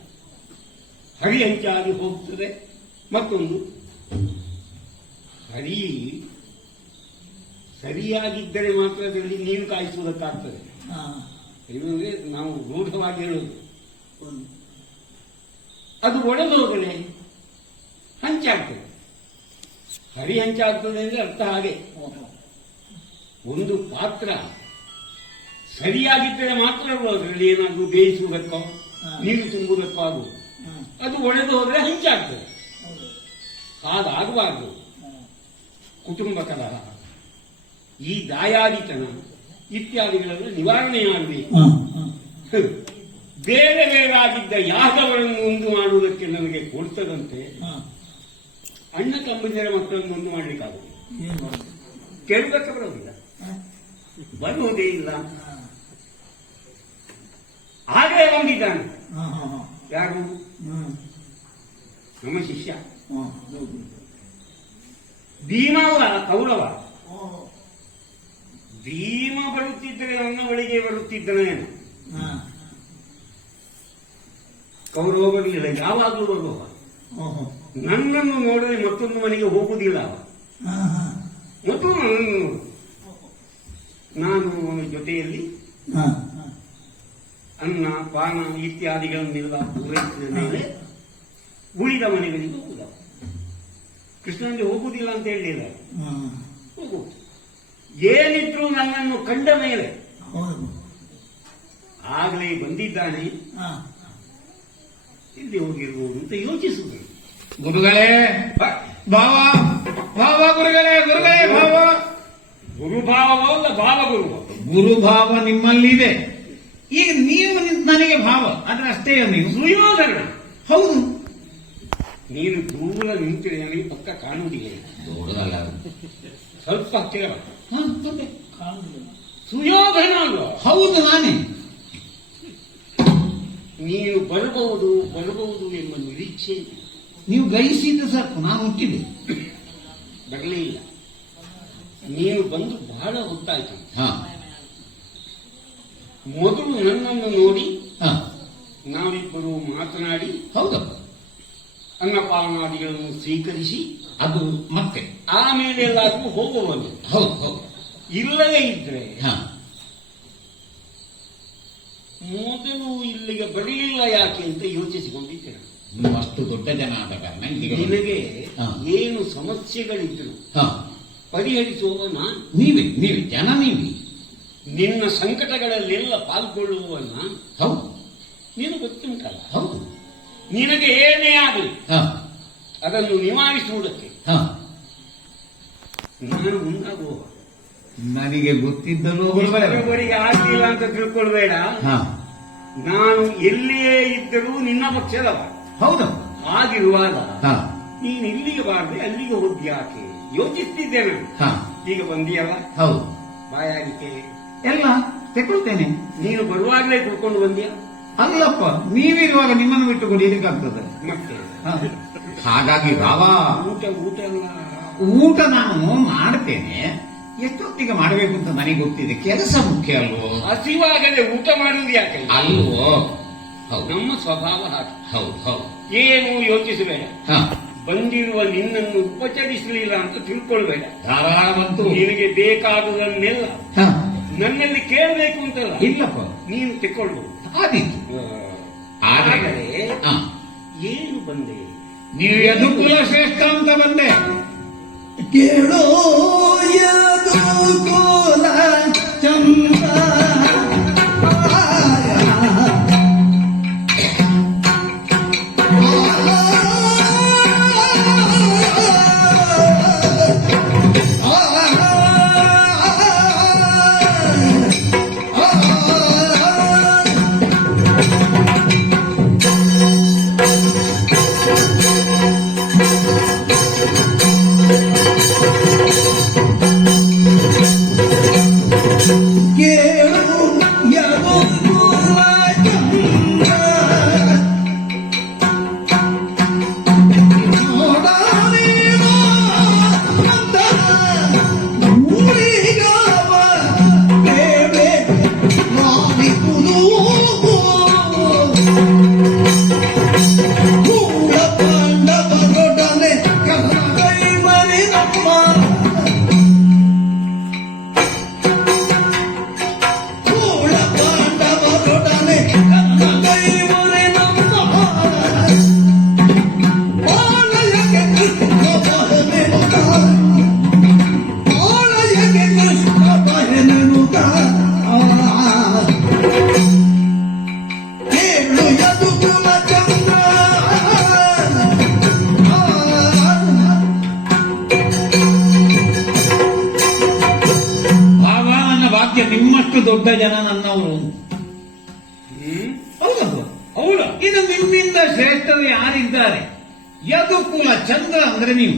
ಹರಿ ಹೆಚ್ಚಾಗಿ ಹೋಗ್ತದೆ. ಮತ್ತೊಂದು, ಹರಿ ಸರಿಯಾಗಿದ್ದರೆ ಮಾತ್ರ ಅದರಲ್ಲಿ ನೀರು ಕಾಯಿಸುವುದಕ್ಕಾಗ್ತದೆ. ಹ, ಇಲ್ಲಂದ್ರೆ ನಾವು ರೂಢವಾಗಿ ಹೇಳೋದು. ಹೌದು. ಅದು ಒಡೆದು ಹೋಗಲೇ ಹಂಚಾಗ್ತದೆ. ಹರಿ ಹಂಚಾಗ್ತದೆ ಅಂದ್ರೆ ಅರ್ಥ ಹಾಗೆ. ಓಹೋ. ಒಂದು ಪಾತ್ರ ಸರಿಯಾಗಿದ್ದರೆ ಮಾತ್ರ ಅದರಲ್ಲಿ ಏನಾದರೂ ಬೇಯಿಸುವುದಕ್ಕೋ ನೀರು ತುಂಬುವುದಕ್ಕೋ ಆಗುವುದು. ಹ, ಅದು ಒಡೆದು ಹೋದರೆ ಹಂಚಾಗ್ತದೆ. ಹೌದು. ಹಾಗಾಗಬಾರ್ದು. ಹ, ಕುಟುಂಬ ಕಲಹ, ಈ ದಾಯಾದಿತನ ಇತ್ಯಾದಿಗಳೆಲ್ಲ ನಿವಾರಣೆಯಾಗಬೇಕು. ಹ, ಹ, ಬೇರೆ ಬೇರೆ ಆಗಿದ್ದ ಯಾದವರನ್ನು ಒಂದು ಮಾಡುವುದಕ್ಕೆ ನಮಗೆ ಕೊಡ್ತದಂತೆ ಹ, ಅಣ್ಣ ತಮ್ಮಂದಿರ ಮಕ್ಕಳನ್ನು ಒಂದು ಮಾಡಲಿಕ್ಕಾಗುವುದು. ಏನ್ ಮಾಡುದು? ಕೇಳುವುದಕ್ಕೆ ಬರೋದಿಲ್ಲ. ಹ, ಬರುವುದೇ ಇಲ್ಲ. ಆಗಲೇ ಬಂದಿದ್ದಾನೆ. ಯಾರು? ನಮ್ಮ ಶಿಷ್ಯ ಭೀಮ ಅಲ್ಲ, ಕೌರವ. ಭೀಮ ಬರುತ್ತಿದ್ದರೆ ನನ್ನ ಬಳಿಗೆ ಬರುತ್ತಿದ್ದನೇನು, ಕೌರವ ಬರಲಿಲ್ಲ. ಯಾವಾಗಲೂ ಬರುವವ. ನನ್ನನ್ನು ನೋಡದೆ ಮತ್ತೊಂದು ಮನೆಗೆ ಹೋಗುವುದಿಲ್ಲ ಅವ. ಮತ್ತು ನಾನು ಅವನ ಜೊತೆಯಲ್ಲಿ ಅನ್ನ ಪಾನ ಇತ್ಯಾದಿಗಳನ್ನೆಲ್ಲ ಪೂರೈಸಿದ ಮೇಲೆ ಉಳಿದ ಮನೆಗಳಿಗೆ ಹೋಗುದ. ಕೃಷ್ಣನಿಗೆ ಹೋಗುವುದಿಲ್ಲ ಅಂತ ಹೇಳಲಿಲ್ಲ, ಹೋಗು. ಏನಿದ್ರು ನನ್ನನ್ನು ಕಂಡ ಮೇಲೆ ಆಗಲೇ ಬಂದಿದ್ದಾನೆ, ಇಲ್ಲಿ ಹೋಗಿರ್ಬೋದು ಅಂತ ಯೋಚಿಸುವುದು. ಗುರುಗಳೇ ಭಾವ, ಭಾವ ಗುರುಗಳೇ, ಗುರುಗಳೇ ಭಾವ. ಗುರುಭಾವವಲ್ಲ, ಭಾವಗುರುವ. ಗುರುಭಾವ ನಿಮ್ಮಲ್ಲಿದೆ. ಈಗ ನೀವು ನನಗೆ ಭಾವ, ಆದ್ರೆ ಅಷ್ಟೇ. ನೀವು ಸುಯೋಧನ. ಹೌದು, ನೀನು ದೂರ ನಿಂತಿದೆ, ನನಗೆ ಪಕ್ಕ ಕಾಣುವುದಿಲ್ಲ. ದೊಡ್ಡದಲ್ಲ, ಸ್ವಲ್ಪ ಹತ್ತಿರ ಬಾ. ಕಾಣುವುದಿಲ್ಲ. ಸುಯೋಧನ ಅಲ್ವಾ? ಹೌದು, ನಾನೇ. ನೀನು ಬರಬಹುದು ಬರಬಹುದು ಎಂಬ ನಿರೀಕ್ಷೆ ಇದೆ. ನೀವು ಗೈಸಿದ್ದು ಸಾಕು, ನಾನು ಹುಟ್ಟಿದೆ. ಬರಲೇ ಇಲ್ಲ. ನೀನು ಬಂದು ಬಹಳ ಹೊತ್ತಾಯ್ತು. ಹಾ, ಮೊದಲು ನನ್ನನ್ನು ನೋಡಿ ಹಾ, ನಾವಿಬ್ಬರು ಮಾತನಾಡಿ ಹೌದಪ್ಪ. ಅನ್ನಪಾಲನಾದಿಗಳನ್ನು ಸ್ವೀಕರಿಸಿ ಅದು ಮತ್ತೆ ಆಮೇಲೆ ಎಲ್ಲಾದ್ರೂ ಹೋಗುವನು. ಹೌದು, ಹೌದು. ಇಲ್ಲದೇ ಇದ್ರೆ ಹಾ, ಮೊದಲು ಇಲ್ಲಿಗೆ ಬರಲಿಲ್ಲ ಯಾಕೆ ಅಂತ ಯೋಚಿಸಿಕೊಂಡಿದ್ದೇನೆ. ನೀವು ಅಷ್ಟು ದೊಡ್ಡ ಜನ ಆದ ಕಾರಣ ಇಲ್ಲಿಗೆ ಬಂದೆ. ನಿನಗೆ ಹಾ. ಏನು ಸಮಸ್ಯೆಗಳಿದ್ರು ಹಾ, ಪರಿಹರಿಸುವ ನಾನು. ನೀವೇ ಜನ ನೀವೇ. ನಿನ್ನ ಸಂಕಟಗಳಲ್ಲೆಲ್ಲ ಪಾಲ್ಗೊಳ್ಳುವ ನಾನು. ಹೌದು, ನೀನು ಗೊತ್ತುಂಟಲ್ಲ, ಹೌದು. ನಿನಗೆ ಏನೇ ಆಗಲಿ ಹಾ, ಅದನ್ನು ನಿವಾರಿಸುವುದಕ್ಕೆ ಹಾ. ನಾನು ಮುಂದಾಗುವ. ನನಗೆ ಗೊತ್ತಿದ್ದಲು ಗುರುಗಳೇ. ಅವರಿಗೆ ಆಗಲಿಲ್ಲ ಅಂತ ತಿಳ್ಕೊಳ್ಬೇಡ. ಹಾ, ನಾನು ಎಲ್ಲಿಯೇ ಇದ್ದರೂ ನಿನ್ನ ಪಕ್ಷದವ. ಹೌದಪ್ಪ. ಆಗಿರುವಾಗ ಹಾ, ನೀನು ಇಲ್ಲಿಗೆ ಬಾರದೆ ಅಲ್ಲಿಗೆ ಹೋಗಿ ಯಾಕೆ ಯೋಚಿಸ್ತಿದ್ದೇನೆ. ಹಾ, ಈಗ ಬಂದಿಯಲ್ಲ, ಹೌದು. ಬಾಯಾರಿಕೆ ಎಲ್ಲ ತೆಕೊಳ್ತೇನೆ. ನೀನು ಬರುವಾಗಲೇ ಕುಡ್ಕೊಂಡು ಬಂದಿಯ. ಅಲ್ಲಪ್ಪ, ನೀವಿರುವಾಗ ನಿಮ್ಮನ್ನು ಬಿಟ್ಟು ಕುಡಿಯಲಿಕ್ಕಾಗ್ತದೆ. ಮತ್ತೆ ಹಾ. ಹಾಗಾಗಿ ರಾವ ಊಟ ಎಲ್ಲ ಊಟ ನಾನು ಮಾಡ್ತೇನೆ. ಎಷ್ಟೊತ್ತಿಗೆ ಮಾಡಬೇಕು ಅಂತ ನನಗೆ ಗೊತ್ತಿದೆ. ಕೆಲಸ ಮುಖ್ಯ ಅಲ್ವೋ? ಹಸಿವಾಗದೆ ಊಟ ಮಾಡುವುದು ಯಾಕೆ? ಅಲ್ವೋ? ಹೌದು, ನಮ್ಮ ಸ್ವಭಾವ ಹಾಗೆ. ಹೌದು, ಹೌದು. ಏನು ಯೋಚಿಸಬೇಡ. ಹಾ, ಬಂದಿರುವ ನಿನ್ನನ್ನು ಉಪಚರಿಸಲಿಲ್ಲ ಅಂತ ತಿಳ್ಕೊಳ್ಬೇಡ. ಧಾರಾಳ ಬಂತು. ನಿನಗೆ ಬೇಕಾದುದನ್ನೆಲ್ಲ ಹಾ, ನನ್ನಲ್ಲಿ ಕೇಳಬೇಕು ಅಂತಲ್ಲ, ಇಲ್ಲಪ್ಪ, ನೀನು ತೆಕ್ಕೊಳ್ಳು. ಆದೀತು. ಆದರೆ ಹಾ, ಏನು ಬಂದೆ? ನೀವು ಯದುಕುಲ ಶ್ರೇಷ್ಠ ಅಂತ ಬಂದೆ. ಕೇಳೋ ಯದುಕುಲ ಚಂದ್ರ ನಿಮ್ಮಷ್ಟು ದೊಡ್ಡ ಜನ ನನ್ನವರು. ಹೌದಲ್ವ? ಹೌದಾ? ಇದು ನಿಮ್ಮಿಂದ ಶ್ರೇಷ್ಠರು ಯಾರಿದ್ದಾರೆ? ಯದುಕುಲ ಚಂದ್ರ ಅಂದ್ರೆ ನೀವು.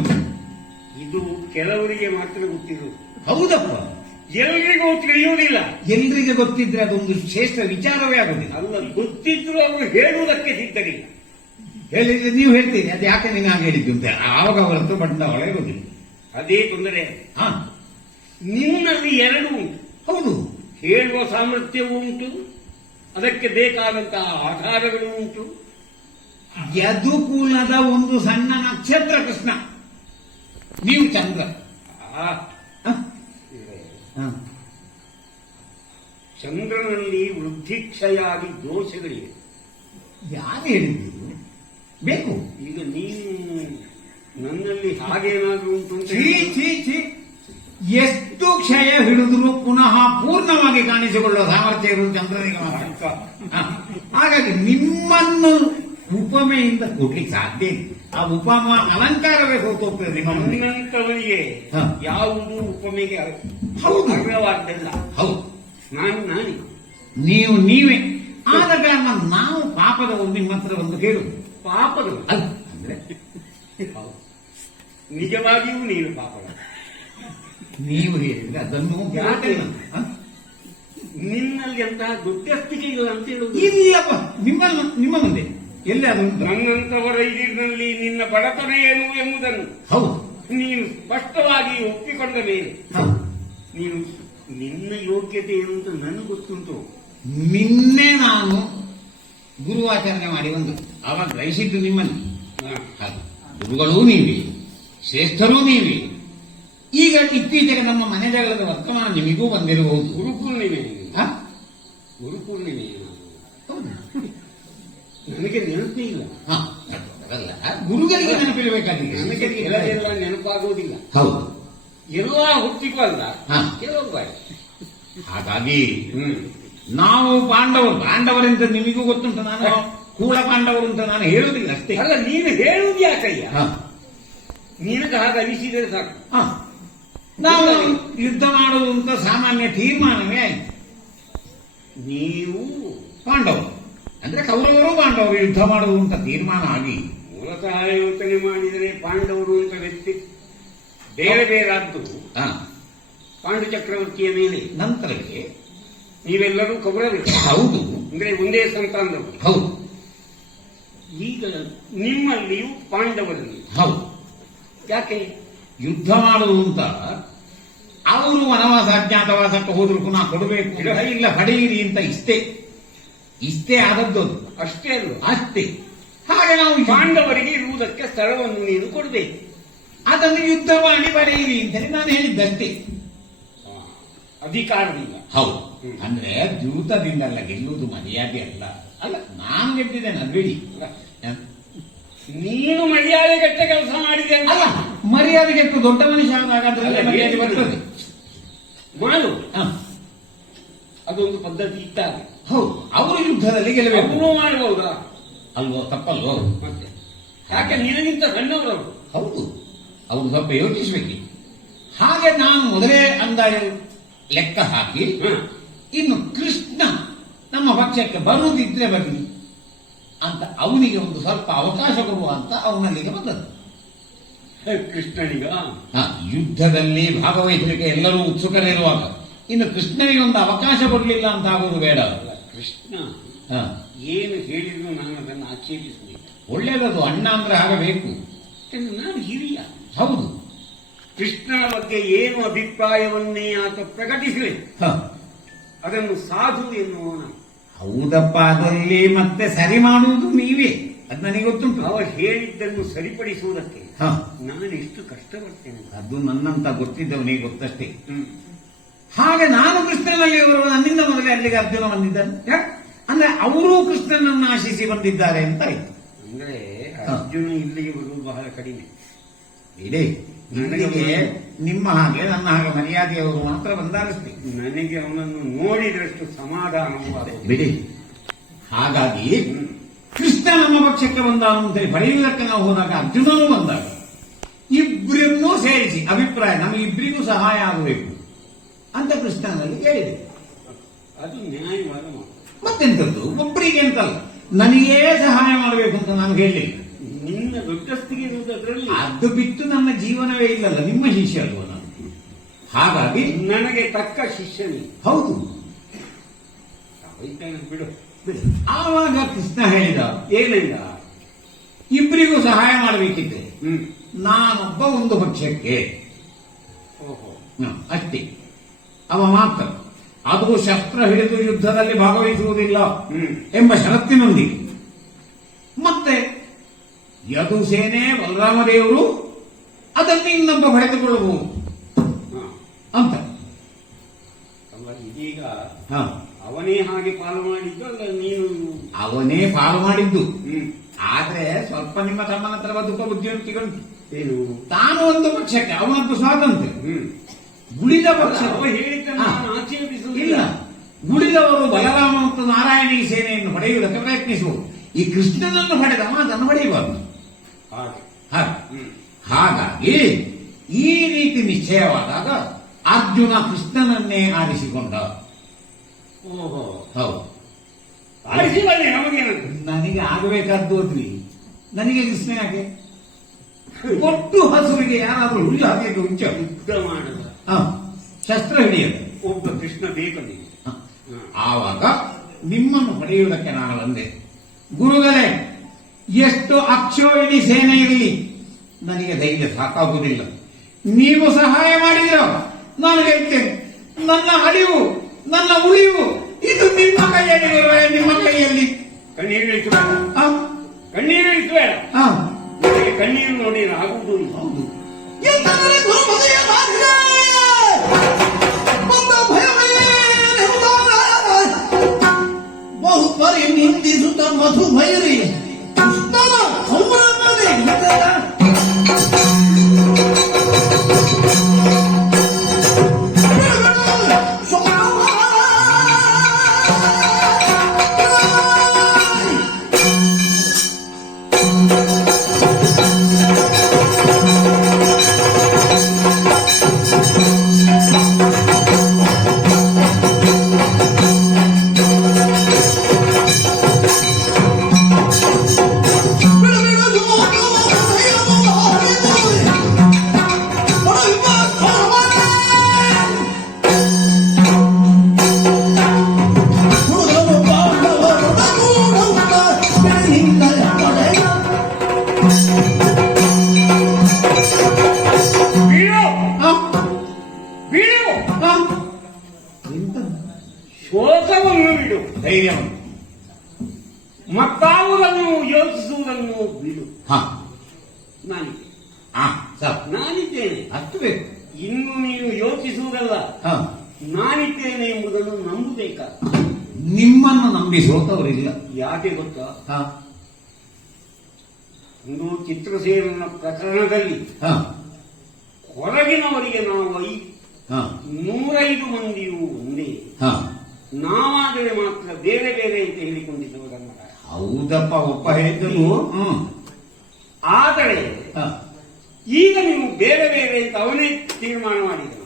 ಇದು ಕೆಲವರಿಗೆ ಮಾತ್ರ ಗೊತ್ತಿರುವುದು. ಹೌದಪ್ಪ. ಎಲ್ರಿಗೂ ತಿಳಿಯುವುದಿಲ್ಲ. ಎಲ್ರಿಗೆ ಗೊತ್ತಿದ್ರೆ ಅದೊಂದು ಶ್ರೇಷ್ಠ ವಿಚಾರವೇ ಆಗುದಿಲ್ಲ. ಅಲ್ಲ, ಗೊತ್ತಿದ್ರು ಅವರು ಹೇಳುವುದಕ್ಕೆ ಸಿದ್ಧರಿಲ್ಲ. ಹೇಳಿದ್ರೆ ನೀವು ಹೇಳ್ತೀರಿ ಅದು ಯಾಕೆ ನೀನು ಹಾಗೆ ಹೇಳಿದ್ದು ಅಂತ, ಆವಾಗ ಅವರ ಹತ್ರ ಬಂಡವಾಳ ಇರುವುದಿಲ್ಲ. ಅದೇ ತೊಂದರೆ. ಹಾ, ನಿನ್ನಲ್ಲಿ ಎರಡು ಉಂಟು. ಹೌದು, ಹೇಳುವ ಸಾಮರ್ಥ್ಯವೂ ಉಂಟು, ಅದಕ್ಕೆ ಬೇಕಾದಂತಹ ಆಧಾರಗಳು ಉಂಟು. ಯದುಕುಲದ ಒಂದು ಸಣ್ಣ ನಕ್ಷತ್ರ ಕೃಷ್ಣ, ನೀವು ಚಂದ್ರ. ಆ, ಹ? ಹ. ಚಂದ್ರನಲ್ಲಿ ವೃದ್ಧಿಕ್ಷಯಾದಿ ದೋಷಗಳಿವೆ. ಯಾರು ಹೇಳಿದ್ದು ಬೇಕು? ಈಗ ನೀನು ನನ್ನಲ್ಲಿ ಹಾಗೇನಾದ್ರೂ ಉಂಟು ಅಂತ ಛೀ ಛೀ ಛೀ, ಎಷ್ಟು ಕ್ಷಯ ಹಿಡಿದ್ರು ಪುನಃ ಪೂರ್ಣವಾಗಿ ಕಾಣಿಸಿಕೊಳ್ಳುವ ಸಾಮರ್ಥ್ಯ ಇರುವುದು ಚಂದ್ರನಿಗೆ ಮಾತ್ರ. ಹ. ಹಾಗಾಗಿ ನಿಮ್ಮನ್ನು ಉಪಮೆಯಿಂದ ಕೊಡ್ಲಿಕ್ಕೆ ಸಾಧ್ಯ ಇಲ್ಲ. ಆ ಉಪಮ ಅಲಂಕಾರವೇ ಹೋಗ್ತೋಗ್ತದೆ ನಿಮ್ಮ ಮುಂದೆ. ನನ್ನಂತವನಿಗೆ ಹ. ಯಾವುದು ಉಪಮೆಗೆ ಹೌದು. ಅರ್ಹವಾದ್ದಲ್ಲ. ಹೌದು, ನಾನೇ ನೀವು ನೀವೇ. ಆದ ಕಾರಣ ನಾವು ಪಾಪದವರು ನಿಮ್ಮ ಹತ್ರ ಒಂದು ಕೇಳುದು. ಪಾಪದವ ಅಲ್ಲ ಅಂದ್ರೆ ನಿಜವಾಗಿಯೂ ನೀನು ಪಾಪದ. ನೀವು ಹೇಳಿದ್ರೆ ಅದನ್ನು ಯಾಕೆ? ಹ? ನಿನ್ನಲ್ಲಿ ಅಂತಹ ದೊಡ್ಡಸ್ತಿಕೆ ಇಲ್ಲ ಅಂತ ಹೇಳುವುದು. ಇಲ್ಲಪ್ಪ, ನಿಮ್ಮ ಮುಂದೆ ಎಲ್ಲಿ ಅದು ಉಂಟು? ನನ್ನಂತವರ ಇದಿನಲ್ಲಿ ನಿನ್ನ ಬಡತನ ಏನು ಎಂಬುದನ್ನು ಹೌದು, ನೀನು ಸ್ಪಷ್ಟವಾಗಿ ಒಪ್ಪಿಕೊಂಡ ಮೇಲೆ ಹೌದು. ನೀನು ನಿನ್ನ ಯೋಗ್ಯತೆ ಏನು ಅಂತ ನನಗೆ ಗೊತ್ತುಂಟು. ನಿನ್ನೆ ನಾನು ಗುರುವಾಚರಣೆ ಮಾಡಿ ಬಂದು ಆವಾಗ ಗ್ರಹಿಸಿದ್ದು ನಿಮ್ಮನ್ನು. ಹಾಗೆ ಗುರುಗಳೂ ನೀವೇ, ಶ್ರೇಷ್ಠರೂ ನೀವೇ. ಈಗ ಇತ್ತೀಚೆಗೆ ನಮ್ಮ ಮನೆ ಜಗಳದ ವರ್ತಮಾನ ನಿಮಗೂ ಬಂದಿರಬಹುದು. ಗುರುಪೂರ್ಣಿಮೆ ಹ? ಗುರುಪೂರ್ಣಿಮೆ ಹೌದು. ನನಗೆ ನೆನಪೇ ಇಲ್ಲ. ಹ, ಅದಲ್ಲ, ಗುರುಗಳಿಗೆ ನೆನಪಿರಬೇಕಾಗಿದೆ. ನನಗೆ ಕೆಲವೆಲ್ಲ ನೆನಪಾಗುವುದಿಲ್ಲ. ಹೌದು. ಎಲ್ಲ ಹುಟ್ಟಿಗೂ ಅಲ್ಲ, ಹ. ಕೆಲವು ಬಾಯಿ. ಹಾಗಾಗಿ ನಾವು ಪಾಂಡವರೆಂತ ನಿಮಗೂ ಗೊತ್ತುಂಟು. ನಾನು ಕೂಡ ಪಾಂಡವರು ಅಂತ ನಾನು ಹೇಳುವುದಿಲ್ಲ ಅಷ್ಟೇ. ಅಲ್ಲ, ನೀನು ಹೇಳುವುದು ಯಾಕಯ್ಯ? ಹ. ನಿನಗೆ ಹಾಗೆ ಅನಿಸಿದರೆ ಸಾಕು. ಹ. ನಾವು ಯುದ್ಧ ಮಾಡುವುದು ಅಂತ ಸಾಮಾನ್ಯ ತೀರ್ಮಾನವೇ ಆಯ್ತು. ನೀವು ಪಾಂಡವರು ಅಂದ್ರೆ ಕೌರವರು ಪಾಂಡವರು ಯುದ್ಧ ಮಾಡುವುದು ಅಂತ ತೀರ್ಮಾನ ಆಗಿ ಮೂಲತಃ ಯೋಚನೆ ಮಾಡಿದರೆ ಪಾಂಡವರು ಅಂತ ವ್ಯಕ್ತಿ ಬೇರೆ ಬೇರಾದ್ದು. ಹ. ಪಾಂಡು ಚಕ್ರವರ್ತಿಯ ಮೇಲೆ ನಂತರಕ್ಕೆ ನೀವೆಲ್ಲರೂ ಕೌರವರೇ. ಹೌದು, ಅಂದ್ರೆ ಒಂದೇ ಸಂತಾನದವರು. ಹೌದು, ಈಗ ನಿಮ್ಮಲ್ಲಿಯೂ ಪಾಂಡವರಲ್ಲಿ ಹೌದು. ಯಾಕೆ ಯುದ್ಧ ಮಾಡುವುದು ಅಂತ ಅವರು ವನವಾಸ ಅಜ್ಞಾತವಾಸಕ್ಕೆ ಹೋದ್ರು ಪುನಃ ಕೊಡಬೇಕು, ಇಲ್ಲ ಪಡೆಯಿರಿ ಅಂತ ಇಷ್ಟೇ ಆದದ್ದು ಅದು. ಅಷ್ಟೇ ಅಲ್ವಾ? ಅಷ್ಟೇ. ಹಾಗೆ ನಾವು ಪಾಂಡವರಿಗೆ ಇರುವುದಕ್ಕೆ ಸ್ಥಳವನ್ನು ನೀನು ಕೊಡಬೇಕು. ಅದನ್ನು ಯುದ್ಧ ಮಾಡಿ ಪಡೆಯಿರಿ ಅಂತ ಹೇಳಿ ನಾನು ಹೇಳಿದ್ದಷ್ಟೇ. ಅಧಿಕಾರದಿಂದ. ಹೌದು. ಅಂದ್ರೆ ದ್ಯೂತದಿಂದಲ್ಲ ಗೆಲ್ಲುವುದು ಮರ್ಯಾದೆ ಅಲ್ಲ. ಅಲ್ಲ, ನಾನು ಗೆದ್ದಿದ್ದೇನೆ ಅದು ಬಿಡಿ. ನೀನು ಮರ್ಯಾದೆಗೆಟ್ಟ ಕೆಲಸ ಮಾಡಿದೆ ಅಲ್ಲ, ಮರ್ಯಾದೆಗೆಟ್ಟು ದೊಡ್ಡ ಮನುಷ್ಯ ಆದಾಗ ಅದರಲ್ಲೇ ಮರ್ಯಾದೆ ಬರ್ತದೆ. ಮಾಡು. ಹ. ಅದೊಂದು ಪದ್ಧತಿ ಇಟ್ಟಾಗ. ಹೌದು, ಅವರು ಯುದ್ಧದಲ್ಲಿ ಗೆಲ್ಲಬೇಕು. ಅವನು ಮಾಡಬಹುದಾ? ಅಲ್ವೋ, ತಪ್ಪಲ್ವೋ? ಮತ್ತೆ ಯಾಕೆ ನಿನಗಿಂತ ಸಣ್ಣವರವರು? ಹೌದು, ಅವರು ಸ್ವಲ್ಪ ಯೋಚಿಸಬೇಕು. ಹಾಗೆ ನಾನು ಮೊದಲೇ ಅಂದಾಜು ಲೆಕ್ಕ ಹಾಕಿ ಇನ್ನು ಕೃಷ್ಣ ನಮ್ಮ ಪಕ್ಷಕ್ಕೆ ಬರುವುದಿದ್ರೆ ಬರಲಿ ಅಂತ ಅವನಿಗೆ ಒಂದು ಸ್ವಲ್ಪ ಅವಕಾಶ ಕೊಡುವ ಅಂತ ಅವನಲ್ಲಿಗೆ ಬಂದದ್ದು. ಕೃಷ್ಣನಿಗ ಯುದ್ಧದಲ್ಲಿ ಭಾಗವಹಿಸಲಿಕ್ಕೆ ಎಲ್ಲರೂ ಉತ್ಸುಕರಿರುವಾಗ ಇನ್ನು ಕೃಷ್ಣನಿಗೆ ಒಂದು ಅವಕಾಶ ಕೊಡಲಿಲ್ಲ ಅಂತ ಆಗುವುದು ಬೇಡ. ಕೃಷ್ಣ ಹ. ಏನು ಹೇಳಿದ್ರು ನಾನು ಅದನ್ನು ಆಕ್ಷೇಪಿಸಬೇಕು. ಒಳ್ಳೆಯದದು, ಅಣ್ಣ ಅಂದ್ರೆ ಆಗಬೇಕು. ನಾನು ಹಿರಿಯ. ಹೌದು. ಕೃಷ್ಣನ ಬಗ್ಗೆ ಏನು ಅಭಿಪ್ರಾಯವನ್ನೇ ಆತ ಪ್ರಕಟಿಸಲಿ, ಹ. ಅದನ್ನು ಸಾಧು ಎನ್ನುವನ. ಹೌದಪ್ಪ, ಅದರಲ್ಲಿ ಮತ್ತೆ ಸರಿ ಮಾಡುವುದು ನೀವೇ, ಅದು ನನಗೆ ಗೊತ್ತುಂಟು. ಅವ ಹೇಳಿದ್ದನ್ನು ಸರಿಪಡಿಸುವುದಕ್ಕೆ ಹ. ನಾನು ಎಷ್ಟು ಕಷ್ಟಪಡ್ತೇನೆ. ಅದು ನನ್ನಂತ ಗೊತ್ತಿದ್ದವನಿಗೆ ಗೊತ್ತಷ್ಟೇ. ಹಾಗೆ ನಾನು ಕೃಷ್ಣನಲ್ಲಿ ನನ್ನಿಂದ ಮೊದಲೇ ಅಲ್ಲಿಗೆ ಅರ್ಜುನ ಬಂದಿದ್ದಾನೆ. ಅಂದ್ರೆ ಅವರೂ ಕೃಷ್ಣನನ್ನು ಆಶಿಸಿ ಬಂದಿದ್ದಾರೆ ಅಂತ ಆಯ್ತು. ಅಂದ್ರೆ ಅರ್ಜುನ ಇಲ್ಲಿಗೆ ಬರುವುದು ಬಹಳ ಕಡಿಮೆ. ಇಡೀ ನನಗೆ ನಿಮ್ಮ ಹಾಗೆ ನನ್ನ ಹಾಗೆ ಮರ್ಯಾದೆಯವರು ಮಾತ್ರ ಬಂದಾರಷ್ಟೇ. ನನಗೆ ಅವನನ್ನು ನೋಡಿದಷ್ಟು ಸಮಾಧಾನವಾದ ಬಿಡಿ. ಹಾಗಾಗಿ ಕೃಷ್ಣ ನಮ್ಮ ಪಕ್ಷಕ್ಕೆ ಬಂದಾನು ಅಂತೇಳಿ ಪಡೆಯುವುದಕ್ಕೆ ನಾವು ಹೋದಾಗ ಅರ್ಜುನನೂ ಬಂದಾಗ ಇಬ್ಬರನ್ನೂ ಸೇರಿಸಿ ಅಭಿಪ್ರಾಯ ನಮಗಿಬ್ಬರಿಗೂ ಸಹಾಯ ಆಗಬೇಕು ಅಂತ ಕೃಷ್ಣನಲ್ಲಿ ಹೇಳಿದೆ. ಅದು ನ್ಯಾಯವಾದ ಮಾತು. ಮತ್ತೆಂಥದ್ದು, ಒಬ್ಬರಿಗೆ ಅಂತಲ್ಲ, ನನಗೇ ಸಹಾಯ ಮಾಡಬೇಕು ಅಂತ ನಾನು ಹೇಳಲಿಲ್ಲ. ನಿನ್ನ ದೊಡ್ಡಸ್ತಿಗೆ ಇರುವುದರಲ್ಲಿ ಅದು ಬಿಟ್ಟು ನನ್ನ ಜೀವನವೇ ಇಲ್ಲಲ್ಲ, ನಿಮ್ಮ ಶಿಷ್ಯ ಅಲ್ವ ನಾನು. ಹಾಗಾಗಿ ನನಗೆ ತಕ್ಕ ಶಿಷ್ಯನಿ. ಹೌದು. ಬಿಡು. ಆವಾಗ ಕೃಷ್ಣ ಹೇಳಿದ, ಏನಿಲ್ಲ, ಇಬ್ಬರಿಗೂ ಸಹಾಯ ಮಾಡಬೇಕಿದ್ರೆ ಹ್ಮ್, ನಾನೊಬ್ಬ ಒಂದು ಪಕ್ಷಕ್ಕೆ, ಓಹೋ, ಅಷ್ಟೇ. ಅವ ಮಾತ್ರ ಅದು ಶಸ್ತ್ರ ಹಿಡಿದು ಯುದ್ಧದಲ್ಲಿ ಭಾಗವಹಿಸುವುದಿಲ್ಲ ಹ್ಮ್, ಎಂಬ ಷರತ್ತಿನೊಂದಿಗೆ. ಮತ್ತೆ ಯದು ಸೇನೆ ಬಲರಾಮದೇವರು ಅದನ್ನು ಇನ್ನೊಬ್ಬ ಪಡೆದುಕೊಳ್ಳಬಹುದು ಹಾ. ಅಂತ. ಅಲ್ಲ, ಇದೀಗ ಹ. ಅವನೇ ಹಾಗೆ ಪಾಲು ಮಾಡಿದ್ದು ಅಲ್ಲ ನೀನು? ಅವನೇ ಪಾಲು ಮಾಡಿದ್ದು. ಹ್ಮ್, ಆದ್ರೆ ಸ್ವಲ್ಪ ನಿಮ್ಮ ತಮ್ಮನ ಹತ್ರ ಬದುಕ ಬುದ್ಧಿವಂತಿಗಳು. ಏನು? ತಾನು ಒಂದು ಪಕ್ಷಕ್ಕೆ, ಅವನದ್ದು ಸ್ವಾತಂತ್ರ್ಯ. ಹ್ಮ್, ಗುಳಿದ ಪಕ್ಷ ಅವ ಹೇಳಿದ್ದನ್ನು ಹಾ. ನಾನು ಆಕ್ಷೇಪಿಸುವುದಿಲ್ಲ. ಇಲ್ಲ, ಗುಳಿದವರು ಬಲರಾಮ ಮತ್ತು ನಾರಾಯಣ ಈ ಸೇನೆಯನ್ನು ಪಡೆಯುವುದಕ್ಕೆ ಪ್ರಯತ್ನಿಸುವರು. ಈ ಕೃಷ್ಣನನ್ನು ಪಡೆದವ ಅದನ್ನು ಪಡೆಯಬಾರದು. ಹಾಗೆ. ಹಾಗೆ. ಹ್ಮ್, ಹಾಗಾಗಿ ಈ ರೀತಿ ನಿಶ್ಚಯವಾದಾಗ ಅರ್ಜುನ ಕೃಷ್ಣನನ್ನೇ ಆರಿಸಿಕೊಂಡ. ಓಹೋ, ಹೌದು. ಆರಿಸಿ ಬನ್ನಿ, ನಮಗೇನಂತ? ನನಗೆ ಆಗಬೇಕಾದ್ದು ಅದ್ವಿ, ನನಗೆ ಕೃಷ್ಣ ಯಾಕೆ? ಒಟ್ಟು ಹಸುವಿಗೆ ಯಾರಾದ್ರೂ ಹುಲ್ಲು ಹಾಕಲಿಕ್ಕೆ ಉಂಚ? ಯುದ್ಧ ಮಾಡದ ಶಸ್ತ್ರ ಹಿಡಿಯದು ಒಬ್ಬ ಕೃಷ್ಣ ಬೇಕು ನಿಮಗೆ. ಆವಾಗ ನಿಮ್ಮನ್ನು ಪಡೆಯುವುದಕ್ಕೆ ನಾನು ಬಂದೆ. ಗುರುಗಳೇ, ಎಷ್ಟು ಅಕ್ಷೋಹಿಣಿ ಸೇನೆ ಇರಲಿ ನನಗೆ ಧೈರ್ಯ ಸಾಕಾಗುವುದಿಲ್ಲ. ನೀವು ಸಹಾಯ ಮಾಡಿದಿರೋ ನಾನು ಗೆಲ್ತೇನೆ. ನನ್ನ ಅಳಿವು, ನನ್ನ ಉಳಿವು ಇದು ನಿಮ್ಮ ಕೈಯಲ್ಲಿ ಗುರುಗಳೇ, ನಿಮ್ಮ ಕೈಯಲ್ಲಿ. ಕಣ್ಣೀರು ಇಳಿಸಬೇಡ, ಆ, ಕಣ್ಣೀರು ಇಳಿಸಬೇಡ. ಆ, ನಿನಗೆ ಕಣ್ಣೀರು ನೋಡಿ ಆಗುವುದು ಇಲ್ಲ. ಹೌದು. ಎಂದರೆ ಗುರುಮದೆಯ ಬಾಧಿದೆ. ಬಂದ ಭಯವೇನೆಂಬಾರ. ಬಹುಪರಿ ನಿಂದಿಸುತ್ತ ಮಧು ಭೈರಿ ಕೃಷ್ಣನ ಸಂಭ್ರಮದೆ ಹಿಡಿದ. ಬೀಳು, ಆ, ಬೀಳು, ಆ. ಎಂತದ್ದು? ಶೋಕವನ್ನು ಬಿಡು, ಧೈರ್ಯವನ್ನು. ಮತ್ತಾವುದನ್ನು ಯೋಚಿಸುವುದನ್ನು ಬಿಡು. ಹಾ, ನಾನಿದ್ದೆ, ಸರ್, ನಾನಿದ್ದೇನೆ. ಅಷ್ಟು ಬೇಕು. ಇನ್ನು ನೀನು ಯೋಚಿಸುವುದಲ್ಲ, ಹಾ, ನಾನಿದ್ದೇನೆ ಎಂಬುದನ್ನು ನಂಬಬೇಕಾದ. ನಿಮ್ಮನ್ನು ನಂಬಿ ಸೋತವರಿಲ್ಲ. ಯಾಕೆ ಗೊತ್ತಾ? ಹಾ, ಒಂದು ಚಿತ್ರಸೇನನ ಪ್ರಕರಣದಲ್ಲಿ ಹಾ, ಹೊರಗಿನವರಿಗೆ ನಾವು ಹಾ, 105 ಮಂದಿಯೂ ಒಂದೇ, ಹಾ. ನಾವಾದರೆ ಮಾತ್ರ ಬೇರೆ ಬೇರೆ ಅಂತ ಹೇಳಿಕೊಂಡಿದ್ದವರನ್ನ. ಹೌದಪ್ಪ, ಒಪ್ಪ ಹೇಳಿದ್ದನು. ಹ್ಮ್. ಆದರೆ ಹಾ. ಈಗ ನೀವು ಬೇರೆ ಬೇರೆ ಅಂತ ಅವನೇ ತೀರ್ಮಾನ ಮಾಡಿದನು.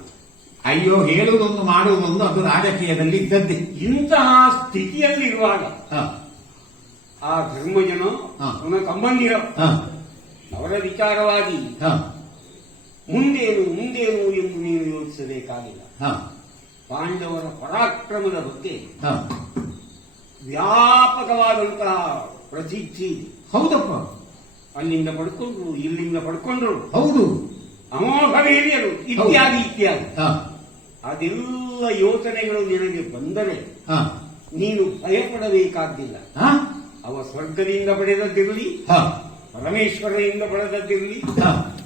ಅಯ್ಯೋ, ಹೇಳುವುದೊಂದು ಮಾಡುವುದೊಂದು, ಅದು ರಾಜಕೀಯದಲ್ಲಿ ಇದ್ದದ್ದೇ. ಇಂತಹ ಸ್ಥಿತಿಯಲ್ಲಿರುವಾಗ ಹಾ, ಆ ಧರ್ಮಜನ ಹಾ. ಅವನ ಸಂಬಂಧಿರ ಹಾ, ಅವರ ವಿಚಾರವಾಗಿ ಹಾ, ಮುಂದೇನು ಮುಂದೇನು ಎಂದು ನೀವು ಯೋಚಿಸಬೇಕಾಗಿಲ್ಲ. ಹಾ, ಪಾಂಡವರ ಪರಾಕ್ರಮದ ಬಗ್ಗೆ ಹಾ. ವ್ಯಾಪಕವಾದಂತಹ ಪ್ರಸಿದ್ಧಿ ಇದೆ. ಹೌದಪ್ಪ, ಅಲ್ಲಿಂದ ಪಡ್ಕೊಂಡ್ರು, ಇಲ್ಲಿಂದ ಪಡ್ಕೊಂಡ್ರು, ಹೌದು. ಅಮೋಘ ವೀರ್ಯರು ಇತ್ಯಾದಿ ಇತ್ಯಾದಿ. ಹಾ, ಅದೆಲ್ಲ ಯೋಚನೆಗಳು ನಿನಗೆ ಬಂದರೆ ಹಾ, ನೀನು ಭಯಪಡಬೇಕಾಗಿಲ್ಲ. ಹಾ, ಅವ ಸ್ವರ್ಗದಿಂದ ಪಡೆದದ್ದಿರಲಿ, ಹಾ, ಪರಮೇಶ್ವರನಿಂದ ಪಡೆದದ್ದಿರಲಿ, ಹಾ,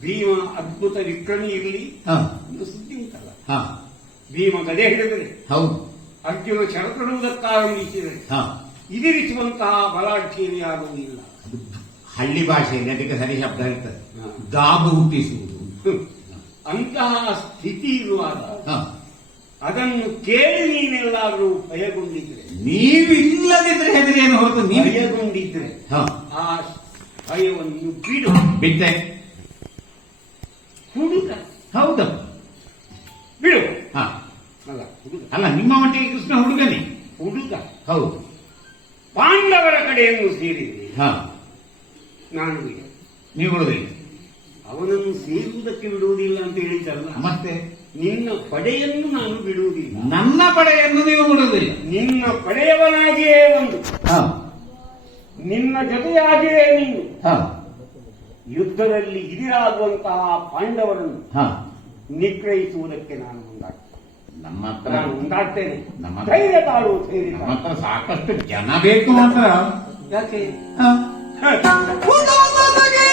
ಭೀಮ ಅದ್ಭುತ ವಿಕ್ರಮಿ ಇರಲಿ, ಹಾ, ಒಂದು ಸುದ್ದಿ ಉಂಟಲ್ಲ. ಹಾ. ಭೀಮ ಗದೆ ಹಿಡಿದರೆ, ಹೌದು. ಅರ್ಜುನ ಶರತಡುವುದಕ್ಕಾರಂಭಿಸಿದರೆ ಹಾ, ಇದಿರಿಸುವಂತಹ ಬಲಾಢ್ಯೇವಿ ಆಗುವುದಿಲ್ಲ. ಅದು ಹಳ್ಳಿ ಭಾಷೆಯಲ್ಲಿ ಅದಕ್ಕೆ ಸರಿ ಶಬ್ದ ಇರ್ತದೆ. ಹಾ. ದಾಬು ಹುಟ್ಟಿಸುವುದು. ಅಂತಹ ಸ್ಥಿತಿ ಇರುವಾಗ ಹಾ. ಅದನ್ನು ಕೇಳಿ ನೀನೆಲ್ಲಾದರೂ ಭಯಗೊಂಡಿದ್ರೆ, ನೀವಿಲ್ಲದಿದ್ರೆ ಹೆದರೇನು ಹೊರತು ನೀವು. ಭಯಗೊಂಡಿದ್ರೆ ಹಾ, ಆ ಭಯವನ್ನು ಬಿಡು. ಬಿದ್ದೆ. ಹುಡುಗ ಹೌದಪ್ಪ, ಬಿಡು. ಹಾ. ಅಲ್ಲ, ಹುಡುಗ ಅಲ್ಲ, ನಿಮ್ಮ ಮಟ್ಟಿಗೆ ಕೃಷ್ಣ ಹುಡುಗನೇ. ಹುಡುಗ ಹೌದು. ಪಾಂಡವರ ಕಡೆಯನ್ನು ಸೇರಿದೆ. ಹಾ, ನಾನು ಬಿಡು. ನೀವು ಹುಡುಗನೇ. ಅವನನ್ನು ಸೇರುವುದಕ್ಕೆ ಬಿಡುವುದಿಲ್ಲ ಅಂತ ಹೇಳಿದ್ದಲ್ಲ. ಮತ್ತೆ ನಿನ್ನ ಪಡೆಯನ್ನು ನಾನು ಬಿಡುವುದಿಲ್ಲ. ನನ್ನ ಪಡೆಯನ್ನು ನೀವು ಬಿಡುವುದಿಲ್ಲ. ನಿನ್ನ ಪಡೆಯವನಾಗಿಯೇ ಒಂದು, ಹ, ನಿನ್ನ ಜೊತೆಯಾಗಿಯೇ ನೀನು ಹ, ಯುದ್ಧದಲ್ಲಿ ಹಿರಿಯಾಗುವಂತಹ ಪಾಂಡವರನ್ನು ಹ. ನಿಗ್ರಹಿಸುವುದಕ್ಕೆ ನಾನು ಮುಂದಾಗ್ತೇನೆ. ನಮ್ಮ ಹತ್ರ ನಾನು ಮುಂದಾಗ್ತೇನೆ. ನಮ್ಮ ಧೈರ್ಯ ತಾಳು, ಧೈರ್ಯ ನಮ್ಮ ತಾಳು. ಹತ್ರ ಸಾಕಷ್ಟು ಜನ ಬೇಕು ಮಾತ್ರ. ಯಾಕೆ? ಹ. ಉದಾಹರಣೆಗೆ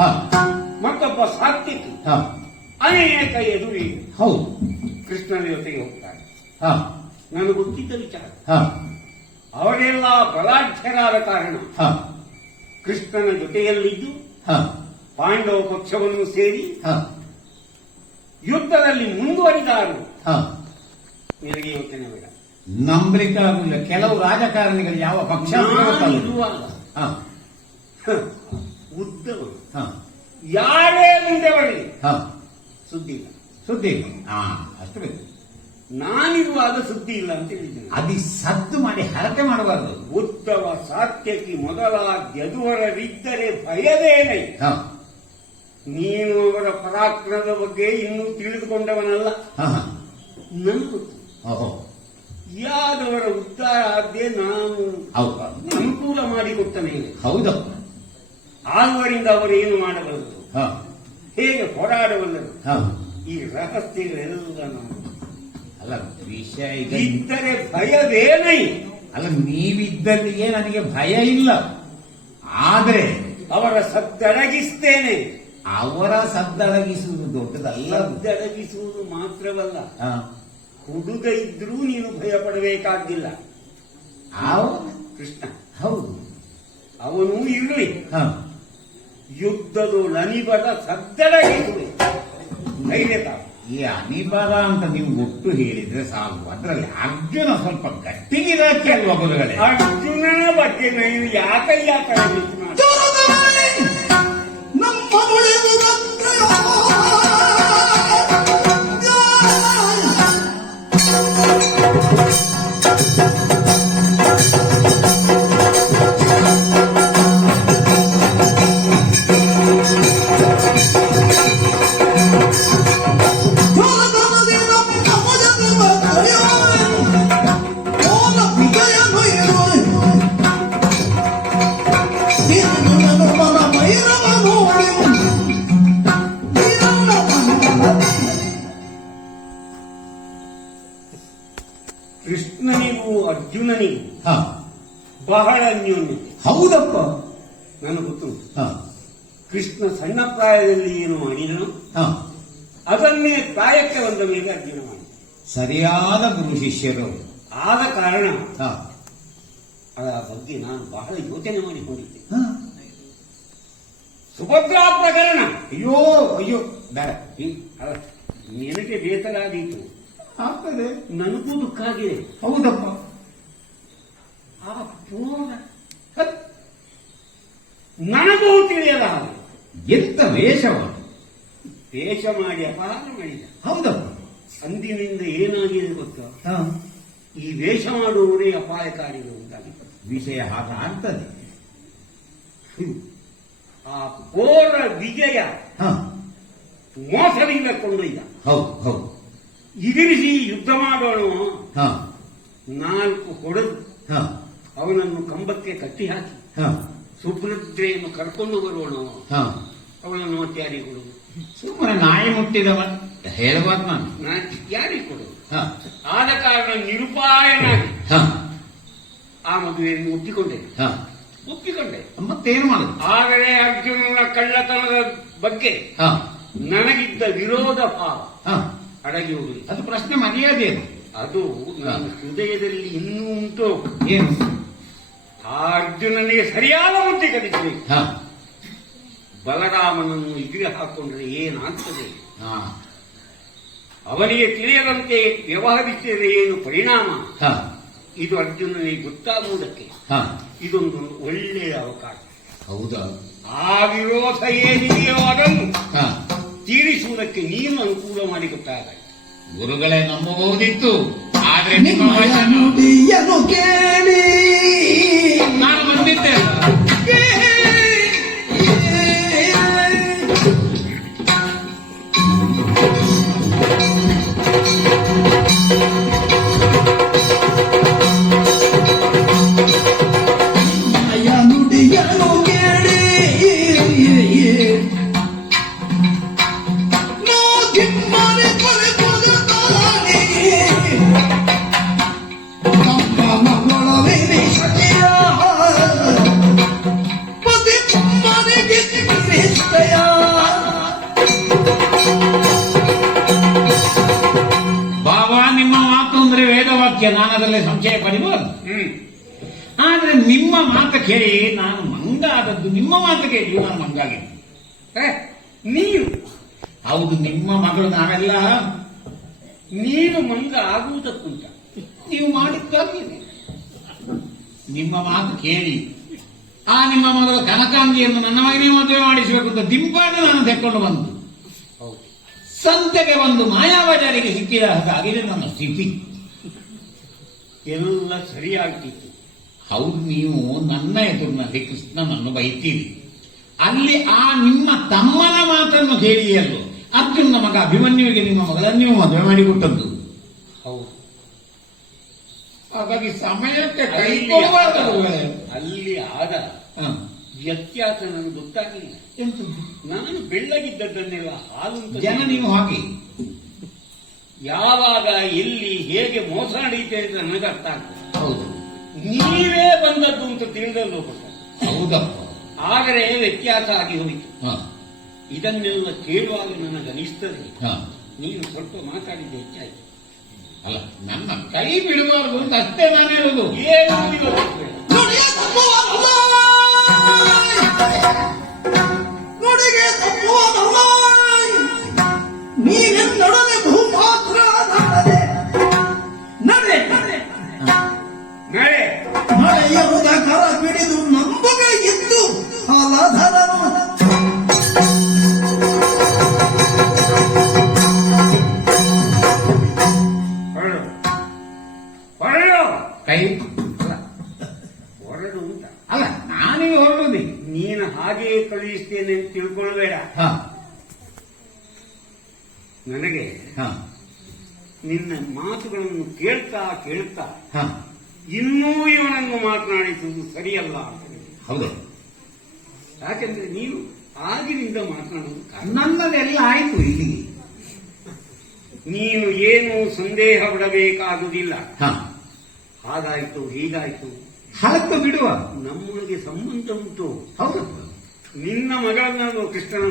ಹ, ಮತ್ತೊಬ್ಬ ಸಾತ್ವಿಕಿ ಹ. ಅನೇಕ ಎದುರಿಗೆ ಹೌದು. ಕೃಷ್ಣನ ಜೊತೆಗೆ ಹೋಗ್ತಾರೆ. ಹ, ನನಗೆ ಗೊತ್ತಿದ್ದ ವಿಚಾರ. ಹ, ಅವರೆಲ್ಲ ಬಲಾಢ್ಯರಾದ ಕಾರಣ ಹ, ಕೃಷ್ಣನ ಜೊತೆಯಲ್ಲಿದ್ದು ಹ, ಪಾಂಡವ ಪಕ್ಷವನ್ನು ಸೇರಿ ಹ, ಯುದ್ಧದಲ್ಲಿ ಮುಂದುವರಿದಾರು. ಹ. ನಿನಗೆ ಯೋಚನೆ ಬೇಡ. ನಂಬಲಿಕ್ಕಾಗಲಿಲ್ಲ. ಕೆಲವು ರಾಜಕಾರಣಿಗಳು ಯಾವ ಪಕ್ಷ ಅಂತ ಗೊತ್ತಾಗಲ್ಲ. ಇರುವಾಗ ಹ, ಉದ್ದವರು ಹ, ಯಾರೇ ಮುಂದೆ ಬರಲಿ ಹ. ಸುದ್ದಿ ಇಲ್ಲ. ಸುದ್ದಿ ಇಲ್ಲ. ಹಾ, ಅಷ್ಟು ಬೇಕು. ನಾನಿರುವಾಗ ಸುದ್ದಿ ಇಲ್ಲ ಅಂತ ಹೇಳಿದ್ದೇನೆ. ಅದಿ ಸದ್ದು ಮಾಡಿ ಹರಟೆ ಮಾಡಬಾರದು. ಉದ್ದವ ಸಾತ್ಯಕಿ ಮೊದಲಾದ ಯದುವರರಿದ್ದರೆ ಭಯವೇನೈ. ಹ, ನೀನು ಅವರ ಪರಾಕ್ರಮದ ಬಗ್ಗೆ ಇನ್ನೂ ತಿಳಿದುಕೊಂಡವನಲ್ಲ. ಹ, ಹ. ನನಗೆ ಗೊತ್ತು. ಓಹೋ, ಯಾದವರ ಉದ್ಧಾರ ಆದ್ದೇ ನಾನು ಹೌದು. ಅನುಕೂಲ ಮಾಡಿಕೊಟ್ಟನೆ. ಹೌದಪ್ಪ. ಆದುವರಿಂದ ಅವರು ಏನು ಮಾಡಬಲ್ಲರು, ಹ, ಹೇಗೆ ಹೋರಾಡಬಲ್ಲರು, ಹ. ಈ ರಹಸ್ಯಗಳೆಲ್ಲ ನಾನು ಅಲ್ಲ, ವಿಷಯ ಈಗ ಇದ್ದರೆ ಭಯವೇನೈ. ಅಲ್ಲ, ನೀವಿದ್ದಲ್ಲಿಗೆ ನನಗೆ ಭಯ ಇಲ್ಲ. ಆದ್ರೆ ಅವರ ಸದ್ದಡಗಿಸ್ತೇನೆ. ಅವರ ಸದ್ದಡಗಿಸುವುದು ದೊಡ್ಡದಲ್ಲ. ಸದ್ದಡಗಿಸುವುದು ಮಾತ್ರವಲ್ಲ, ಹ. ಹುಡುಗ ಇದ್ರೂ ನೀನು ಭಯ ಪಡಬೇಕಾಗಿಲ್ಲ. ಕೃಷ್ಣ ಹೌದು. ಅವನು ಇರಲಿ, ಹ. ಯುದ್ಧದ ಲನಿಬದ ಸದ್ದಡಗಿಸುವೆ. ಧೈರ್ಯ ತಾಳು. ಈ ಅನಿಬರ ಅಂತ ನೀವು ಒಟ್ಟು ಹೇಳಿದ್ರೆ ಸಾಕು. ಅದರಲ್ಲಿ ಅರ್ಜುನ ಸ್ವಲ್ಪ ಗಟ್ಟಿಗಿರಾಕಿ ಅಲ್ವಾ ಗುರುಗಳೇ? ಅರ್ಜುನನ ಬಗ್ಗೆ ನೀವು ಯಾಕಯ್ಯ ತರಬೇತಿ ಮಾಡಿ? ನಮ್ಮ ಒಳೆದು ಕೃಷ್ಣನಿಗೂ ಅರ್ಜುನನಿಗೂ ಹ. ಬಹಳ ಅನ್ಯೋನ್ಯತೆ. ಹೌದಪ್ಪ. ನನಗೆ ಗೊತ್ತು. ಹ, ಕೃಷ್ಣ ಸಣ್ಣ ಪ್ರಾಯದಲ್ಲಿ ಏನು ಮಾಡಿದನು ಹ. ಅದನ್ನೇ ಪ್ರಾಯಕ್ಕೆ ಬಂದ ಮೇಲೆ ಅರ್ಜುನ ಮಾಡಿದ. ಸರಿಯಾದ ಗುರು ಶಿಷ್ಯರು. ಆದ ಕಾರಣ ಹ, ಅದರ ಬಗ್ಗೆ ನಾನು ಬಹಳ ಯೋಚನೆ ಮಾಡಿಕೊಂಡಿದ್ದೆ. ಹ. ಸುಭದ್ರಾ ಪ್ರಕರಣ. ಅಯ್ಯೋ ಅಯ್ಯೋ, ಬೇಡ. ಅಲ್ಲ, ನಿನಗೆ ಬೇಸರ ಆದೀತು, ಆಗ್ತದೆ. ನನಗೂ ದುಃಖ ಆಗಿದೆ. ಹೌದಪ್ಪ. ಆ ಪೂರ್ಣ ನನಗೂ ತಿಳಿಯದ ಹಾಗೆ ಎಂತ ವೇಷವ. ವೇಷ ಮಾಡಿ ಅಪಹಾರ ಮಾಡಿದ. ಹೌದಪ್ಪ. ಅಂದಿನಿಂದ ಏನಾಗಿದೆ ಗೊತ್ತಾ? ಹ. ಈ ವೇಷ ಮಾಡುವವರೇ ಅಪಾಯಕಾರಿಗಳು ಉಂಟಾಗಿದೆ. ವಿಷಯ ಹಾಗ ಆಗ್ತದೆ. ಆ ಘೋರ ವಿಜಯ ಹ. ಮೋಸದಿಂದ ಕೊಂಡೊಯ್ದ. ಹೌದು ಹೌದು. ಇದಿರಿಸಿ ಯುದ್ಧ ಮಾಡೋಣ, ಹ, 4 ಹೊಡೆದು ಹ, ಅವನನ್ನು ಕಂಬಕ್ಕೆ ಕಟ್ಟಿ ಹಾಕಿ ಹ, ಸುಭದ್ರೆಯನ್ನು ಕರ್ಕೊಂಡು ಬರೋಣ. ಹ. ಅವಳನ್ನು ಮತ್ತೆ ಯಾರಿಗೆ ಕೊಡುವುದು? ಸುಮ್ಮನೆ ನಾಯಿ ಮುಟ್ಟಿದವ ಹೇಳಬಾರ್ದು ನಾನು. ಯಾರಿಗೆ ಕೊಡುವುದು? ಹ, ಆದ ಕಾರಣ ನಿರುಪಾಯನಾಗಿ ಹ, ಆ ಮದುವೆಯನ್ನು ಒಪ್ಪಿಕೊಂಡೆ. ಹ. ಒಪ್ಪಿಕೊಂಡೆ. ಮತ್ತೇನು ಮಾಡುದು? ಆದರೆ ಅರ್ಜುನನ ಕಳ್ಳತನದ ಬಗ್ಗೆ ಹ, ನನಗಿದ್ದ ವಿರೋಧ ಭಾವ ಹ. ಅಡಗಿ ಹೋಗಲಿಲ್ಲ. ಅದು ಪ್ರಶ್ನೆ ಮರ್ಯಾದೆ ಅದು. ಅದು ನನ್ನ ಹೃದಯದಲ್ಲಿ ಇನ್ನೂ ಉಂಟು. ಏನು? ಆ ಅರ್ಜುನನಿಗೆ ಸರಿಯಾದ ಬುದ್ಧಿ ಕಲಿಸಬೇಕು. ಹ. ಬಲರಾಮನನ್ನು ಎದುರು ಹಾಕೊಂಡ್ರೆ ಏನಾಗ್ತದೆ, ಹಾ ಅವನಿಗೆ ತಿಳಿಯದಂತೆ ವ್ಯವಹರಿಸಿದರೆ ಏನು ಪರಿಣಾಮ, ಹಾ ಇದು ಅರ್ಜುನನಿಗೆ ಗೊತ್ತಾಗುವುದಕ್ಕೆ ಹಾ ಇದೊಂದು ಒಳ್ಳೆಯ ಅವಕಾಶ. ಹೌದಾ? ಆ ವಿರೋಧ ಏನಿದೆಯೋ ಅದನ್ನು ಹಾ ತೀರಿಸುವುದಕ್ಕೆ ನೀನು ಅನುಕೂಲ ಮಾಡಿಕೊಟ್ಟಾಗ ಗುರುಗಳೇ ನಂಬಬಹುದಿತ್ತು, ಆದ್ರೆ ನಿಮ್ಮ ನಿಮ್ಮಯ ವಚನ ನುಡಿಯನ್ನು ಕೇಳಿ ನಾನು ಬಂದಿದ್ದೆ. ನಿಮ್ಮಯ ನುಡಿಯನ್ನು ಕೇಳಿ ನೋ ಜಿಮ್ಮನೆ ಕೊಲೆ ತಾನೆ ನಮ್ಮ ಮಗಳವೇ ನಿಶ್ಚಯ ಪತಿ ಮನೆಗೆ ನಿಶ್ಚಯ ಬಾಬಾ ನಿಮ್ಮ ಮಾತು ಅಂದ್ರೆ ವೇದವಾಕ್ಯ, ನಾನು ಅದರಲ್ಲಿ ಸಂಶಯ ಪಡಿಬಾರದು. ಆದ್ರೆ ನಿಮ್ಮ ಮಾತು ಕೇಳಿ ನಾನು ಮಂಗಾದದ್ದು, ನಿಮ್ಮ ಮಾತು ಕೇಳಿ ನಾನು ಮಂಗಾಗಿದ್ದು. ನೀನು ಹೌದು, ನಿಮ್ಮ ಮಗಳು ನಾವೆಲ್ಲ ನೀನು ಮಂಗ ಆಗುವುದಕ್ಕುಂಟ ನೀವು ಮಾಡಿದ್ದಾಗಿದೆ. ನಿಮ್ಮ ಮಾತು ಕೇಳಿ ಆ ನಿಮ್ಮ ಮಗಳು ಕನಕಾಂಗಿಯನ್ನು ನನ್ನ ಮಗನೇ ಮದುವೆ ಮಾಡಿಸಬೇಕು ಅಂತ ದಿಂಪಾಡು ನಾನು ತೆಕ್ಕೊಂಡು ಬಂದು ಸಂತೆಗೆ ಒಂದು ಮಾಯಾಬಜಾರಿಗೆ ಸಿಕ್ಕಿದ ಹಾಗಾಗಿದೆ ನನ್ನ ಸ್ಥಿತಿ. ಎಲ್ಲ ಸರಿಯಾಗ್ತಿತ್ತು. ಹೌದು, ನೀವು ನನ್ನ ಎದುರಿನಲ್ಲಿ ಕೃಷ್ಣನನ್ನು ಬೈತೀರಿ, ಅಲ್ಲಿ ಆ ನಿಮ್ಮ ತಮ್ಮನ ಮಾತನ್ನು ಕೇಳಿಯಲ್ಲೋ ಅರ್ಜುನ ಮಗ ಅಭಿಮನ್ಯುವಿಗೆ ನಿಮ್ಮ ಮಗಳನ್ನು ನೀವು ಮದುವೆ ಮಾಡಿಕೊಟ್ಟದ್ದು. ಹೌದು, ಹಾಗಾಗಿ ಸಮಯಕ್ಕೆ ಕೈಗೊಳ್ಳಬಾರದು ಗುರುಗಳೇ. ಅಲ್ಲಿ ಆದ ಹ. ವ್ಯತ್ಯಾಸ ನನಗೆ ಗೊತ್ತಾಗಲಿಲ್ಲ. ಎಂತದ್ದು? ನಾನು ಬೆಳ್ಳಗಿದ್ದದ್ದನ್ನೆಲ್ಲ ಹಾಲು ಅಂತ ಜನ ನೀವು ಹಾಗೆ ಯಾವಾಗ ಎಲ್ಲಿ ಹೇಗೆ ಮೋಸ ನಡೀತೆ ಅಂತ ನನಗೆ ಅರ್ಥ ಆಗ್ತದೆ. ಹೌದು, ನೀವೇ ಬಂದದ್ದು ಅಂತ ತಿಳಿದಲ್ಲೋ ಹೌದಪ್ಪ. ಆದರೆ ವ್ಯತ್ಯಾಸ ಆಗಿ ಹೋಯಿತು. ಹ, ಇದನ್ನೆಲ್ಲ ಕೇಳುವಾಗ ನನಗನಿಸ್ತದೆ ಹ. ನೀನು ಸ್ವಲ್ಪ ಮಾತಾಡಿದ್ದು ಹೆಚ್ಚಾಯ್ತು. ಅಲ್ಲ, ನನ್ನ ಕೈ ಬಿಡಬಾರದು ಅಂತ ಅಷ್ಟೇ ನಾನು ಹೇಳುದು. ಏನು ಇವತ್ತು ನುಡಿಯ ತಪ್ಪುವಲ್ಲ ನುಡಿಗೆ ತಪ್ಪುವಲ್ಲ ನೀನೆನ್ನೊಡನೆ ಬಹುಮಾತ್ರ ನಡೆ ನಡೆ ನಾಳೆ ನಡೆಯುವುದ ಕರ ಬಿಡಿದು ನಂಬುಗೆ ಇದ್ದು ಹಲಧರನು ಹೊರಡು ಹೊರಡು ಕೈ ಅಲ್ಲ, ಹೊರಡು ಅಂತ ಅಲ್ಲ ನಾನೀಗ ಹೊರಡುದಿ. ನೀನು ಹಾಗೆಯೇ ಕಳುಹಿಸ್ತೇನೆ ಅಂತ ತಿಳ್ಕೊಳ್ಬೇಡ. ಹ, ನನಗೆ ಹ, ನಿನ್ನ ಮಾತುಗಳನ್ನು ಕೇಳ್ತಾ ಕೇಳ್ತಾ ಹ. ಇನ್ನೂ ಇವನನ್ನು ಮಾತನಾಡಿಸುವುದು ಸರಿಯಲ್ಲ ಅಂತ ಹೇಳಿ. ಹೌದು, ಯಾಕೆಂದ್ರೆ ನೀನು ಆಗಿನಿಂದ ಮಾತನಾಡುವುದು ಕಾರಣ. ನನ್ನದೆಲ್ಲ ಆಯ್ತು ಇಲ್ಲಿಗೆ. ನೀನು ಏನು ಸಂದೇಹ ಬಿಡಬೇಕಾಗುವುದಿಲ್ಲ. ಹ, ಹಾಗಾಯ್ತು ಹೀಗಾಯ್ತು, ಹಳತ್ತು ಬಿಡುವ. ನಮ್ಮೊಳಗೆ ಸಂಬಂಧ ಉಂಟು. ಹೌದು, ನಿನ್ನ ಮಗಳನ್ನು ಕೃಷ್ಣನ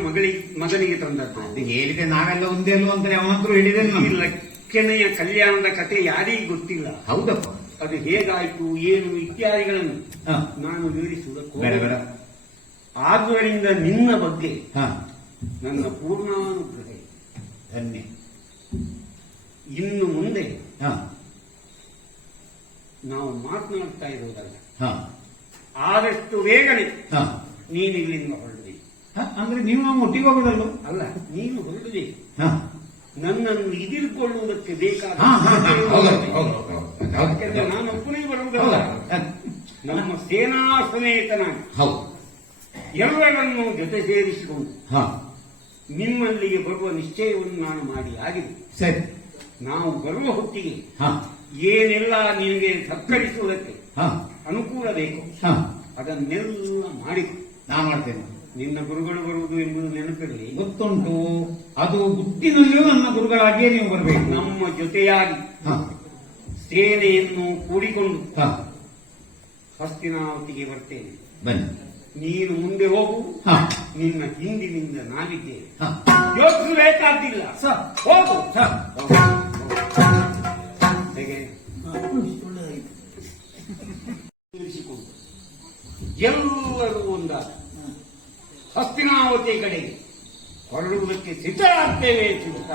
ಮಗನಿಗೆ ತಂದದ್ದು. ಅದು ಹೇಳಿದೆ ನಾವೆಲ್ಲ ಒಂದೇ ಅಲ್ವ ಅಂದ್ರೆ ಅವನಂತರೂ ಹೇಳಿದೆ. ಈ ಲಕ್ಕನೆಯ ಕಲ್ಯಾಣದ ಕಥೆ ಯಾರಿಗೂ ಗೊತ್ತಿಲ್ಲ. ಹೌದಪ್ಪ. ಅದು ಹೇಗಾಯ್ತು ಏನು ಇತ್ಯಾದಿಗಳನ್ನು ಹ, ನಾನು ವಿವರಿಸುವುದಕ್ಕೂ ಬೇಡ ಬೇಡ. ಆದ್ದರಿಂದ ನಿನ್ನ ಬಗ್ಗೆ ಹ, ನನ್ನ ಪೂರ್ಣಾನುಗ್ರಹ. ಧನ್ಯ. ಇನ್ನು ಮುಂದೆ ಹ, ನಾವು ಮಾತನಾಡ್ತಾ ಇರೋದಲ್ಲ, ಹ, ಆದಷ್ಟು ಬೇಗನೆ ಹ. ನೀನು ಇಲ್ಲಿಂದ ಹೊರಡಬೇಕು. ಹ, ಅಂದ್ರೆ ನೀವು ನಾವು ಒಟ್ಟಿಗೆ ಹೋಗುದಲ್ವ? ಅಲ್ಲ, ನೀನು ಹೊರಡಬೇಕು. ಹ, ನನ್ನನ್ನು ಇದಿರ್ಕೊಳ್ಳುವುದಕ್ಕೆ ಬೇಕಾದ ಹ, ಹ, ಹ. ಹೌದು, ಹೌದು, ಹೌದು, ಹೌದು. ಯಾಕೆಂದ್ರೆ ನಾನು ಒಬ್ಬನೇ ಬರುವುದಲ್ಲ, ನಮ್ಮ ಸೇನಾ ಸಮೇತನಾಗಿ ಹೌದು. ಎಲ್ಲರನ್ನೂ ಜೊತೆ ಸೇರಿಸಿಕೊಂಡು ಹ, ನಿಮ್ಮಲ್ಲಿಗೆ ಬರುವ ನಿಶ್ಚಯವನ್ನು ನಾನು ಮಾಡಿ ಆಗಿದೆ. ಸರಿ. ನಾವು ಬರುವ ಹೊತ್ತಿಗೆ ಹ, ಏನೆಲ್ಲ ನಿನಗೆ ಸತ್ಕರಿಸುವುದಕ್ಕೆ ಹ, ಅನುಕೂಲ ಬೇಕು ಹ. ಅದನ್ನೆಲ್ಲ ಮಾಡಿ ನಾ ಮಾಡ್ತೇನೆ. ನಿನ್ನ ಗುರುಗಳು ಬರುವುದು ಎಂಬುದು ನೆನಪಿರಲಿ. ಗೊತ್ತುಂಟು, ಅದು ಬುದ್ಧಿನಲ್ಲಿಯೂ ನನ್ನ ಗುರುಗಳಾಗಿಯೇ ನೀವು ಬರಬೇಕು. ನಮ್ಮ ಜೊತೆಯಾಗಿ ಹ, ಸೇನೆಯನ್ನು ಕೂಡಿಕೊಂಡು ಹ. ಹಸ್ತಿನಾವತಿಗೆ ಬರ್ತೇನೆ. ಬನ್ನಿ. ನೀನು ಮುಂದೆ ಹೋಗು, ಹ, ನಿನ್ನ ಹಿಂದಿನಿಂದ ನಾವಿದ್ದೇವೆ. ಹ. ಯೋಚಿಸಬೇಕಾದಿಲ್ಲ. ಸ. ಹೋಗು. ಹ. ಹೇಗೆ ಒಳ್ಳೆದಾಗಿತ್ತು. ಇರಿಸಿಕೊಂಡು ಎಲ್ಲರೂ ಒಂದಾದ ಹಸ್ತಿನಾವತಿ ಕಡೆಗೆ ಹೊರಡುವುದಕ್ಕೆ ಸಿದ್ಧರಾಗ್ತೇವೆ ಚಿಂತ.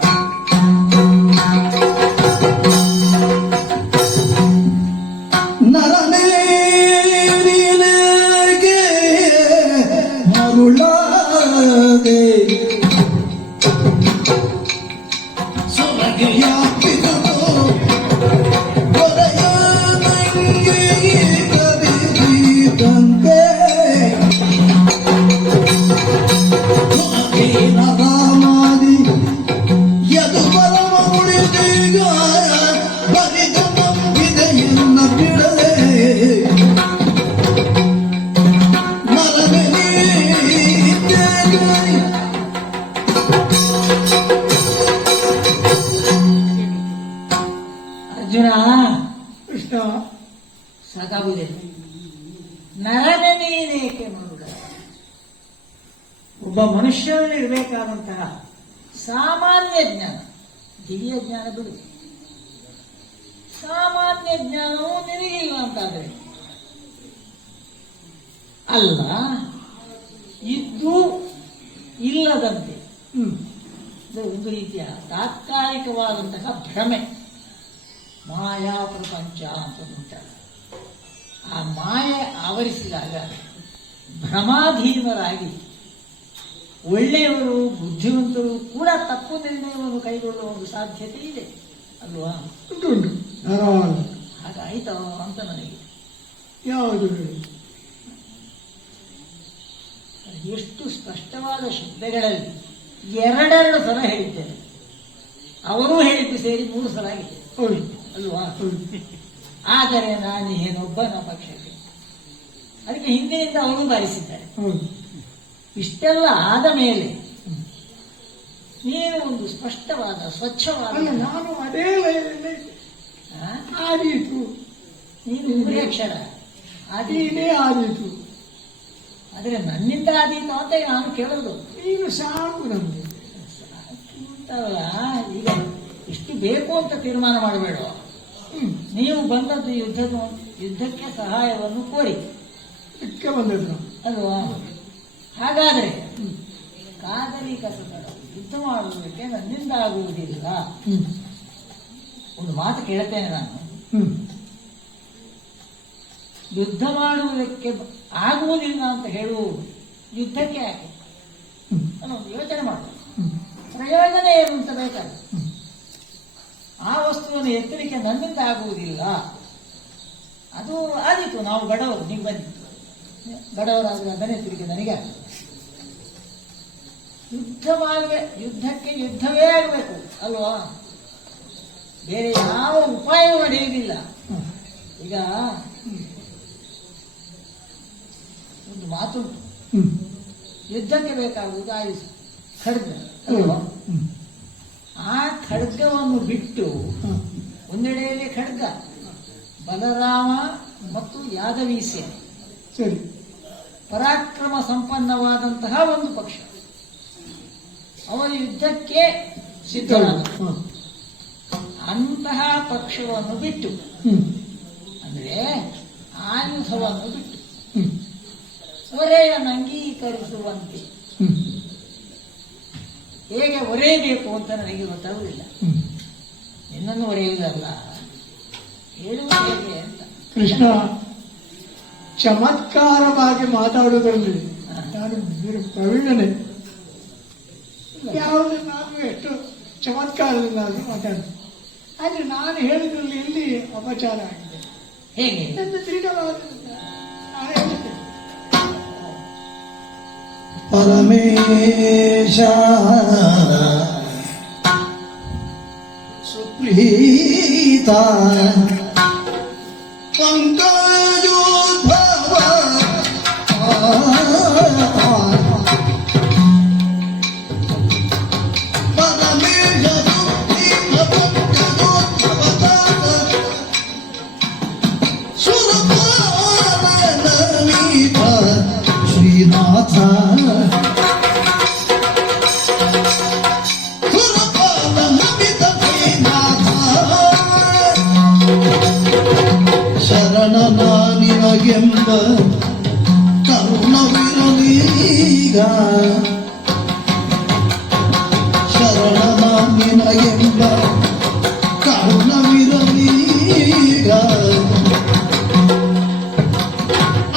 ನರನೇರಿನಗೆ ಮರುಳಾದೆ ಸೊರಗೆಯ ಪಿತೃ ಒಡೆಯ ನಂಗೆ ಕವಿದಂತೆ ರಾಮಾದಿ ಯದು ಬಲವ ಉಳಿದೀಗ ಬರಿದ ನಂಬಿದೆಯನ್ನ ಬಿಡದೆ ಮರವೆ ಅರ್ಜುನ, ಕೃಷ್ಣ, ಸಾಕಾಗುವುದೇ. ನರನೆ ನೀನೇಕೆ ನೋಡುವ? ಒಬ್ಬ ಮನುಷ್ಯನಲ್ಲಿ ಇರಬೇಕಾದಂತಹ ಸಾಮಾನ್ಯ ಜ್ಞಾನ, ದಿವ್ಯ ಜ್ಞಾನ ಬಿಡು, ಸಾಮಾನ್ಯ ಜ್ಞಾನವೂ ನಿನಗಿಲ್ಲ ಅಂತಾದ್ರೆ ಅಲ್ಲ, ಇದ್ದು ಇಲ್ಲದಂತೆ ಇದು ಒಂದು ರೀತಿಯ ತಾತ್ಕಾಲಿಕವಾದಂತಹ ಭ್ರಮೆ, ಮಾಯಾ ಪ್ರಪಂಚ ಅಂತ ಉಂಟಲ್ಲ. ಆ ಮಾಯೆ ಆವರಿಸಿದಾಗ ಭ್ರಮಾಧೀನರಾಗಿ ಒಳ್ಳೆಯವರು ಬುದ್ಧಿವಂತರು ಕೂಡ ತಪ್ಪು ನಿರ್ಣಯವನ್ನು ಕೈಗೊಳ್ಳುವ ಒಂದು ಸಾಧ್ಯತೆ ಇದೆ ಅಲ್ವಾ? ಉಂಟು ಧಾರಾಳ. ಹಾಗಾಯ್ತೋ ಅಂತ ನನಗೆ. ಯಾವುದು ಹೇಳಿ? ಎಷ್ಟು ಸ್ಪಷ್ಟವಾದ ಶಬ್ದಗಳಲ್ಲಿ ಎರಡೆರಡು ಸಲ ಹೇಳಿದ್ದೇನೆ. ಅವರೂ ಹೇಳಿದ್ದು ಸೇರಿ 3 ಸಲ ಆಗಿದೆ ಹೌದು ಅಲ್ವಾ? ಹೌದು. ಆದರೆ ನಾನು ಏನೊಬ್ಬನ ಪಕ್ಷಕ್ಕೆ, ಅದಕ್ಕೆ ಹಿಂದಿನಿಂದ ಅವರು ಬಾರಿಸಿದ್ದಾರೆ. ಹೌದು. ಇಷ್ಟೆಲ್ಲ ಆದ ಮೇಲೆ ನೀನು ಒಂದು ಸ್ಪಷ್ಟವಾದ ಸ್ವಚ್ಛವಾದ ಅಲ್ಲ, ನಾನು ಅದೇ ಲಯದಲ್ಲೇ ಇದ್ದೆ. ಆ? ಆದೀತು, ನೀನು ಉಗುರಿ ಅಕ್ಷರ ಆದಿ, ನೀನೇ ಆದೀತು, ಆದರೆ ನನ್ನಿಂದ ಆದೀತು ಅಂತ ನಾನು ಕೇಳೋದು. ನೀನು ಸಾಕು ನಮ್ಗೆ. ಅಂತಲ್ಲ, ಈಗ ಇಷ್ಟು ಬೇಕು ಅಂತ ತೀರ್ಮಾನ ಮಾಡಬೇಡ. ನೀವು ಬಂದದ್ದು ಯುದ್ಧಕ್ಕೆ ಸಹಾಯವನ್ನು ಕೋರಿ ಇದಕ್ಕೆ ಬಂದದ್ದು ನಾವು. ಅಲ್ವಾ? ಹಾಗಾದ್ರೆ ಕಾದರಿ ಕಸಬೇಡ, ಯುದ್ಧ ಮಾಡುವುದಕ್ಕೆ ನನ್ನಿಂದ ಆಗುವುದಿಲ್ಲ. ಒಂದು ಮಾತು ಕೇಳ್ತೇನೆ ನಾನು, ಯುದ್ಧ ಮಾಡುವುದಕ್ಕೆ ಆಗುವುದಿಲ್ಲ ಅಂತ ಹೇಳುವುದು ಯುದ್ಧಕ್ಕೆ ಯಾಕೆ ಅನ್ನೋದು ಯೋಚನೆ ಮಾಡು. ಪ್ರಯೋಜನ ಏನು ಅಂತ ಬೇಕಾದ್ರೆ ಆ ವಸ್ತುವನ್ನು ಎತ್ತಲಿಕ್ಕೆ ನನ್ನಿಂದ ಆಗುವುದಿಲ್ಲ. ಅದು ಆದೀತು, ನಾವು ಬಡವರು, ನೀವು ಬಂದಿತ್ತು ಬಡವರಾದ್ರೆ ಅದನ್ನೇ ತಿರುಗಿ ನನಗೆ ಆಗ್ತದೆ. ಯುದ್ಧಕ್ಕೆ ಯುದ್ಧವೇ ಆಗಬೇಕು ಅಲ್ವಾ? ಬೇರೆ ಯಾವ ಉಪಾಯವೂ ನಡೆಯುವುದಿಲ್ಲ. ಈಗ ಒಂದು ಮಾತುಂಟು, ಯುದ್ಧಕ್ಕೆ ಬೇಕಾಗುವುದು ಆಯುಧ, ಖಡ್ಗ ಅಲ್ವಾ? ಆ ಖಡ್ಗವನ್ನು ಬಿಟ್ಟು ಒಂದೆಡೆಯಲ್ಲಿ ಖಡ್ಗ, ಬಲರಾಮ ಮತ್ತು ಯಾದವೀಸ್ಯ ಸರಿ, ಪರಾಕ್ರಮ ಸಂಪನ್ನವಾದಂತಹ ಒಂದು ಪಕ್ಷ, ಅವನು ಯುದ್ಧಕ್ಕೆ ಸಿದ್ಧನಾದ. ಅಂತಹ ಪಕ್ಷವನ್ನು ಬಿಟ್ಟು, ಅಂದ್ರೆ ಆಯುಧವನ್ನು ಬಿಟ್ಟು ಒರೆಯನ್ನು ಅಂಗೀಕರಿಸುವಂತೆ, ಹೇಗೆ ಒರೆಯಬೇಕು ಅಂತ ನನಗೆ ಗೊತ್ತಾಗುವುದಿಲ್ಲ. ನಿನ್ನನ್ನು ಒರೆಯುವುದಲ್ಲ, ಹೇಳುವುದು ಹೇಗೆ ಅಂತ. ಕೃಷ್ಣ, ಚಮತ್ಕಾರವಾಗಿ ಮಾತಾಡುವುದರಲ್ಲಿ ನಾನು ಪ್ರವೀಣನೆ. ಯಾವುದು ನಾನು ಎಷ್ಟು ಚಮತ್ಕಾರದಿಂದ ಮಾತಾಡ್ತೀನಿ, ಆದರೆ ನಾನು ಹೇಳಿದ್ರಲ್ಲಿ ಎಲ್ಲಿ ಅಪಚಾರ ಆಗಿದೆ? ಹೇಗೆ? ನನ್ನ ದೃಢವಾದ ನಾನು ಹೇಳುತ್ತೇನೆ. ಪರಮೇಶ ಸುಪ್ರೀತ ಪಂಕಜೋದ್ಭವ ಪರಮೇಶ ಸುಪ್ರೀತ ಪಂಕಜೋದ್ಭವ ಸುರಪಾಲನೀತ ಶ್ರೀನಾಥ ಶರಣನ ನಿನಗೆಂಬ ಕರುಣವಿರಲಿ ಶರಣನಾಗಿನ ಎಂಬ ಕರುಣವಿರಲೀಗ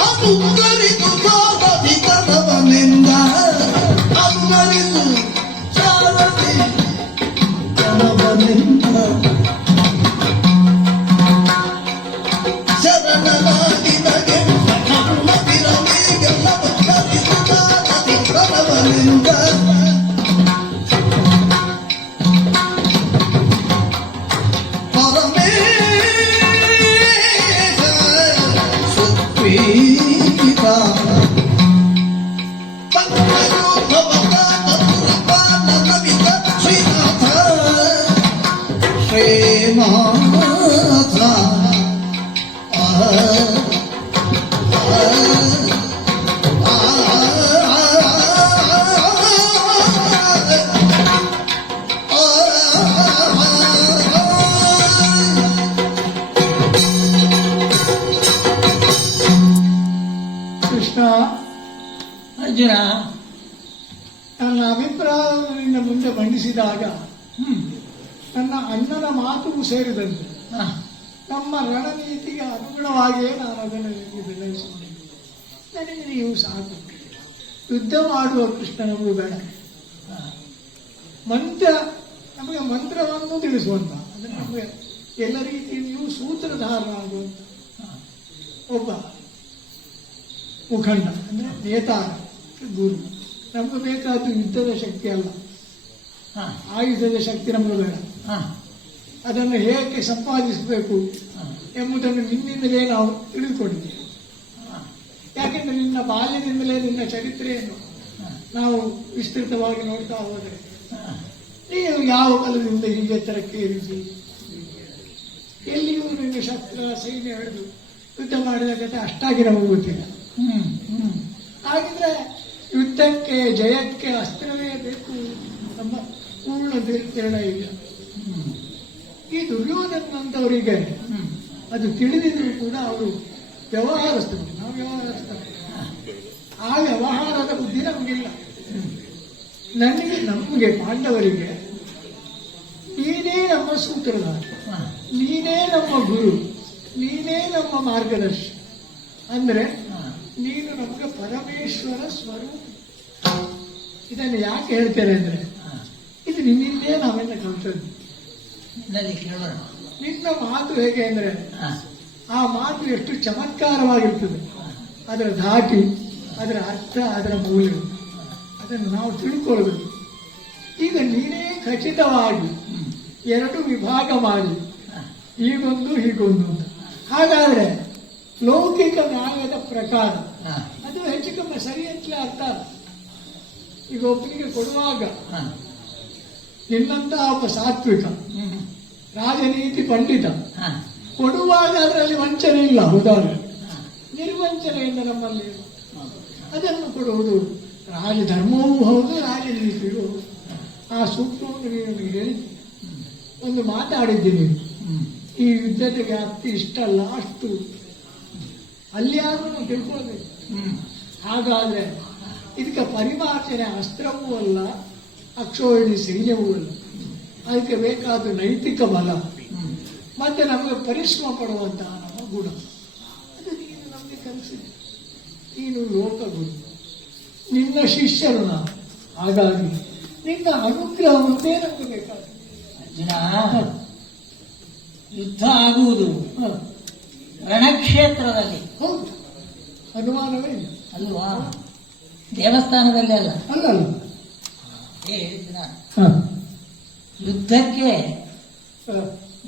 ಅನುಕರಿತು ಸಾರಥಿ ಕನವನೆಂದ ಅನುಕರಿತು ಸಾರಥಿ ಕನವನೆಂದ ಶರಣನಾಗಿನ ಎಂಬ ಕರುಣವಿರಲೀಗ ಅನುಕರಿತು ಸಾರಥಿ ಕನವನೆಂದ ಕೃಷ್ಣ, ಅರ್ಜುನ, ನನ್ನ ಅಭಿಪ್ರಾಯವನ್ನು ನಿನ್ನ ಮುಂದೆ ಮಂಡಿಸಿದಾಗ ನನ್ನ ಅಣ್ಣನ ಮಾತು ಸೇರಿದಂತೆ ಹ, ನಮ್ಮ ರಣನೀತಿಗೆ ಅನುಗುಣವಾಗಿಯೇ ನಾನು ಅದನ್ನು ನಿಮಗೆ ಬೆಳೆಸಿಕೊಂಡಿದ್ದೆ. ನನಗೆ ನೀವು ಸಾಕು. ಯುದ್ಧ ಮಾಡುವ ಕೃಷ್ಣ ನಮಗೂ ಬೇಡ. ಮಂತ್ರ ನಮಗೆ ಮಂತ್ರವನ್ನು ತಿಳಿಸುವಂತ, ಅದನ್ನು ನಮಗೆ ಎಲ್ಲ ರೀತಿಯಲ್ಲಿಯೂ ಸೂತ್ರಧಾರನಾಗುವಂತ ಒಬ್ಬ ಮುಖಂಡ ಅಂದ್ರೆ ನೇತಾರ, ಗುರು. ನಮಗೆ ಬೇಕಾದ್ದು ಯುದ್ಧದ ಶಕ್ತಿ ಅಲ್ಲ, ಹ, ಆಯುಧದ ಶಕ್ತಿ ನಮಗೆ ಬೇಡ. ಹ, ಅದನ್ನು ಹೇಗೆ ಸಂಪಾದಿಸಬೇಕು ಎಂಬುದನ್ನು ನಿನ್ನಿಂದಲೇ ನಾವು ತಿಳಿದುಕೊಂಡಿದ್ದೇವೆ. ಯಾಕೆಂದ್ರೆ ನಿನ್ನ ಬಾಲ್ಯದಿಂದಲೇ ನಿನ್ನ ಚರಿತ್ರೆಯನ್ನು ನಾವು ವಿಸ್ತೃತವಾಗಿ ನೋಡ್ತಾ ಹೋದರೆ ನೀನು ಯಾವ ಕಾಲದಿಂದ ಹೀಗೆ ಎತ್ತರಕ್ಕೆ ಏರಿಸಿ ಎಲ್ಲಿಯೂ ನಿನ್ನ ಶಸ್ತ್ರ ಸೈನ್ಯ ಹಿಡಿದು ಯುದ್ಧ ಮಾಡಿದ ಕಥೆ ಅಷ್ಟಾಗಿ ನಮಗೆ ಗೊತ್ತಿಲ್ಲ. ಹ್ಮ್, ಹ್ಮ್. ಹಾಗಿದ್ರೆ ಯುದ್ಧಕ್ಕೆ ಜಯಕ್ಕೆ ಅಸ್ತ್ರವೇ ಬೇಕು ನಮ್ಮ ಪೂರ್ಣ ತೀರ್ಣ ಇಲ್ಲ. ಈ ದುರ್ಯೋಧನಂತವರಿಗೆ ಅದು ತಿಳಿದಿದ್ರು ಕೂಡ ಅವರು ವ್ಯವಹಾರಸ್ಥರು, ನಾವು ವ್ಯವಹಾರಸ್ಥರು. ಆ ವ್ಯವಹಾರದ ಬುದ್ಧಿ ನಮಗಿಲ್ಲ. ನಮಗೆ ಪಾಂಡವರಿಗೆ ನೀನೇ ನಮ್ಮ ಸೂತ್ರಧಾರ, ನೀನೇ ನಮ್ಮ ಗುರು, ನೀನೇ ನಮ್ಮ ಮಾರ್ಗದರ್ಶಿ. ಅಂದ್ರೆ ನೀನು ನಮಗೆ ಪರಮೇಶ್ವರ ಸ್ವರೂಪ. ಇದನ್ನು ಯಾಕೆ ಹೇಳ್ತೇನೆ ಅಂದ್ರೆ ಇದು ನಿನ್ನಿಂದೇ ನಾವೆಲ್ಲ ಕಲಿತದ್ದು. ನಿನ್ನಲ್ಲಿ ಕೇಳೋಣ. ನಿನ್ನ ಮಾತು ಹೇಗೆ ಅಂದ್ರೆ ಹ, ಆ ಮಾತು ಎಷ್ಟು ಚಮತ್ಕಾರವಾಗಿರ್ತದೆ. ಅದರ ಧಾಟಿ, ಅದರ ಅರ್ಥ, ಅದರ ಮೌಲ್ಯ ಅದನ್ನು ನಾವು ತಿಳ್ಕೊಳ್ಬೇಕು. ಈಗ ನೀನೇ ಖಚಿತವಾಗಿ ಎರಡು ವಿಭಾಗ ಮಾಡಿ ಹೀಗೊಂದು ಹೀಗೊಂದು ಅಂತ. ಹಾಗಾದ್ರೆ ಲೌಕಿಕ ನ್ಯಾಯದ ಪ್ರಕಾರ ಹ, ಅದು ಹೆಚ್ಚು ಕಮ್ಮಿ ಸರಿ ಅಂತಲೇ ಅರ್ಥ. ಈಗ ಒಬ್ಬನಿಗೆ ಕೊಡುವಾಗ ಹ, ನಿನ್ನಂತಹ ಒಬ್ಬ ಸಾತ್ವಿಕ ಹ್ಮ್, ರಾಜನೀತಿ ಪಂಡಿತ ಹ, ಕೊಡುವಾಗ ಅದರಲ್ಲಿ ವಂಚನೆ ಇಲ್ಲ. ಉದಾಹರಣೆ ಹ, ನಿರ್ವಂಚನೆಯಿಂದ ನಮ್ಮಲ್ಲಿ ಅದನ್ನು ಕೊಡುವುದು ರಾಜಧರ್ಮವೂ ಹೌದು, ರಾಜನೀತಿಯೂ ಹೌದು. ಆ ಸೂಕ್ತವನ್ನು ನೀನು ಹೇಳಿ ಒಂದು ಮಾತಾಡಿದ್ದೀನಿ. ಹ್ಮ್, ಈ ಯುದ್ಧದ ವ್ಯಾಪ್ತಿ ಇಷ್ಟಲ್ಲ, ಅಷ್ಟು ಅಲ್ಲಿಯಾದ್ರೂ ನಾವು ತಿಳ್ಕೊಳ್ಬೇಕು. ಹ್ಮ್. ಹಾಗಾದ್ರೆ ಇದಕ್ಕೆ ಪರಿಮಾರ್ಜನೆ ಅಸ್ತ್ರವೂ ಅಲ್ಲ, ಅಕ್ಷೋಹಿಣಿ ಸೈನ್ಯವೂ ಅಲ್ಲ. ಅದಕ್ಕೆ ಬೇಕಾದ ನೈತಿಕ ಬಲ ಮತ್ತೆ ನಮಗೆ ಪರಿಶ್ರಮ ಪಡುವಂತಹ ನಮ್ಮ ಗುಣ, ಅದು ನೀನು ನಮಗೆ ಕಲಿಸಿದೆ. ನೀನು ಲೋಕಗುರು, ನಿನ್ನ ಶಿಷ್ಯರು ನಾವು. ಹಾಗಾಗಿ ನಿನ್ನ ಅನುಗ್ರಹ ಒಂದೇ ನಮಗೆ ಬೇಕಾದ. ಅರ್ಜುನ, ಯುದ್ಧ ಆಗುವುದು ರಣಕ್ಷೇತ್ರದಲ್ಲಿ, ಹೌದು, ಅನುಮಾನವೇ ಇಲ್ಲ. ಅಲ್ವಾ? ದೇವಸ್ಥಾನದಲ್ಲಿ ಅಲ್ಲ. ಅಲ್ಲ ಅಲ್ಲ. ಅದೇ ಹೇಳಿದ್ದು ನಾನು. ಹ, ಯುದ್ಧಕ್ಕೆ ಹ,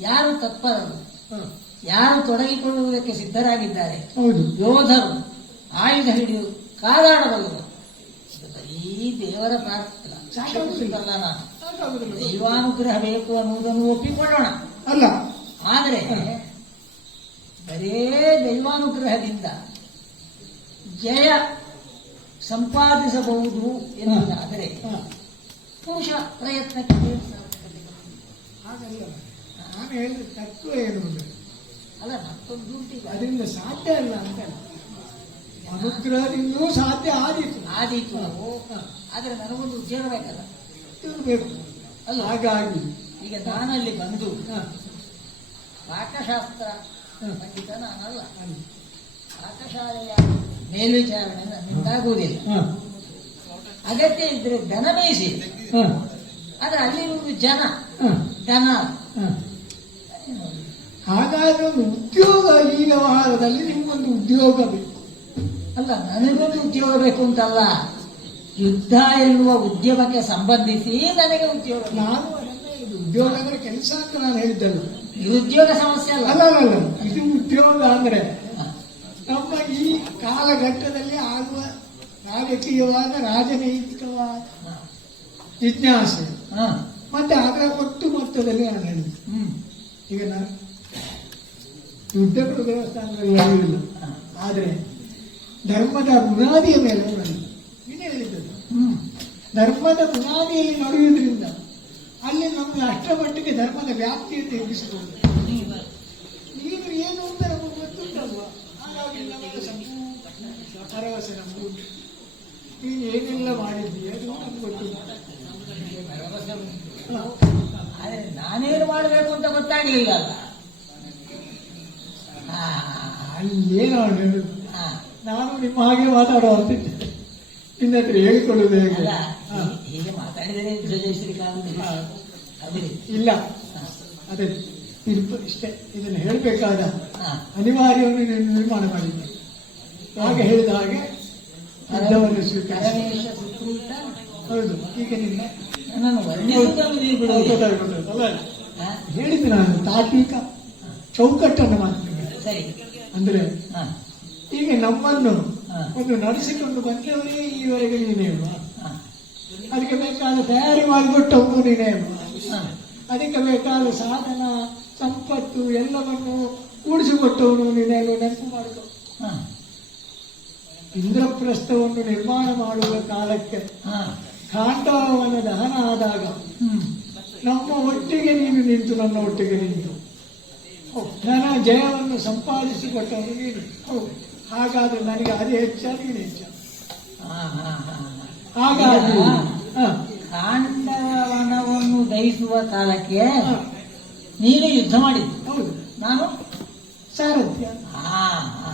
ಯಾರು ತತ್ಪರರು, ಹ, ಯಾರು ತೊಡಗಿಕೊಳ್ಳುವುದಕ್ಕೆ ಸಿದ್ಧರಾಗಿದ್ದಾರೆ, ಹೌದು. ಯೋಧರು, ಆಯುಧ ಹಿಡಿದು ಕಾದಾಡಬಲ್ಲರು, ಇದು ಬರೀ ದೇವರ ಪ್ರಾರ್ಥನೆ ಸಾಕಾಗುವುದಿಲ್ಲ. ಅಲ್ಲ. ನಾನು ಸಾಕಾಗುವುದಿಲ್ಲ. ದೈವಾನುಗ್ರಹ ಬೇಕು ಅನ್ನುವುದನ್ನು ಒಪ್ಪಿಕೊಳ್ಳೋಣ. ಅಲ್ಲ, ಆದರೆ ಬರೇ ದೈವಾನುಗ್ರಹದಿಂದ ಜಯ ಸಂಪಾದಿಸಬಹುದು ಎನ್ನುವುದಾದರೆ ಹ, ಪುರುಷ ಪ್ರಯತ್ನಕ್ಕೆ ಹಾಗಲ್ಲ. ನಾನು ಹೇಳಿದ ತತ್ವ ಏನು ಅಂದ್ರೆ ಅಲ್ಲ, ಮತ್ತೊಂದು ಉಂಟೀಗ. ಅದರಿಂದ ಸಾಧ್ಯ ಇಲ್ಲ ಅಂತ. ಅನುಗ್ರಹದಿಂದಲೂ ಸಾಧ್ಯ ಆದೀತು. ಆದೀತು. ಆದ್ರೆ ನನಗೊಂದು ಉದ್ಯೋಗ ಬೇಕಲ್ಲ. ಇರಬೇಕು ಅಲ್ಲ, ಹಾಗಾಗಿ ಈಗ ನಾನಲ್ಲಿ ಬಂದು ಹ, ಪಾಕಶಾಸ್ತ್ರ ಹ. ಪಂಡಿತ ನಾನಲ್ಲ. ಪಾಕಶಾಲೆಯ ಮೇಲ್ವಿಚಾರಣೆ ನನ್ನಿಂದಾಗುವುದಿಲ್ಲ. ಹ, ಅಗತ್ಯ ಇದ್ರೆ ದನ ಮೇಯಿಸಿ, ಹ, ಆದ್ರೆ ಅಲ್ಲಿರುವುದು ಜನ, ಹ, ದನ. ಹ. ಹಾಗಾದ್ರೆ ಒಂದು ಉದ್ಯೋಗ ಈ ವ್ಯವಹಾರದಲ್ಲಿ ನಿಮ್ಗೊಂದು ಉದ್ಯೋಗ ಬೇಕು. ಅಲ್ಲ, ನನಗೊಂದು ಉದ್ಯೋಗ ಬೇಕು ಅಂತಲ್ಲ, ಯುದ್ಧ ಎನ್ನುವ ಉದ್ಯಮಕ್ಕೆ ಸಂಬಂಧಿಸಿ ನನಗೆ ಉದ್ಯೋಗ ಬೇಕು. ನಾನು ಅದನ್ನೇ ಇದು ಉದ್ಯೋಗ ಅಂದ್ರೆ ಕೆಲಸ ಅಂತ ನಾನು ಹೇಳಿದ್ದಲ್ಲ. ನಿರುದ್ಯೋಗ ಸಮಸ್ಯೆ ಅಲ್ಲ. ಅಲ್ಲ, ಇದು ಉದ್ಯೋಗ ಅಂದ್ರೆ ನಮ್ಮ ಈ ಕಾಲಘಟ್ಟದಲ್ಲಿ ಆಗುವ ರಾಜಕೀಯವಾದ ರಾಜನೈತಿಕವಾದ ಜಿಜ್ಞಾಸೆ ಹ. ಮತ್ತೆ ಅದರ ಒಟ್ಟು ಮೊತ್ತದಲ್ಲಿ ನಾನು ಹೇಳಿದ್ದೆ. ಹ್ಮ್. ಈಗ ನಾನು ಯುದ್ಧಗಳು ದೇವಸ್ಥಾನದಲ್ಲಿ ನಡೆಯುವುದಿಲ್ಲ, ಆದರೆ ಧರ್ಮದ ಬುನಾದಿಯ ಮೇಲೆ ನಡೆಯುವುದು. ನೀನೇ ಹೇಳಿದ್ದದ್ದು, ಹ್ಮ್. ಧರ್ಮದ ಬುನಾದಿಯಲ್ಲಿ ನಡೆಯುವುದರಿಂದ ಅಲ್ಲಿ ನಮಗೆ ಅಷ್ಟರ ಮಟ್ಟಿಗೆ ಧರ್ಮದ ವ್ಯಾಪ್ತಿಯನ್ನು ಹೆಚ್ಚಿಸಬಹುದು. ನೀನು ಏನು ಅಂತ ನಮಗೆ ಗೊತ್ತುಂಟಲ್ವಾ? ಹಾಗಾಗಿ ನಮಗೆ ಸಂಪೂರ್ಣ ಭರವಸೆ ನಮಗುಂಟು. ನೀನು ಏನೆಲ್ಲ ಮಾಡಿದ್ದೀಯ ಅದು ನಮ್ಗೆ ಗೊತ್ತುಂಟು. ಆದ್ರೆ ನಾನೇನು ಮಾಡಬೇಕು ಅಂತ ಗೊತ್ತಾಗ್ಲಿಲ್ಲ ಅಲ್ಲ. ಅಲ್ಲೇ ನಾನು ಹೇಳುದು, ಹಾ. ನಾನು ನಿಮ್ಮ ಹಾಗೆ ಮಾತಾಡುವಂತಿದ್ದೆ, ನಿನ್ನ ಹತ್ರ ಹೇಳಿಕೊಳ್ಳುವುದು ಹೇಗೆ? ಅಲ್ಲ, ಹಾ. ಹೀಗೆ ಮಾತಾಡಿದರೆ ಧ್ವಜಶ್ರೀಕಾಗುವುದಿಲ್ಲ. ಅದೇ. ಇಲ್ಲ, ಅದೇ ಇಷ್ಟೇ, ಇದನ್ನು ಹೇಳಬೇಕಾದ ಹಾ. ಅನಿವಾರ್ಯವನ್ನು ನೀನು ನಿರ್ಮಾಣ ಮಾಡಿದ್ದೆ. ಹಾಗೆ ಹೇಳಿದ ಹಾಗೆ ಯುದ್ಧವನ್ನು ಸ್ವೀಕರಿಸಿ. ಪರಮೇಶ ಸುಕೃತ. ಹೌದು, ಈಗ ನಿನ್ನ ನನ್ನನ್ನು ವರ್ಣಿಸುವುದನ್ನು ನೀವು ಬಿಡುವುದಿಲ್ಲ. ಗೊತ್ತಾಯ್ತು. ಅಲ್ಲ, ಹಾ? ಹೇಳಿದ್ದು ನಾನು ತಾರ್ಕಿಕ ಚೌಕಟ್ಟನ್ನು ಮಾಡ್ತೀನಿ. ಸರಿ. ಅಂದ್ರೆ ಹಾ. ಈಗ ನಮ್ಮನ್ನು ಹಾ. ಒಂದು ನಡೆಸಿಕೊಂಡು ಬಂದವರೇ ಈವರೆಗೆ ನೀನೇ ಅಲ್ವಾ? ಹಾ. ಅದಕ್ಕೆ ಬೇಕಾದ ತಯಾರಿ ಮಾಡಿಕೊಟ್ಟವನು ನೀನೇ ಅಲ್ವಾ? ಹಾ. ಅದಕ್ಕೆ ಬೇಕಾದ ಸಾಧನ ಸಂಪತ್ತು ಎಲ್ಲವನ್ನು ಕೂಡಿಸಿಕೊಟ್ಟವನು ನೀನೇ ಅಲ್ವಾ? ನೆನಪು ಮಾಡಿಕೊ. ಹಾ. ಇಂದ್ರಪ್ರಸ್ಥವನ್ನು ನಿರ್ಮಾಣ ಮಾಡುವ ಕಾಲಕ್ಕೆ ಹಾ. ಖಾಂಡವನ ದಹನ ಆದಾಗ ಹ್ಮ್. ನಮ್ಮ ಒಟ್ಟಿಗೆ ನೀನು ನಿಂತು, ನನ್ನ ಒಟ್ಟಿಗೆ ನಿಂತು ನನ್ನ ಜಯವನ್ನು ಸಂಪಾದಿಸಿಕೊಟ್ಟವನು ನೀನು. ಹಾಗಾದ್ರೆ ನನಗೆ ಅದೇ ಹೆಚ್ಚ, ನೀನು ಹೆಚ್ಚ. ಹಾ, ಹಾ, ಹಾ. ಹಾಗಾಗಿ ಈಗ ಹ, ಖಾಂಡವನವನ್ನು ದಹಿಸುವ ಕಾಲಕ್ಕೆ ಹ, ನೀನು ಯುದ್ಧ ಮಾಡಿದ್ದು, ಹೌದು, ನಾನು ಸಾರಥ್ಯ. ಹಾ, ಹಾ.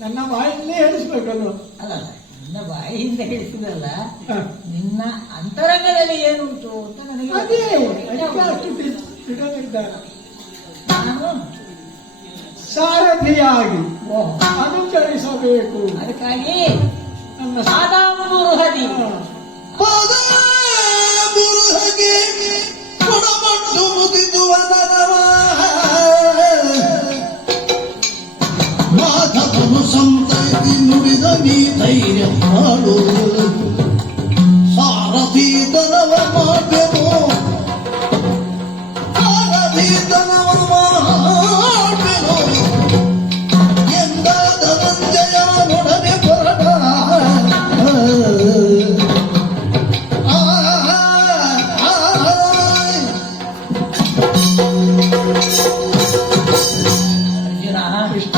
ನನ್ನ ಬಾಯಲ್ಲೇ ಹೇಳಿಸ್ಬೇಕಲ್ವ? ಅಲ್ಲ, ನಿನ್ನ ಬಾಯಿಯಿಂದ ಹೇಳಿಸಿದಲ್ಲ, ಹ. ನಿನ್ನ ಅಂತರಂಗದಲ್ಲಿ ಏನುಂಟು ಅಂತ ನನಗೆ ಅದೇ ಅದಕ್ಕೆ ಅಷ್ಟು ದೃಢ ನಿರ್ಧಾರ. ನಾನು ಸಾರಥಿಯಾಗಿ ಓಹ್, ಅನುಕರಿಸಬೇಕು ಅದಕ್ಕಾಗಿ ನನ್ನ ಸಾದಾಮೂರು ಹದಿ. ಪಾದ ಗುರುಹಗೆ ಕೊಡಮಟ್ಟು ಮುಗಿದುವ ನರವ ಮಾಧವನು ಸಂತೈತಿ ನುಡಿದ ನೀ ಧೈರ್ಯ ಮಾಡು ಸಾರಥಿತನವ ಮಾಡ್ಬೇಕು ಸಾರಥಿತನವ ಮಾಡ್ಬೇಕು ಎಂದ ಧನಂಜಯ ನೊಡನೆ ಹೊರಟ ಅರ್ಜುನ, ಕೃಷ್ಣ.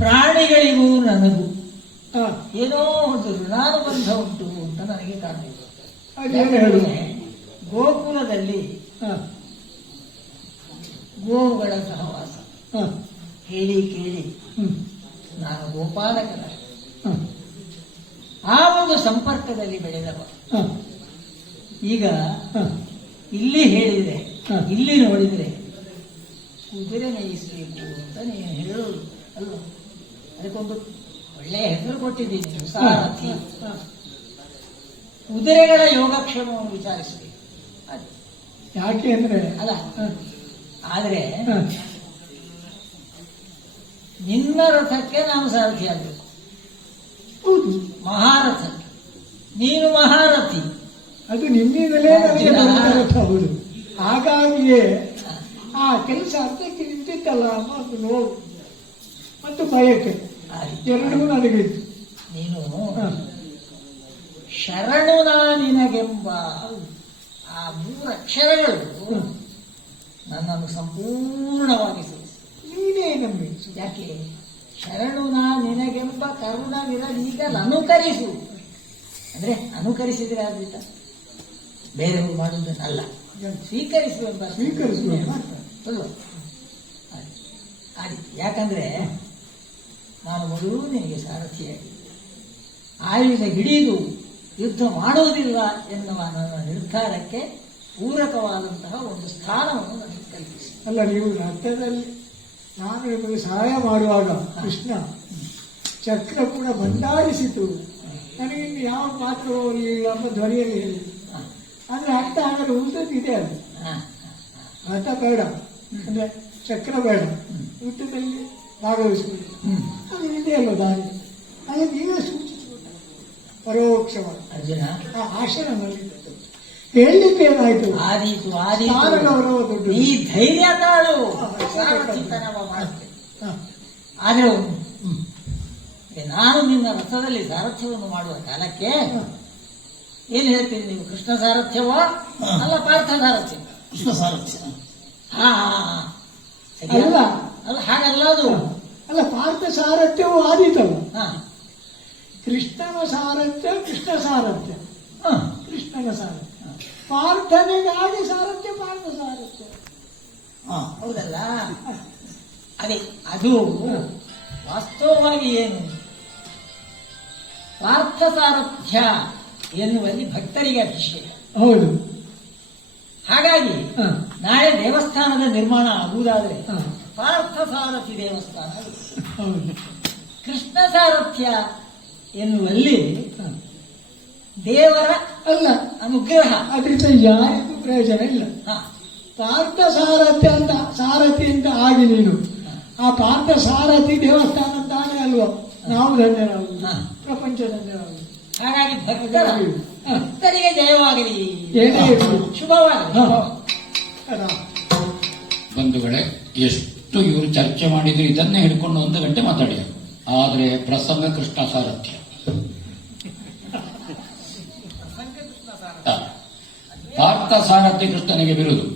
ಪ್ರಾಣಿಗಳಿಗೂ ನನಗೂ ಹ, ಏನೋ ಒಂದು ಋಣಾನುಬಂಧ ಉಂಟು ಅಂತ ನನಗೆ ಕಾಣಬೇಕು. ಅದೇನು ಹೇಳು? ಗೋಕುಲದಲ್ಲಿ ಹ, ಗೋವುಗಳ ಸಹವಾಸ ಹ, ಕೇಳಿ ಕೇಳಿ ಹ್ಮ್, ನಾನು ಗೋಪಾಲಕನ ಹ, ಆ ಒಂದು ಸಂಪರ್ಕದಲ್ಲಿ ಬೆಳೆದವ. ಹ, ಈಗ ಹ, ಇಲ್ಲಿ ಹೇಳಿದ್ರೆ, ಹ. ಇಲ್ಲಿ ನೋಡಿದ್ರೆ ಕುದುರೆ ಮೇಯಿಸಬೇಕು ಅಂತ ನೀನು ಹೇಳೋದು ಅಲ್ವ? ಅದಕ್ಕೊಂದು ಒಳ್ಳೆಯ ಹೆಸರು ಕೊಟ್ಟಿದ್ದೀನಿ, ಸಾರಥಿ. ಹ. ಕುದುರೆಗಳ ಯೋಗಕ್ಷೇಮವನ್ನು ವಿಚಾರಿಸಬೇಕು. ಅದು ಯಾಕೆ ಅಂದ್ರೆ ಅಲ್ಲ, ಹ, ಆದ್ರೆ ಹ, ನಿನ್ನ ರಥಕ್ಕೆ ನಾನು ಸಾರಥಿ ಆಗಬೇಕು, ಹೌದು, ಮಹಾರಥಕ್ಕೆ. ನೀನು ಮಹಾರಥಿ. ಅದು ನಿನ್ನಿಂದಲೇ ನನಗೆ ದೊರೆತ ಹೌದು. ಹಾಗಾಗಿಯೇ ಆ ಕೆಲಸ ಅರ್ಧಕ್ಕೆ ನಿಂತಿತ್ತಲ್ಲ ಅನ್ನೋ ಒಂದು ನೋವು ಮತ್ತು ಬಯಕೆ ಎರಡೂ ನನಗಿತ್ತು. ನೀನು ಹ, ಶರಣು ನಿನಗೆಂಬ ಆ 3 ಅಕ್ಷರಗಳು ನನ್ನನ್ನು ಸಂಪೂರ್ಣವಾಗಿ ಸೋಲಿಸಿವೆ. ನೀನೇ ನಂಬಿ. ಯಾಕೆ? ಶರಣು ನಾ ನಿನಗೆಂಬ ಕರುಣವಿರಲೀಗಲು ಅನುಕರಿಸು. ಅಂದ್ರೆ ಅನುಕರಿಸಿದ್ರೆ ಆದ್ರಿತ ಬೇರೆಯವರು ಮಾಡುವುದನ್ನಲ್ಲ, ಸ್ವೀಕರಿಸುವೆಂಬ ಸ್ವೀಕರಿಸುವೆಂಬ ಅಲ್ವಾ? ಆದಿತ್ತು. ಯಾಕಂದ್ರೆ ನಾನು ಮೊದಲು ನಿನಗೆ ಸಾರಥಿಯಾಗಿದ್ದೆ, ಆಯುಧ ಹಿಡಿದು ಯುದ್ಧ ಮಾಡುವುದಿಲ್ಲ ಎನ್ನುವ ನನ್ನ ನಿರ್ಧಾರಕ್ಕೆ ಪೂರಕವಾದಂತಹ ಒಂದು ಸ್ಥಾನವನ್ನು ನನಗೆ ಕಲ್ಪಿಸಿ. ಅಲ್ಲ, ನೀವು ರಥದಲ್ಲಿ ನಾನು ನಿಮಗೆ ಸಹಾಯ ಮಾಡುವಾಗ ಕೃಷ್ಣ ಚಕ್ರ ಕೂಡ ಭಂಡಾರಿಸಿತು. ನನಗೆ ಇನ್ನು ಯಾವ ಪಾತ್ರವೂ ಇರಲಿಲ್ಲ ಎಂಬ ಧ್ವನಿಯಲ್ಲಿ ಹೇಳಿ. ಆದ್ರೆ ಅರ್ಥ ಆಗಲು ಉಳಿದದ್ದಿದೆ. ಅದು ರಥ ಬೇಡ, ಅಂದ್ರೆ ಚಕ್ರ ಬೇಡ, ಯುದ್ಧದಲ್ಲಿ ಭಾಗವಹಿಸುವುದಿಲ್ಲ, ಅದು ಇದೆ ಅಲ್ವ ದಾರಿ. ಹಾಗೆ ನೀವೇ ಸೂಚಿಸುವುದು ಪರೋಕ್ಷವಾಗಿ ಅರ್ಜುನ ಆ ಆಶ್ರಮದಲ್ಲಿ ಹೇಳಲಿಕ್ಕೆ ಏನಾಯ್ತು? ಆದೀತು ಸ್ಥಾನಗೌರವ ದೊಡ್ಡದು. ಈ ಧೈರ್ಯ ತಾಳು ಸಾರಥಿತನವ ಮಾಡುತ್ತೆ. ಆದ್ರೆ ನಾನು ನಿನ್ನ ರಥದಲ್ಲಿ ಸಾರಥ್ಯವನ್ನು ಮಾಡುವ ಕಾಲಕ್ಕೆ ಏನ್ ಹೇಳ್ತೀನಿ ನೀವು? ಕೃಷ್ಣ ಸಾರಥ್ಯವೋ ಅಲ್ಲ ಪಾರ್ಥ ಸಾರಥ್ಯ? ಕೃಷ್ಣ ಸಾರಥ್ಯ. ಹಾ ಅಲ್ಲ ಅಲ್ಲ, ಹಾಗಲ್ಲ ಅದು. ಅಲ್ಲ, ಪಾರ್ಥ ಸಾರಥ್ಯವೂ ಆದೀತಲ್ಲ. ಹಾ ಕೃಷ್ಣನ ಸಾರಥ್ಯ ಕೃಷ್ಣ ಸಾರಥ್ಯ, ಹಾ ಕೃಷ್ಣನ ಸಾರಥ್ಯ. ಪ್ರಾರ್ಥನೆಗಾಗಿ ಸಾರಥ್ಯ, ಪಾರ್ಥ ಸಾರಥ್ಯ. ಹಾ, ಹೌದಲ್ಲ? ಅದೇ ಅದು ವಾಸ್ತವವಾಗಿ ಏನು ಪಾರ್ಥ ಸಾರಥ್ಯ ಎನ್ನುವಲ್ಲಿ ಭಕ್ತರಿಗೆ ಅಭಿಷೇಕ. ಹೌದು. ಹಾಗಾಗಿ ಹ. ನಾಳೆ ದೇವಸ್ಥಾನದ ನಿರ್ಮಾಣ ಆಗುವುದಾದ್ರೆ ಹ. ಪಾರ್ಥ ಸಾರಥಿ ದೇವಸ್ಥಾನ ಆಗುತ್ತೆ. ಹೌದು. ಕೃಷ್ಣ ಸಾರಥ್ಯ ಎನ್ನುವಲ್ಲಿ ಹ. ದೇವರ ಅಲ್ಲ, ಅನುಗ್ರಹ. ಅದರಿಂದ ಯಾರಿಗೂ ಪ್ರಯೋಜನ ಇಲ್ಲ. ಹ. ಪಾರ್ಥ ಸಾರಥ್ಯ ಅಂತ ಸಾರಥಿ ಅಂತ ಆಗಿ ನೀನು ಆ ಪಾರ್ಥ ಸಾರಥಿ ದೇವಸ್ಥಾನ ತಾನೇ ಅಲ್ವಾ? ನಾವು ಧನ್ಯರಾಗುವುದು, ಹ. ಪ್ರಪಂಚ ಧನ್ಯರಾಗುವುದು. ಹಾಗಾಗಿ ಭಕ್ತರಿಗೆ ಜಯವಾಗಲಿ, ಏನೇ ಇರಲಿ. ಶುಭವಾಗಲಿ. ಹ. ಬಂಧುಗಳೇ, ಎಷ್ಟು ಇವರು ಚರ್ಚೆ ಮಾಡಿದ್ರು ಇದನ್ನೇ ಹಿಡ್ಕೊಂಡು 1 ಗಂಟೆ ಮಾತಾಡಿದರು. ಆದರೆ ಪ್ರಸಂಗ ಕೃಷ್ಣ ಸಾರಥ್ಯ. ಪಾರ್ಥ ಸಾರಥ್ಯ ಕೃಷ್ಣನಿಗೆ ಬಿರುದು.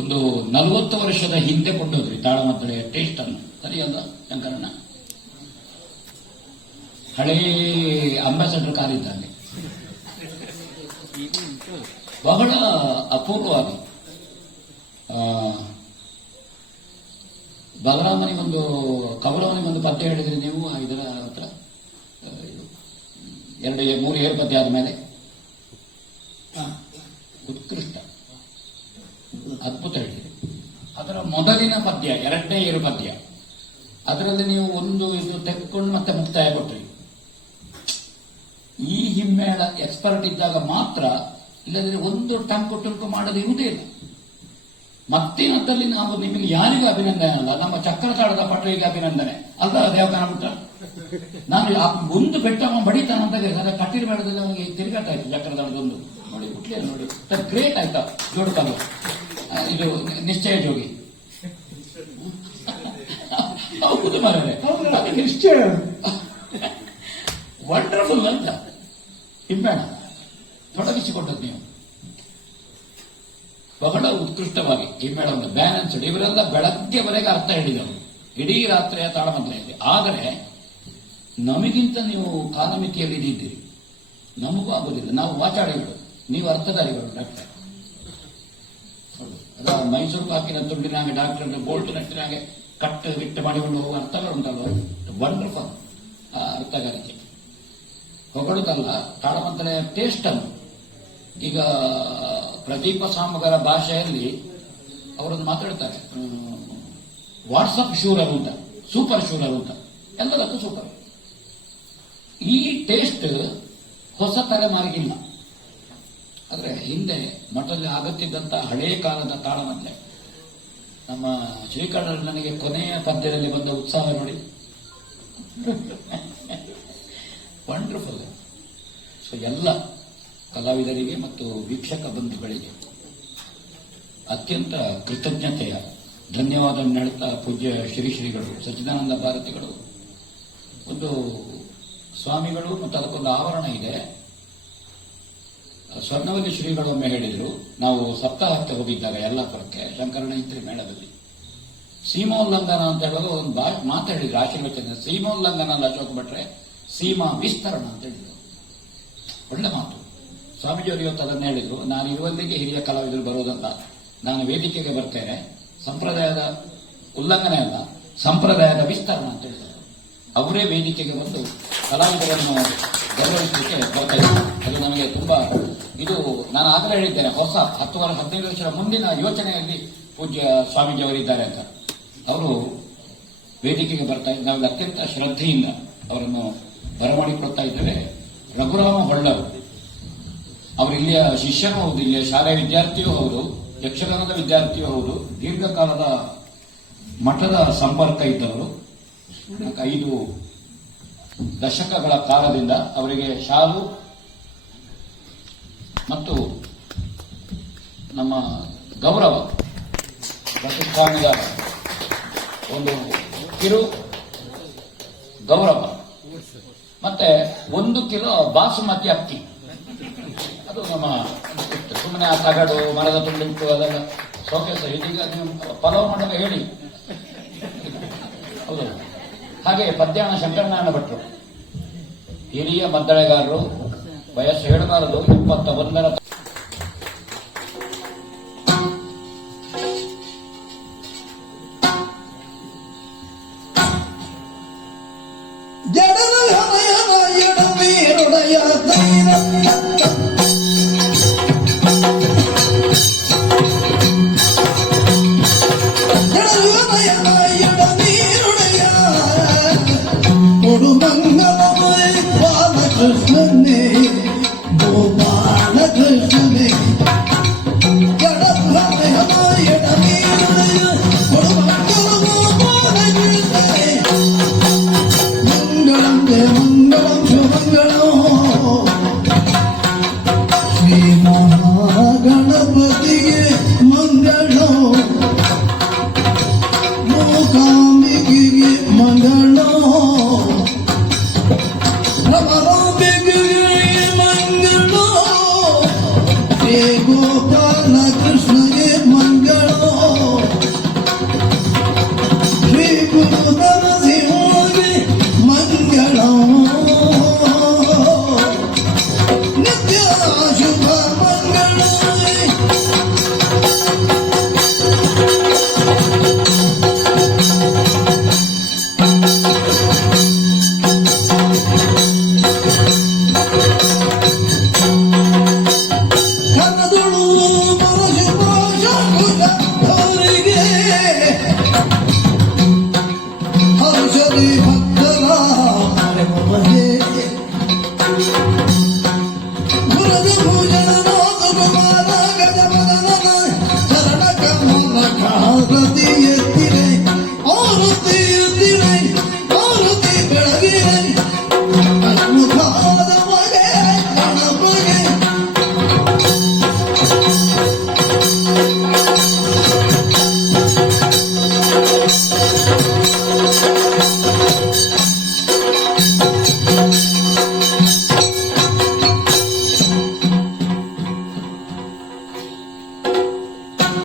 ಒಂದು 40 ವರ್ಷದ ಹಿಂದೆ ಕೊಂಡೋದ್ರಿ ತಾಳಮದ್ದಳೆಯ ಟೇಸ್ಟ್ ಅನ್ನು, ಸರಿಯಲ್ಲ ಶಂಕರಣ್ಣ? ಹಳೇ ಅಂಬಾಸಡರ್ ಕಾಲಿದ್ದಂಗೆ ಬಹಳ ಅಪೂರ್ವವಾಗಿ ಬಲರಾಮನಿಗೊಂದು ಕೌರವನಿಗೊಂದು ಪದ್ಯ ಹೇಳಿದ್ರಿ ನೀವು ಇದರ ಹತ್ರ. 2-3 ಏರು ಪದ್ಯ ಆದ್ಮೇಲೆ ಉತ್ಕೃಷ್ಟ ಅದ್ಭುತ ಹೇಳಿದ್ರಿ. ಅದರ ಮೊದಲಿನ ಪದ್ಯ 2ನೇ ಏರು ಪದ್ಯ, ಅದರಲ್ಲಿ ನೀವು ಒಂದು ಇದು ತೆಕ್ಕೊಂಡು ಮತ್ತೆ ಮುಕ್ತಾಯ ಕೊಟ್ರಿ. ಈ ಹಿಮ್ಮೇಳ ಎಕ್ಸ್ಪರ್ಟ್ ಇದ್ದಾಗ ಮಾತ್ರ, ಇಲ್ಲದ್ರೆ ಒಂದು ಟಂಕು ಟುಂಕು ಮಾಡದೆ ಇರುವುದೇ ಇಲ್ಲ. ಮತ್ತಿನದಲ್ಲಿ ನಾವು ನಿಮಗೆ ಯಾರಿಗೂ ಅಭಿನಂದನೆ ಅಲ್ಲ, ನಮ್ಮ ಚಕ್ರತಾಳದ ಪಟರಿಗೆ ಅಭಿನಂದನೆ ಅಲ್ಲ. ದೇವಕಾನ ಬಿಟ್ಟ ನಾನು ಒಂದು ಬೆಟ್ಟ ಬಡಿತಾನಂತ ಕಟ್ಟಿರ ಬೇಡದಲ್ಲಿ ಅವನಿಗೆ ತಿರುಗಾಟ ಆಯ್ತು. ಚಕ್ರತಾಳದೊಂದು ನೋಡಿ ಹುಟ್ಲೇ ನೋಡಿ, ಗ್ರೇಟ್ ಆಯ್ತಾ ಜೋಡುಕಾಲು. ಇದು ನಿಶ್ಚಯ ಜೋಗಿ ಹೌದು ಮಾರೇ, ನಿಶ್ಚಯ ವಂಡರ್ಫುಲ್ ಅಂತ ಹಿಮ್ಮೇಳ ತೊಡಗಿಸಿಕೊಟ್ಟದ್ದು ನೀವು ಬಹಳ ಉತ್ಕೃಷ್ಟವಾಗಿ. ಹಿಮ್ಮೇಳವನ್ನು ಬ್ಯಾಲೆನ್ಸ್ಡ್, ಇವರೆಲ್ಲ ಬೆಳಗ್ಗೆವರೆಗೆ ಅರ್ಥ ಹೇಳಿದವರು, ಇಡೀ ರಾತ್ರಿಯ ತಾಳಮದ್ದಲೆ ಇದೆ. ಆದರೆ ನಮಗಿಂತ ನೀವು ಕಾಲಮಿತಿಯಲ್ಲಿ ಇದ್ದೀರಿ, ನಮಗೂ ಆಗೋದಿಲ್ಲ. ನಾವು ವಾಚಾಳಿಗಳು, ನೀವು ಅರ್ಥಧಾರಿಗಳು. ಡಾಕ್ಟರ್ ಅದ ಮೈಸೂರು ಪಾಕಿನ ತುಂಡಿನಾಗೆ ಡಾಕ್ಟರ್ ಬೋಲ್ಟ್ ನಟ್ಟಿನಾಗೆ ಕಟ್ಟು ಗಿಟ್ಟು ಮಾಡಿಕೊಂಡು ಹೋಗುವ ಅರ್ಥಗಳು ಉಂಟಲ್ಲ, ವಂಡರ್ಫುಲ್ ಆ ಅರ್ಥಗಾರಿಕೆ. ಹೊಗಳುದಲ್ಲ, ತಾಳಮದ್ದಲೆಯ ಟೇಸ್ಟ್ ಅನ್ನು. ಈಗ ಪ್ರದೀಪ ಸಾಮಗರ ಭಾಷೆಯಲ್ಲಿ ಅವರನ್ನು ಮಾತಾಡ್ತಾರೆ, ವಾಟ್ಸಪ್ ಶೂರರು ಅಂತ, ಸೂಪರ್ ಶೂರರು ಅಂತ, ಎಲ್ಲದಕ್ಕೂ ಸೂಪರ್. ಈ ಟೇಸ್ಟ್ ಹೊಸ ತಲೆಮಾರಿಗಿಲ್ಲ. ಆದ್ರೆ ಹಿಂದೆ ಮಠದಲ್ಲಿ ಆಗುತ್ತಿದ್ದಂತ ಹಳೇ ಕಾಲದ ತಾಳಮದ್ದಲೆ, ನಮ್ಮ ಶ್ರೀಕಂಠನಿಗೆ ಕೊನೆಯ ಪದ್ಯದಲ್ಲಿ ಬಂದ ಉತ್ಸಾಹ ನೋಡಿ, ವಂಡರ್ಫುಲ್. ಸೊ ಎಲ್ಲ ಕಲಾವಿದರಿಗೆ ಮತ್ತು ವೀಕ್ಷಕ ಬಂಧುಗಳಿಗೆ ಅತ್ಯಂತ ಕೃತಜ್ಞತೆಯ ಧನ್ಯವಾದ ನೀಡುತ್ತಾ, ಪೂಜ್ಯ ಶ್ರೀಗಳು ಸಚ್ಚಿದಾನಂದ ಭಾರತಿಗಳು, ಒಂದು ಸ್ವಾಮಿಗಳು ಮತ್ತು ಅದಕ್ಕೊಂದು ಆವರಣ ಇದೆ. ಸ್ವರ್ಣವಲ್ಲಿ ಶ್ರೀಗಳು ಒಮ್ಮೆ ಹೇಳಿದರು, ನಾವು ಸಪ್ತಾಹಕ್ಕೆ ಹೋಗಿದ್ದಾಗ ಯಲ್ಲಾಪುರಕ್ಕೆ ಶಂಕರನ ಇತ್ರಿ ಮೇಳದಲ್ಲಿ, ಸೀಮೋಲ್ಲಂಘನ ಅಂತ ಹೇಳುವಾಗ ಒಂದು ಮಾತಾಡಿದ್ರು ಆಶೀರ್ವಚನ. ಸೀಮೋಲ್ಲಂಘನ ಅಲ್ಲ ಅಶೋಕ ಭಟ್ರೆ, ಸೀಮಾ ವಿಸ್ತರಣ ಅಂತ ಹೇಳಿದ್ರು. ಒಳ್ಳೆ ಮಾತು. ಸ್ವಾಮೀಜಿಯವರು ಇವತ್ತು ಅದನ್ನು ಹೇಳಿದ್ರು. ನಾನು ಇರುವಲ್ಲಿಗೆ ಹಿರಿಯ ಕಲಾವಿದರು ಬರೋದಲ್ಲ, ನಾನು ವೇದಿಕೆಗೆ ಬರ್ತೇನೆ, ಸಂಪ್ರದಾಯದ ಉಲ್ಲಂಘನೆ ಅಲ್ಲ, ಸಂಪ್ರದಾಯದ ವಿಸ್ತರಣ ಅಂತ ಹೇಳಿದ್ರು. ಅವರೇ ವೇದಿಕೆಗೆ ಬಂದು ಕಲಾವಿದರನ್ನು ಗೌರವಿಸಲಿಕ್ಕೆ ಬರ್ತಾ ಇದ್ದಾರೆ. ಅದು ನಮಗೆ ತುಂಬಾ ಇದು ನಾನು ಆಗಲೇ ಹೇಳಿದ್ದೇನೆ, ಹೊಸ 10-15 ವರ್ಷದ ಮುಂದಿನ ಯೋಚನೆಯಲ್ಲಿ ಪೂಜ್ಯ ಸ್ವಾಮೀಜಿಯವರಿದ್ದಾರೆ ಅಂತ. ಅವರು ವೇದಿಕೆಗೆ ಬರ್ತಾ ಇದ್ದಾರೆ. ನಾವು ಅತ್ಯಂತ ಶ್ರದ್ಧೆಯಿಂದ ಅವರನ್ನು ಬರಮಾಡಿಕೊಡ್ತಾ ಇದ್ದೇವೆ. ರಘುರಾಮ ಹೊಳ್ಳರು ಅವರು ಇಲ್ಲಿಯ ಶಿಷ್ಯನೂ ಹೌದು, ಇಲ್ಲಿಯ ಶಾಲೆಯ ವಿದ್ಯಾರ್ಥಿಯೂ ಹೌದು, ಯಕ್ಷಗಾನದ ವಿದ್ಯಾರ್ಥಿಯೂ ಹೌದು, ದೀರ್ಘಕಾಲದ ಮಠದ ಸಂಪರ್ಕ ಇದ್ದವರು. 5 ದಶಕಗಳ ಕಾಲದಿಂದ ಅವರಿಗೆ ಶಾಲು ಮತ್ತು ನಮ್ಮ ಗೌರವ ಪ್ರತಿಷ್ಠಾನದ ಒಂದು ಕಿರು ಗೌರವ ಮತ್ತೆ 1 ಕಿಲೋ ಬಾಸುಮತಿ ಅಕ್ಕಿ. ಅದು ನಮ್ಮ ಸುಮ್ಮನೆ ಆ ತಗಡು ಮರದ ತುಂಡಿಟ್ಟು ಅದೆಲ್ಲ ಶೋಕೇಶ. ಇದೀಗ ನೀವು ಪಲಾವ್ ಮಾಡುವಾಗ ಹೇಳಿ. ಹೌದು. ಹಾಗೆ ಪದ್ಯಾಣ ಶಂಕರನಾರಾಯಣ ಭಟ್ರು ಹಿರಿಯ ಮದ್ದಳೆಗಾರರು, ವಯಸ್ಸು ಹೇಳಬಾರದು, 21ರ